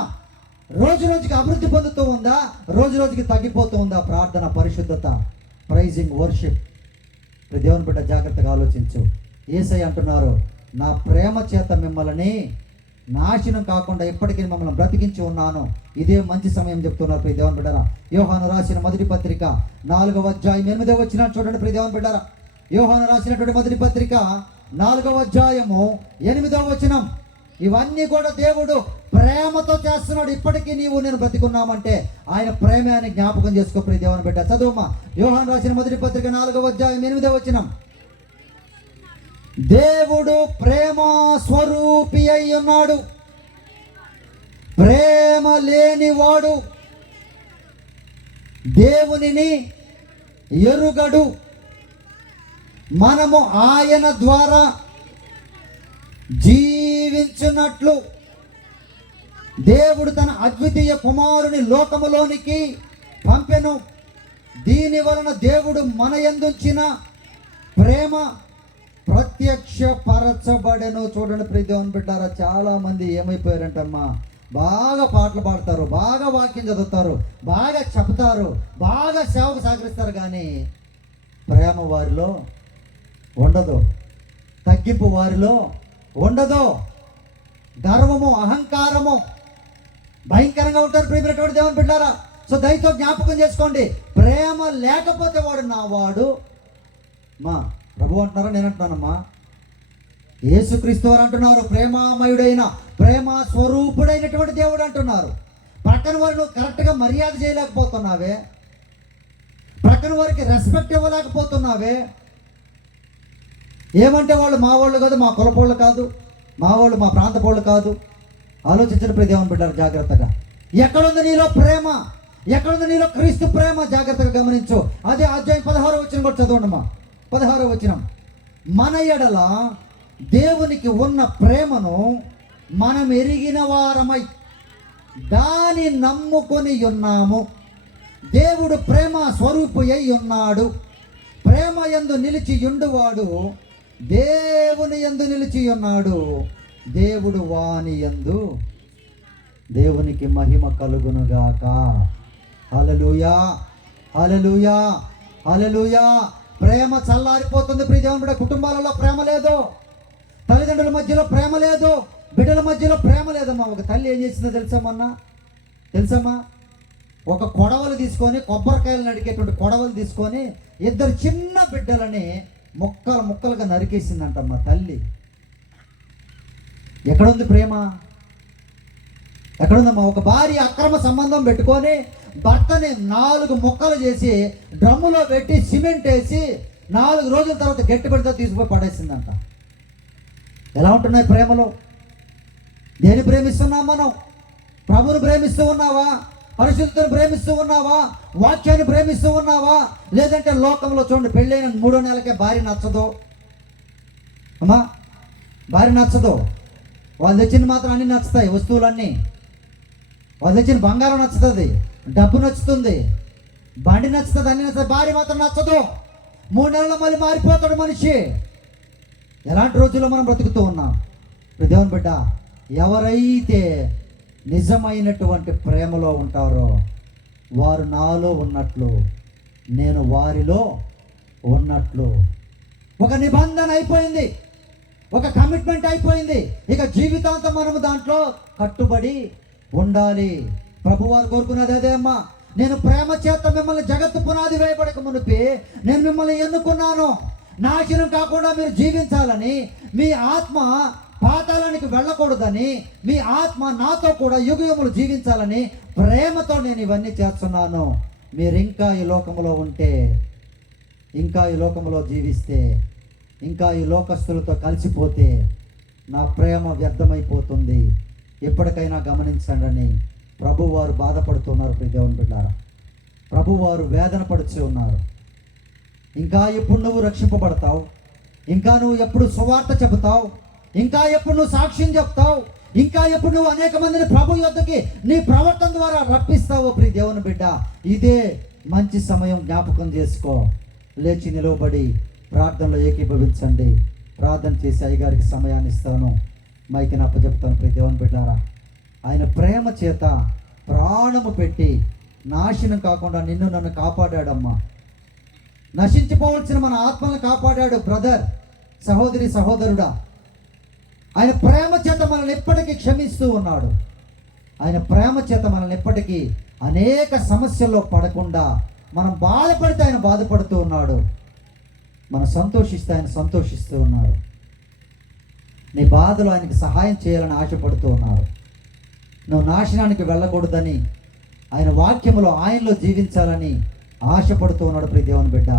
రోజు రోజుకి అభివృద్ధి పొందుతూ ఉందా? రోజు రోజుకి తగ్గిపోతూ ఉందా? ప్రార్థన, పరిశుద్ధత, ప్రైజింగ్, వర్షిప్. దేవుని బిడ్డ జాగ్రత్తగా ఆలోచించు. యేసయ్య అంటున్నారు, నా ప్రేమ చేత మిమ్మల్ని నాశనం కాకుండా ఇప్పటికీ మిమ్మల్ని బ్రతికించి ఉన్నాను. ఇదే మంచి సమయం చెప్తున్నారు. ప్రియ దేవుని బిడ్డరా, యోహాను రాసిన మొదటి పత్రిక 4వ అధ్యాయం 8వ వచనం చూడండి. ప్రియ దేవుని బిడ్డరా, యోహాను రాసినటువంటి మొదటి పత్రిక 4వ అధ్యాయము 8వ వచనం. ఇవన్నీ కూడా దేవుడు ప్రేమతో చేస్తున్నాడు. ఇప్పటికీ నీవు నేను బ్రతికున్నామంటే ఆయన ప్రేమే అని జ్ఞాపకం చేసుకో. ప్రియ దేవుని బిడ్డ, చదువుమా. యోహాను రాసిన మొదటి పత్రిక 4వ అధ్యాయం 8వ వచనం. దేవుడు ప్రేమ స్వరూపి అయి ఉన్నాడు, ప్రేమ లేనివాడు దేవునిని ఎరుగడు. మనము ఆయన ద్వారా జీవించున్నట్లు దేవుడు తన అద్వితీయ కుమారుని లోకములోనికి పంపెను. దీని వలన దేవుడు మన యందుంచిన ప్రేమ ప్రత్యక్షపరచబడెను. చూడండి ప్రియ దేవుని బిడ్డారా, చాలా మంది ఏమైపోయారంటమ్మా, బాగా పాటలు పాడతారు, బాగా వాక్యం చదువుతారు, బాగా చెప్తారు, బాగా సేవకు సహకరిస్తారు, కానీ ప్రేమ వారిలో ఉండదు, తగ్గింపు వారిలో ఉండదు, గర్వము, అహంకారము భయంకరంగా ఉంటారు. ప్రియమైనటువంటి దేవుని బిడ్డారా, సో దయతో జ్ఞాపకం చేసుకోండి. ప్రేమ లేకపోతే వాడు నా వాడు. మా ప్రభు అంటున్నారా, నేను అంటున్నానమ్మా? యేసుక్రీస్తు వారు అంటున్నారు, ప్రేమామయుడైన ప్రేమ స్వరూపుడైనటువంటి దేవుడు అంటున్నారు. ప్రక్కన వారు నువ్వు కరెక్ట్గా మర్యాద చేయలేకపోతున్నావే, ప్రక్కన వారికి రెస్పెక్ట్ ఇవ్వలేకపోతున్నావే. ఏమంటే వాళ్ళు మా వాళ్ళు కాదు, మా కులపోళ్ళు కాదు, మా వాళ్ళు మా ప్రాంత పోళ్ళు కాదు. ఆలోచించిన ప్రియ దేవుని బిడ్డలు జాగ్రత్తగా. ఎక్కడుంది నీలో ప్రేమ? ఎక్కడుంది నీలో క్రీస్తు ప్రేమ? జాగ్రత్తగా గమనించు. అదే అధ్యాయం 16వ వచనం కూడా చదవండమ్మా. 16వ వచనం. మన ఎడల దేవునికి ఉన్న ప్రేమను మనం ఎరిగిన వారమై దాని నమ్ముకొని ఉన్నాము. దేవుడు ప్రేమ స్వరూపు అయి ఉన్నాడు. ప్రేమ యందు నిలిచి యుండువాడు దేవుని యందు నిలిచి ఉన్నాడు, దేవుడు వాని యందు. దేవునికి మహిమ కలుగునుగాక. హల్లెలూయా, హల్లెలూయా, హల్లెలూయా. ప్రేమ చల్లారిపోతుంది ప్రియ దేవుని బిడ్డ. కుటుంబాలలో ప్రేమ లేదు, తల్లిదండ్రుల మధ్యలో ప్రేమ లేదు, బిడ్డల మధ్యలో ప్రేమ లేదమ్మా. ఒక తల్లి ఏం చేసిందో తెలుసమ్మా? ఒక కొడవలు తీసుకొని, కొబ్బరికాయలు నడికేటువంటి కొడవలు తీసుకొని 2 చిన్న బిడ్డలని ముక్కలుగా నరికేసిందంటమ్మా తల్లి. ఎక్కడుంది ప్రేమ? ఎక్కడుందమ్మా? ఒక భార్య అక్రమ సంబంధం పెట్టుకొని భర్తని 4 ముక్కలు చేసి డ్రమ్ములో పెట్టి సిమెంట్ వేసి 4 రోజుల తర్వాత గట్టి పెడితే తీసుకుపోయి పడేసిందంట. ఎలా ఉంటున్నాయి ప్రేమలో? దేని ప్రేమిస్తున్నాం మనం? ప్రభుని ప్రేమిస్తూ ఉన్నావా? పరిశుద్ధతను ప్రేమిస్తూ ఉన్నావా? వాక్యాన్ని ప్రేమిస్తూ ఉన్నావా? లేదంటే లోకంలో చూడండి, పెళ్ళైన 3వ నెలకే భార్య నచ్చదు అమ్మా, భార్య నచ్చదు. వాళ్ళు తెచ్చిన మాత్రం అన్నీ నచ్చుతాయి, వస్తువులన్నీ. వాళ్ళు తెచ్చిన బంగారం నచ్చుతుంది, డబ్బు నచ్చుతుంది, బండి నచ్చుతుంది, అన్నీ నచ్చుతుంది. భార్య మాత్రం నచ్చదు. 3 నెలల్లో మళ్ళీ మారిపోతాడు మనిషి. ఎలాంటి రోజుల్లో మనం బ్రతుకుతూ ఉన్నాం? దేవుని బిడ్డ, ఎవరైతే నిజమైనటువంటి ప్రేమలో ఉంటారో వారు నాలో ఉన్నట్లు నేను వారిలో ఉన్నట్లు. ఒక నిబంధన అయిపోయింది, ఒక కమిట్మెంట్ అయిపోయింది. ఇక జీవితాంతం మనము దాంట్లో కట్టుబడి ఉండాలి. ప్రభువారు కోరుకున్నది అదే అమ్మా. నేను ప్రేమ చేత మిమ్మల్ని జగత్తు పునాది వేయబడక మునిపి నేను మిమ్మల్ని ఎన్నుకున్నాను, నాశనం కాకుండా మీరు జీవించాలని, మీ ఆత్మ పాతాళానికి వెళ్ళకూడదని, మీ ఆత్మ నాతో కూడా యుగయుగములు జీవించాలని ప్రేమతో నేను ఇవన్నీ చేస్తున్నాను. మీరు ఇంకా ఈ లోకంలో ఉంటే, ఇంకా ఈ లోకంలో జీవిస్తే, ఇంకా ఈ లోకస్తులతో కలిసిపోతే నా ప్రేమ వ్యర్థమైపోతుంది. ఎప్పటికైనా గమనించండి అని ప్రభువారు బాధపడుతున్నారు. ప్రియ దేవుని బిడ్డారా, ప్రభువారు వేదన పడుతూ ఉన్నారు. ఇంకా ఎప్పుడు నువ్వు రక్షింపబడతావు? ఇంకా నువ్వు ఎప్పుడు సువార్త చెబుతావు? ఇంకా ఎప్పుడు నువ్వు సాక్ష్యం చెప్తావు? ఇంకా ఎప్పుడు నువ్వు అనేక మందిని ప్రభు యొద్దకి నీ ప్రవర్తన ద్వారా రప్పిస్తావు? ప్రియ దేవుని బిడ్డ, ఇదే మంచి సమయం, జ్ఞాపకం చేసుకో. లేచి నిలవబడి ప్రార్థనలో ఏకీభవించండి. ప్రార్థన చేసి అయ్యగారికి సమయాన్ని ఇస్తాను, మైకిని అప్పచెప్తాను. ప్రియ దేవుని బిడ్డారా, ఆయన ప్రేమ చేత ప్రాణము పెట్టి నాశనం కాకుండా నిన్ను నన్ను కాపాడాడమ్మా. నశించిపోవలసిన మన ఆత్మలను కాపాడాడు. బ్రదర్, సహోదరి, సహోదరుడా, ఆయన ప్రేమ చేత మనల్ని ఎప్పటికీ క్షమిస్తూ ఉన్నాడు. ఆయన ప్రేమ చేత మనల్ని ఎప్పటికీ అనేక సమస్యల్లో పడకుండా, మనం బాధపడితే ఆయన బాధపడుతూ ఉన్నాడు, మనం సంతోషిస్తే ఆయన సంతోషిస్తూ ఉన్నాడు. నీ బాధలు ఆయనకి సహాయం చేయాలని ఆశపడుతూ ఉన్నారు. నువ్వు నాశనానికి వెళ్ళకూడదని, ఆయన వాక్యములో ఆయనలో జీవించాలని ఆశపడుతూ ఉన్నాడు. ప్రియ దేవుని బిడ్డ,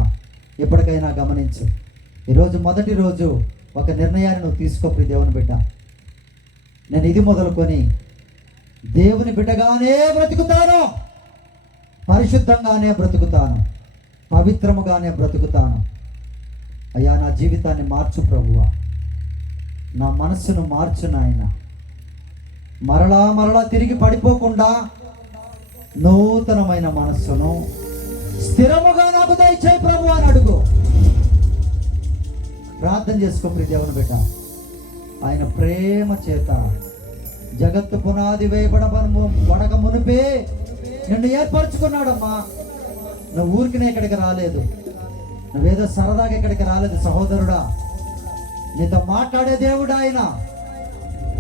ఎప్పటికైనా గమనించు. ఈరోజు మొదటి రోజు ఒక నిర్ణయాన్ని నువ్వు తీసుకో. ప్రియ దేవుని బిడ్డ, నేను ఇది మొదలుకొని దేవుని బిడ్డగానే బ్రతుకుతాను, పరిశుద్ధంగానే బ్రతుకుతాను, పవిత్రముగానే బ్రతుకుతాను. అయ్యా, నా జీవితాన్ని మార్చు ప్రభువా, నా మనస్సును మార్చు నాయన. మరలా మరలా తిరిగి పడిపోకుండా నూతనమైన మనస్సును స్థిరముగా నాకు దయచేయి ప్రభు అని అడుగు. ప్రార్థన చేసుకో ప్రియ దేవుని బిడ్డ. ఆయన ప్రేమ చేత జగత్తు పునాది వేయబడక మునిపే నిన్ను ఏర్పరచుకున్నాడమ్మా. నువ్వు ఊరికినే ఇక్కడికి రాలేదు, నువ్వేదో సరదాగా ఇక్కడికి రాలేదు సహోదరుడా. నీతో మాట్లాడే దేవుడు ఆయన.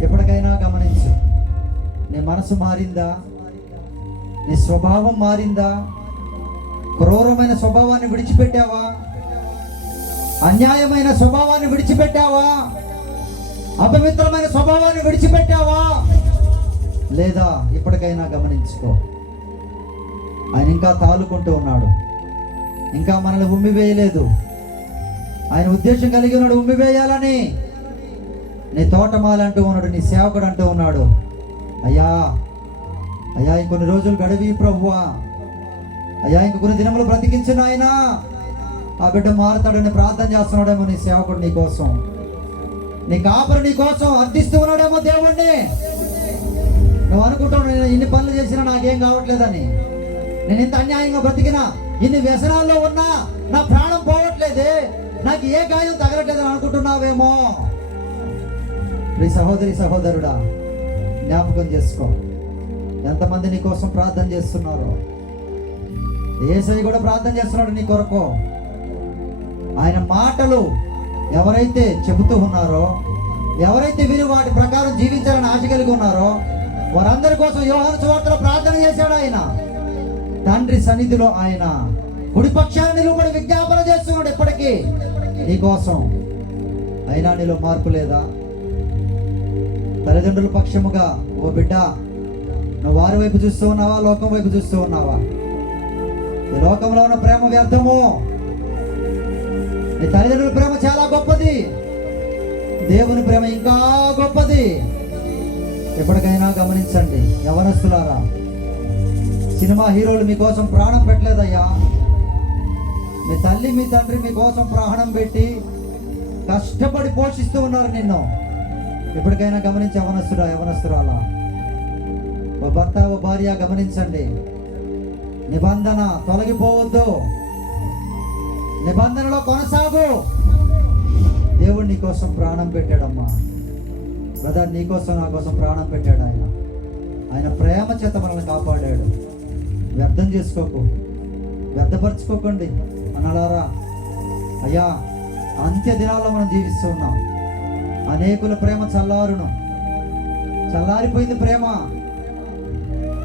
ఎప్పటికైనా గమనించు, నీ మనసు మారిందా? నీ స్వభావం మారిందా? క్రూరమైన స్వభావాన్ని విడిచిపెట్టావా? అన్యాయమైన స్వభావాన్ని విడిచిపెట్టావా? అపవిత్రమైన స్వభావాన్ని విడిచిపెట్టావా? లేదా ఇప్పటికైనా గమనించుకో, ఆయన ఇంకా తాలుకుంటూ ఉన్నాడు, ఇంకా మనల్ని ఉమ్మివేయలేదు. ఆయన ఉద్దేశం కలిగి ఉన్నాడు ఉమ్మివేయాలని. నీ తోటమాల అంటూ ఉన్నాడు, నీ సేవకుడు అంటూ ఉన్నాడు, అయ్యా అయ్యా ఇంకొన్ని రోజులు గడివి ప్రభువా, అయ్యా ఇంక కొన్ని దినములు బ్రతికించిన ఆయన. ఆ బిడ్డ మారుతాడని ప్రార్థన చేస్తున్నాడేమో నీ సేవకుడు నీ కోసం, నీ కాపరి నీ కోసం అర్థిస్తూ ఉన్నాడేమో దేవుణ్ణి. నువ్వు అనుకుంటావు నేను ఇన్ని పనులు చేసినా నాకేం కావట్లేదని, నేను ఇంత అన్యాయంగా బ్రతికినా, ఇన్ని వ్యసనాల్లో ఉన్నా నా ప్రాణం పోవట్లేదే, నాకు ఏ గాయం తగలట్లేదని అనుకుంటున్నావేమో. ప్రియ సహోదరి, సహోదరుడా, జ్ఞాపకం చేసుకో, ఎంతమంది నీ కోసం ప్రార్థన చేస్తున్నారో. యేసయ్య కూడా ప్రార్థన చేస్తున్నాడు నీ కొరకు. ఆయన మాటలు ఎవరైతే చెబుతూ ఉన్నారో, ఎవరైతే విని వాటి ప్రకారం జీవించాలని ఆశ కలిగి ఉన్నారో, వారందరి కోసం యోహాను సువార్తలో ప్రార్థన చేశాడు ఆయన. తండ్రి సన్నిధిలో ఆయన కుడి పక్షాన్ని నిలబడి విజ్ఞాపన చేస్తున్నాడు ఎప్పటికీ నీ కోసం. అయినా నీలో మార్పు లేదా? తల్లిదండ్రుల పక్షముగా ఓ బిడ్డ, నువ్వు వారి వైపు చూస్తూ ఉన్నావా, లోకం వైపు చూస్తూ ఉన్నావా? ఈ లోకంలో ఉన్న ప్రేమ వ్యర్థము. నీ తల్లిదండ్రుల ప్రేమ చాలా గొప్పది, దేవుని ప్రేమ ఇంకా గొప్పది. ఎప్పటికైనా గమనించండి యవనస్తులారా, సినిమా హీరోలు మీకోసం ప్రాణం పెట్టలేదయ్యా. మీ తల్లి మీ తండ్రి మీకోసం ప్రాణం పెట్టి కష్టపడి పోషిస్తూ ఉన్నారు నిన్ను. ఎప్పటికైనా గమనించి యవనస్తుడా, యవనస్తురాలా, ఓ భర్త ఓ భార్య గమనించండి. నిబంధన తొలగిపోవద్దు, నిబంధనలో కొనసాగు. దేవుడు నీ కోసం ప్రాణం పెట్టాడమ్మా. బ్రదర్, నీ కోసం నా కోసం ప్రాణం పెట్టాడు ఆయన. ఆయన ప్రేమ చేత మనల్ని కాపాడాడు. వ్యర్థం చేసుకోకు, వ్యర్థపరచుకోకండి అనాలారా. అయ్యా, అంత్య దినాల్లో మనం జీవిస్తూ ఉన్నాం. అనేకుల ప్రేమ చల్లారిపోయింది ప్రేమ,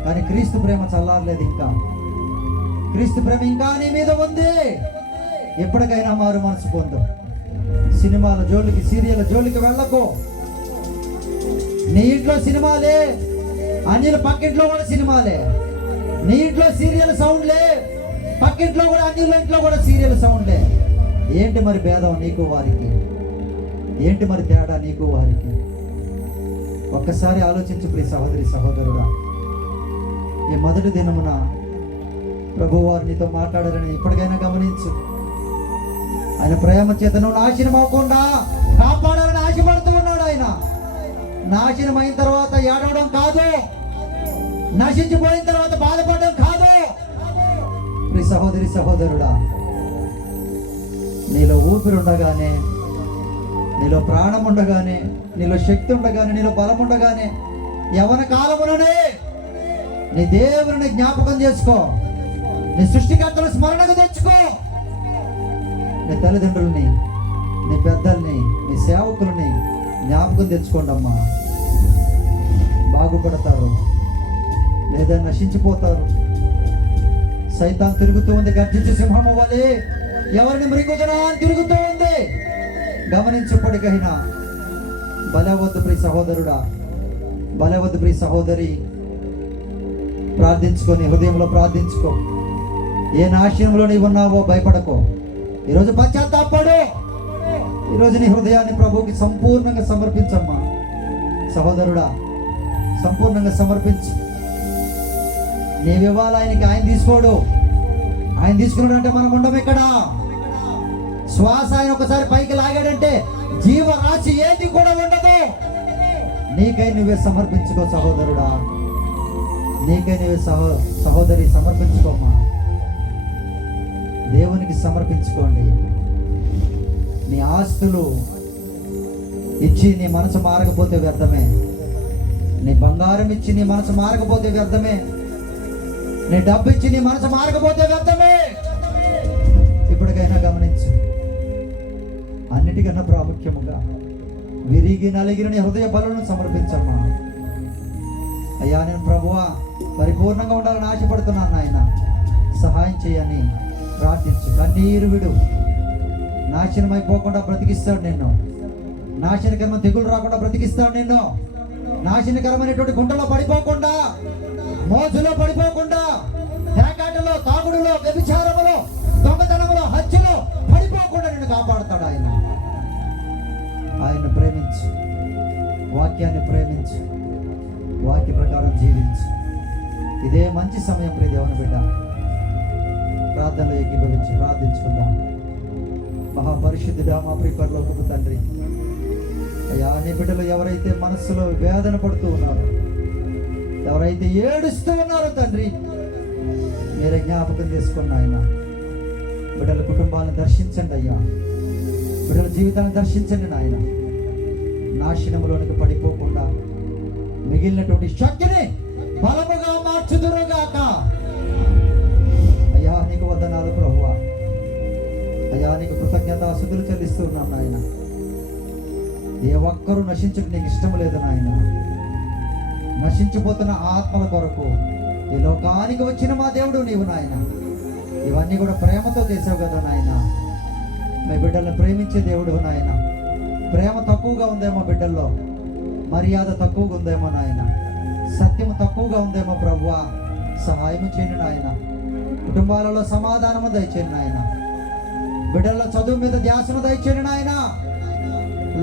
కానీ క్రీస్తు ప్రేమ చల్లారలేదు ఇంకా. క్రీస్తు ప్రేమ ఇంకా నీ మీద ఉంది. ఎప్పటికైనా మారు మనసు పొందు. సినిమాల జోలికి, సీరియల్ జోలికి వెళ్ళకు. నీ ఇంట్లో సినిమాలే, అన్యుల పక్కింట్లో కూడా సినిమాలే. నీ ఇంట్లో సీరియల్ సౌండ్లే, పక్కింట్లో కూడా అన్యుల ఇంట్లో కూడా సీరియల్ సౌండ్లే. ఏంటి మరి భేదం నీకు వారికి? ఏంటి మరి తేడా నీకు వారికి? ఒక్కసారి ఆలోచించు ప్రియ సహోదరి సహోదరుడా. ఈ మొదటి దినమున ప్రభువు వారు నీతో మాట్లాడారని ఇప్పటికైనా గమనించు. ఆయన ప్రేమ చేత నువ్వు నాశనం అవ్వకుండా కాపాడాలని ఆశపడుతూ ఉన్నాడు. ఆయన నాశనం అయిన తర్వాత ఏడవడం కాదు, నశించిపోయిన తర్వాత బాధపడడం కాదు. ప్రియ సహోదరి సహోదరుడా, నీలో ఊపిరి ఉండగానే, నీలో ప్రాణం ఉండగానే, నీలో శక్తి ఉండగానే, నీలో బలం ఉండగానే, యవ్వన కాలములోనే నీ దేవుని జ్ఞాపకం చేసుకో. నీ సృష్టికర్తల స్మరణకు తెచ్చుకో. నీ తల్లిదండ్రుల్ని, నీ పెద్దల్ని, నీ సేవకుల్ని జ్ఞాపకం తెచ్చుకోండి అమ్మా. బాగుపడతారు లేదా నశించిపోతారు. సైతాన్ తిరుగుతూ ఉంది గర్జించు సింహము వలె, ఎవరిని మృంగుతున్నా అని తిరుగుతూ ఉంది. గమనించప్పటికైనా బలవద్దు ప్రియ సహోదరుడా, బలవద్దు ప్రియ సహోదరి. ప్రార్థించుకొని హృదయంలో ప్రార్థించుకో. ఏ నాశనంలో నీవు ఉన్నావో భయపడకో. ఈరోజు పశ్చాత్తాపడు. ఈరోజు నీ హృదయాన్ని ప్రభువుకి సంపూర్ణంగా సమర్పించమ్మా. సహోదరుడా, సంపూర్ణంగా సమర్పించు. నీవివ్వాలి ఆయనకి, ఆయన తీసుకోడు. ఆయన తీసుకున్నాడంటే మనం ఉండం ఇక్కడ. శ్వాస ఆయన ఒకసారి పైకి లాగాడంటే జీవరాశి ఏది కూడా ఉండదు. నీకై నువ్వే సమర్పించుకో సహోదరుడా, నీకై నువ్వే సహోదరి సమర్పించుకోమ్మా. దేవునికి సమర్పించుకోండి. నీ ఆస్తులు ఇచ్చి నీ మనసు మారకపోతే వ్యర్థమే. నీ బంగారం ఇచ్చి నీ మనసు మారకపోతే వ్యర్థమే. నీ డబ్బు ఇచ్చి నీ మనసు మారకపోతే వ్యర్థమే. ఇప్పటికైనా గమనించు. అన్నిటికన్నా ప్రాముఖ్యముగా విరిగి నలిగిన నీ హృదయ బలులను సమర్పించమ్మా. అయ్యా, నేను ప్రభువా పరిపూర్ణంగా ఉండాలని ఆశపడుతున్నాను. ఆయన సహాయం చేయని ప్రార్థించు. కన్నీరు విడు. నాశనం అయిపోకుండా బ్రతికిస్తాడు నిన్ను. నాశనకరమైన తెగులు రాకుండా బ్రతికిస్తాడు నిన్ను. నాశనకరమైనటువంటి గుంటలో పడిపోకుండా, మోజులో పడిపోకుండా, పేకాటలో, తాగుడులో, వ్యభిచారములో, దొంగతనములో, హత్యలో పడిపోకుండా నిన్ను కాపాడుతాడు ఆయన. ఆయన ప్రేమించు, వాక్యాన్ని ప్రేమించు, వాక్య ప్రకారం జీవించు. ఇదే మంచి సమయం ప్రియ దేవుని బిడ్డ. ప్రార్థనలో ఏకీభవించి ప్రార్థించుకుందాం. మహాపరిశుద్ధుడా, మా ప్రియ పరలోకపు తండ్రి, అయ్యా, నీ బిడ్డలు ఎవరైతే మనస్సులో వేదన పడుతూ ఉన్నారో, ఎవరైతే ఏడుస్తూ ఉన్నారో తండ్రి, మీరే జ్ఞాపకం చేసుకున్న ఆయన బిడ్డల కుటుంబాలను దర్శించండి అయ్యా. బిడ్డల జీవితాన్ని దర్శించండి నాయన. నాశనంలోనికి పడిపోకుండా మిగిలినటువంటి శక్తిని బలముగా మార్చుదురుగాక. అయ్యా, నీకు వందనాలు ప్రభువా. అయ్యా, నీకు కృతజ్ఞతాస్తుతులు చెల్లిస్తూ ఉన్నాను నాయన. ఏ ఒక్కరూ నశించడం నీకు ఇష్టం లేదు నాయన. నశించిపోతున్న ఆత్మల కొరకు ఈ లోకానికి వచ్చిన మా దేవుడు నీవు నాయన. ఇవన్నీ కూడా ప్రేమతో చేసావు కదా నాయన. మీ బిడ్డలను ప్రేమించే దేవుడు నాయన. ప్రేమ తక్కువగా ఉందేమో బిడ్డల్లో, మర్యాద తక్కువగా ఉందేమో నాయన, సత్యము తక్కువగా ఉందేమో ప్రభువా. సహాయం చేయండి నాయన. కుటుంబాలలో సమాధానము దయచేయండి నాయన. బిడ్డల్లో చదువు మీద ధ్యాసను దయచేయండి నాయన.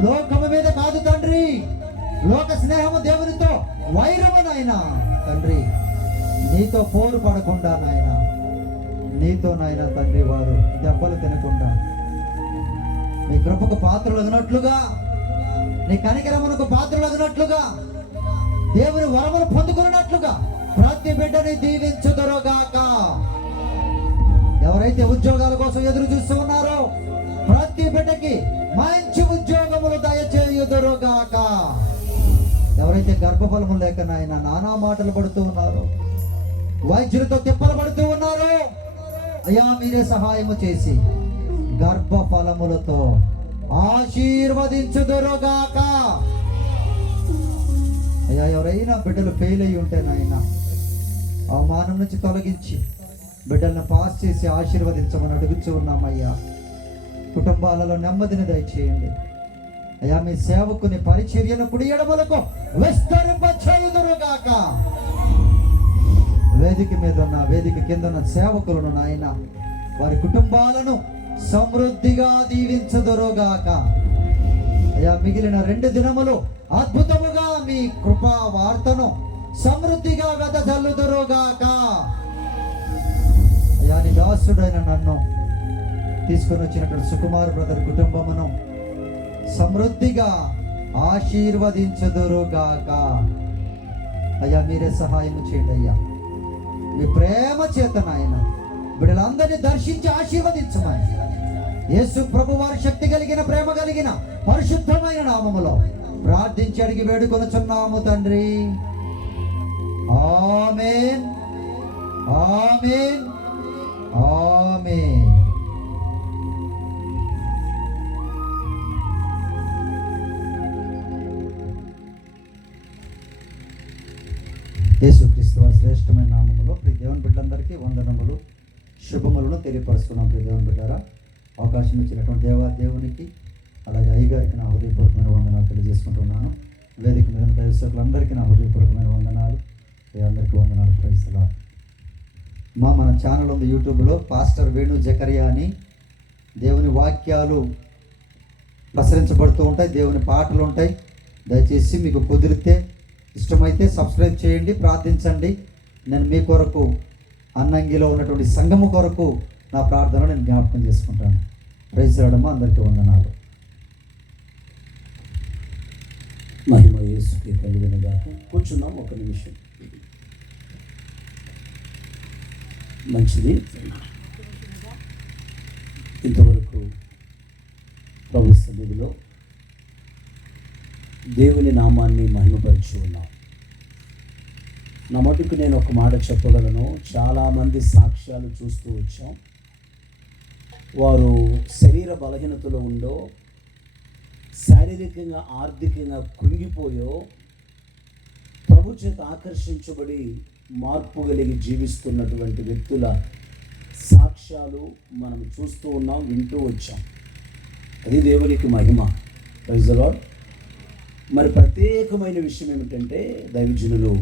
లోకము మీద కాదు తండ్రి, లోక స్నేహము దేవునితో వైరము నాయన. తండ్రి, నీతో పోరు పడకుండా నాయన, నీతో నాయన తండ్రి వారు దెబ్బలు తినకుండా నీ కృపకు పాత్రలగినట్లుగా, నీ కనికరమునకు పాత్రలగినట్లుగా, దేవుని వరమును పొందుకున్నట్లుగా ప్రతి బిడ్డని దీవించుదురుగాక. ఎవరైతే ఉద్యోగాల కోసం ఎదురు చూస్తూ ఉన్నారో ప్రతి బిడ్డకి మంచి ఉద్యోగములు దయచేయుదురుగాక. ఎవరైతే గర్భఫలము లేక నాయన నానా మాటలు పడుతూ ఉన్నారో, వైద్యులతో తిప్పలు పడుతూ ఉన్నారో, అయ్యా మీరే సహాయము చేసి గర్భఫలములతో ఆశీర్వదించుదురుగాక. అయ్యా, ఎవరైనా బిడ్డలు ఫెయిల్ అయ్యి ఉంటే నాయన అవమానం నుంచి తొలగించి బిడ్డలను పాస్ చేసి ఆశీర్వదించమని అడుగుతూ ఉన్నామయ్యా. కుటుంబాలలో నెమ్మదిని దయచేయండి. అయ్యా మీ సేవకుని పరిచర్యను కుడి ఎడమలకు విస్తరింపచేయుదురుగాక. వేదిక మీద ఉన్న, వేదిక కింద ఉన్న సేవకులను నాయన వారి కుటుంబాలను సమృద్ధిగా దీవించదురుగాక. అయ్యా మిగిలిన 2 దినములు అద్భుతముగా మీ కృపా వార్తను సమృద్ధిగా వెదజల్లుదురుగాక. అయ్యా నీ దాసుడైన నన్ను తీసుకొని వచ్చినటువంటి సుకుమార్ బ్రదర్ కుటుంబమును సమృద్ధిగా ఆశీర్వదించుదురుగాక. అయ్యా మీరే సహాయం చేయండి అయ్యా, మీ ప్రేమ చేత నాయన వీళ్ళందరినీ దర్శించి ఆశీర్వదించమని యేసు ప్రభు వారి శక్తి కలిగిన, ప్రేమ కలిగిన పరిశుద్ధమైన నామములో ప్రార్థించి అడిగి వేడుకొనుచున్నాము తండ్రి. ఆమేన్, ఆమేన్, ఆమేన్. యేసుక్రీస్తు వారి శ్రేష్టమైన నామములో ప్రియ దేవుని బిడ్డలందరికీ వందనములు, శుభములను తెలియపరుస్తున్నాం. ప్రియ దేవుని బిడ్డారా, అవకాశం ఇచ్చినటువంటి దేవునికి అలాగే అయ్యగారికి నా హృదయపూర్వకమైన వందనాలు తెలియజేసుకుంటున్నాను. వేదిక మీద దైవసేవకులందరికీ నా హృదయపూర్వకమైన వందనాలు, అందరికీ వందనాలు. Praise the lord. మన ఛానల్ ఉంది యూట్యూబ్లో, పాస్టర్ వేణు జకరియా అని. దేవుని వాక్యాలు ప్రసరించబడుతూ ఉంటాయి, దేవుని పాటలు ఉంటాయి. దయచేసి మీకు కుదిరితే, ఇష్టమైతే సబ్స్క్రైబ్ చేయండి, ప్రార్థించండి. నేను మీ కొరకు, అన్నంగిలో ఉన్నటువంటి సంఘము కొరకు నా ప్రార్థన నేను జ్ఞాపకం చేసుకుంటాను. ప్రైజ్ రావడమా, అందరికీ వందనాలు. మహిమ యేసుకి కలుగునుగాక. కూర్చున్నాం ఒక నిమిషం. మంచిది. ఇంతవరకు ప్రభు సన్నిధిలో దేవుని నామాన్ని మహిమపరిచి ఉన్నాం. నా మటుకు నేను ఒక మాట చెప్పగలను. చాలామంది సాక్ష్యాలు చూస్తూ వచ్చాం. వారు శరీర బలహీనతలో ఉండో, శారీరకంగా ఆర్థికంగా కృంగిపోయో, ప్రభు చేత ఆకర్షించబడి మార్పు కలిగి జీవిస్తున్నటువంటి వ్యక్తుల సాక్ష్యాలు మనం చూస్తూ ఉన్నాం, వింటూ వచ్చాం. అది దేవునికి మహిమ. Praise the lord. మరి ప్రత్యేకమైన విషయం ఏమిటంటే, దైవజనులు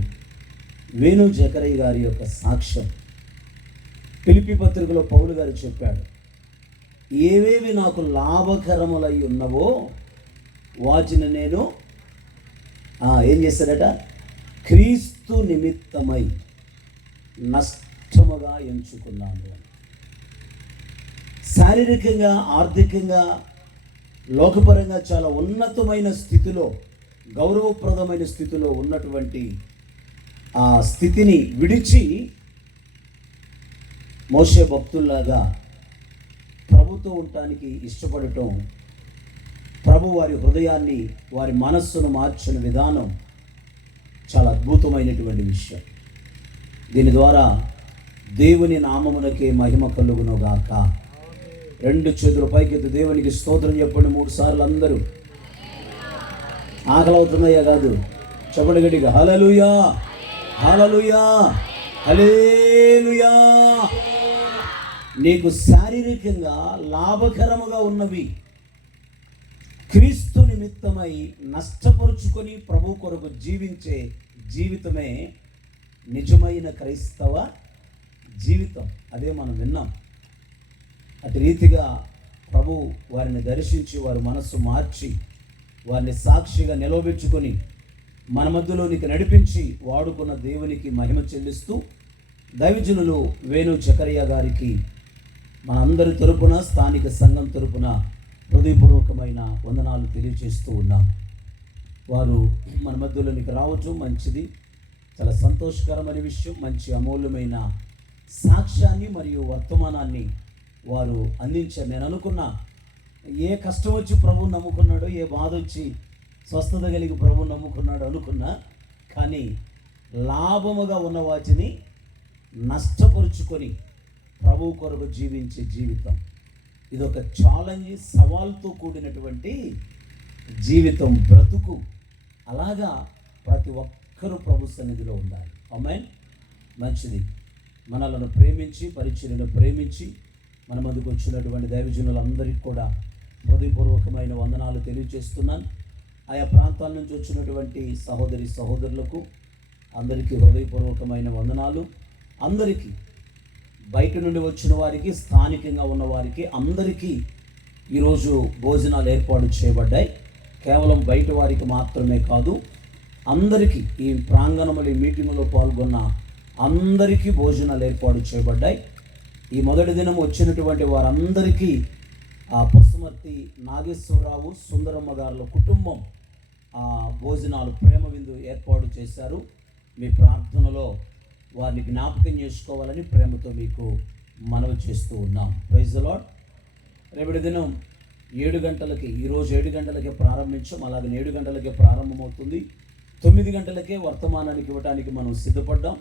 వేణు జకరయ్య గారి యొక్క సాక్ష్యం. ఫిలిప్పీ పత్రికలో పౌలు గారు చెప్పాడు, ఏవేవి నాకు లాభకరములై ఉన్నవో వాటిని నేను ఏం చేశాడట, క్రీస్తు నిమిత్తమై నష్టముగా ఎంచుకున్నాను. శారీరకంగా, ఆర్థికంగా, లోకపరంగా చాలా ఉన్నతమైన స్థితిలో, గౌరవప్రదమైన స్థితిలో ఉన్నటువంటి ఆ స్థితిని విడిచి మోషే భక్తుల్లాగా ప్రభుతో ఉండటానికి ఇష్టపడటం, ప్రభు వారి హృదయాన్ని, వారి మనస్సును మార్చిన విధానం చాలా అద్భుతమైనటువంటి విషయం. దీని ద్వారా దేవుని నామమునకే మహిమ కలుగునుగాక. 2 చేతుల పైకెత్తి దేవునికి స్తోత్రం చెప్పండి 3 సార్లు. అందరూ ఆకలి అవుతున్నాయా? కాదు, చెప్పండి గట్టిగా, హల్లెలూయా, హల్లెలూయా, హల్లెలూయా. నీకు శారీరకంగా లాభకరముగా ఉన్నవి క్రీస్తు నిమిత్తమై నష్టపరుచుకొని ప్రభు కొరకు జీవించే జీవితమే నిజమైన క్రైస్తవ జీవితం. అదే మనం విన్నాం. అటు రీతిగా ప్రభు వారిని దర్శించి, వారి మనస్సు మార్చి, వారిని సాక్షిగా నిలవబెట్టుకొని మన మధ్యలోనికి నడిపించి వాడుకున్న దేవునికి మహిమ చెల్లిస్తూ, దైవజనులు వేణు జకరియా గారికి మన అందరి తరపున, స్థానిక సంఘం తరపున హృదయపూర్వకమైన వందనాలు తెలియజేస్తూ ఉన్నాం. వారు మన మధ్యలోనికి రావటం మంచిది, చాలా సంతోషకరమైన విషయం. మంచి అమూల్యమైన సాక్ష్యాన్ని మరియు వర్తమానాన్ని వారు అందించారు. నేను అనుకున్నా, ఏ కష్టం వచ్చి ప్రభువు నమ్ముకున్నాడో, ఏ బాధ వచ్చి స్వస్థత కలిగి ప్రభువు నమ్ముకున్నాడు అనుకున్నా. కానీ లాభముగా ఉన్న వాటిని నష్టపరుచుకొని ప్రభువు కొరకు జీవించే జీవితం, ఇదొక ఛాలెంజ్, సవాల్తో కూడినటువంటి జీవితం, బ్రతుకు. అలాగా ప్రతి ఒక్కరూ ప్రభు సన్నిధిలో ఉండాలి. ఆమేన్. మంచిది. మనలను ప్రేమించి, పరిచర్యను ప్రేమించి మన మధ్యకు వచ్చినటువంటి దైవజనులందరికీ కూడా హృదయపూర్వకమైన వందనాలు తెలియజేస్తున్నాను. ఆయా ప్రాంతాల నుంచి వచ్చినటువంటి సహోదరి సహోదరులకు అందరికీ హృదయపూర్వకమైన వందనాలు. అందరికీ, బయట నుండి వచ్చిన వారికి, స్థానికంగా ఉన్న వారికి అందరికీ ఈరోజు భోజనాలు ఏర్పాటు చేయబడ్డాయి. కేవలం బయట వారికి మాత్రమే కాదు, అందరికీ, ఈ ప్రాంగణంలో ఈ మీటింగ్లో పాల్గొన్న అందరికీ భోజనాలు ఏర్పాటు చేయబడ్డాయి. ఈ మొదటి దినం వచ్చినటువంటి వారందరికీ ఆ పసుమర్తి నాగేశ్వరరావు, సుందరమ్మ గారుల కుటుంబం ఆ భోజనాలు, ప్రేమ విందు ఏర్పాటు చేశారు. మీ ప్రార్థనలో వారిని జ్ఞాపకం చేసుకోవాలని ప్రేమతో మీకు మనవి చేస్తూ ఉన్నాం. Praise the lord. రేపటి దినం 7 గంటలకి, ఈరోజు 7 గంటలకే ప్రారంభించాం. అలాగే 7 గంటలకే ప్రారంభమవుతుంది. 9 గంటలకే వర్తమానానికి ఇవ్వడానికి మనం సిద్ధపడ్డాం.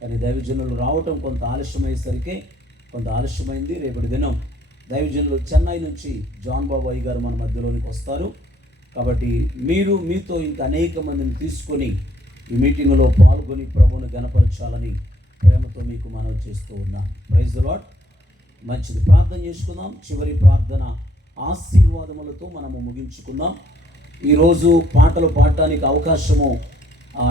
కానీ దైవజనులు రావటం కొంత ఆలస్యమయ్యేసరికి కొంత ఆలస్యమైంది. రేపటి దినం దైవజనులు చెన్నై నుంచి జాన్ బాబు అయ్య గారు మన మధ్యలోనికి వస్తారు. కాబట్టి మీరు మీతో ఇంకా అనేక మందిని తీసుకొని ఈ మీటింగ్లో పాల్గొని ప్రభువును గణపరచాలని ప్రేమతో మీకు మనవి చేస్తూ ఉన్నాం. Praise the lord. మంచిది, ప్రార్థన చేసుకుందాం. చివరి ప్రార్థన ఆశీర్వాదములతో మనము ముగించుకుందాం. ఈరోజు పాటలు పాడటానికి అవకాశము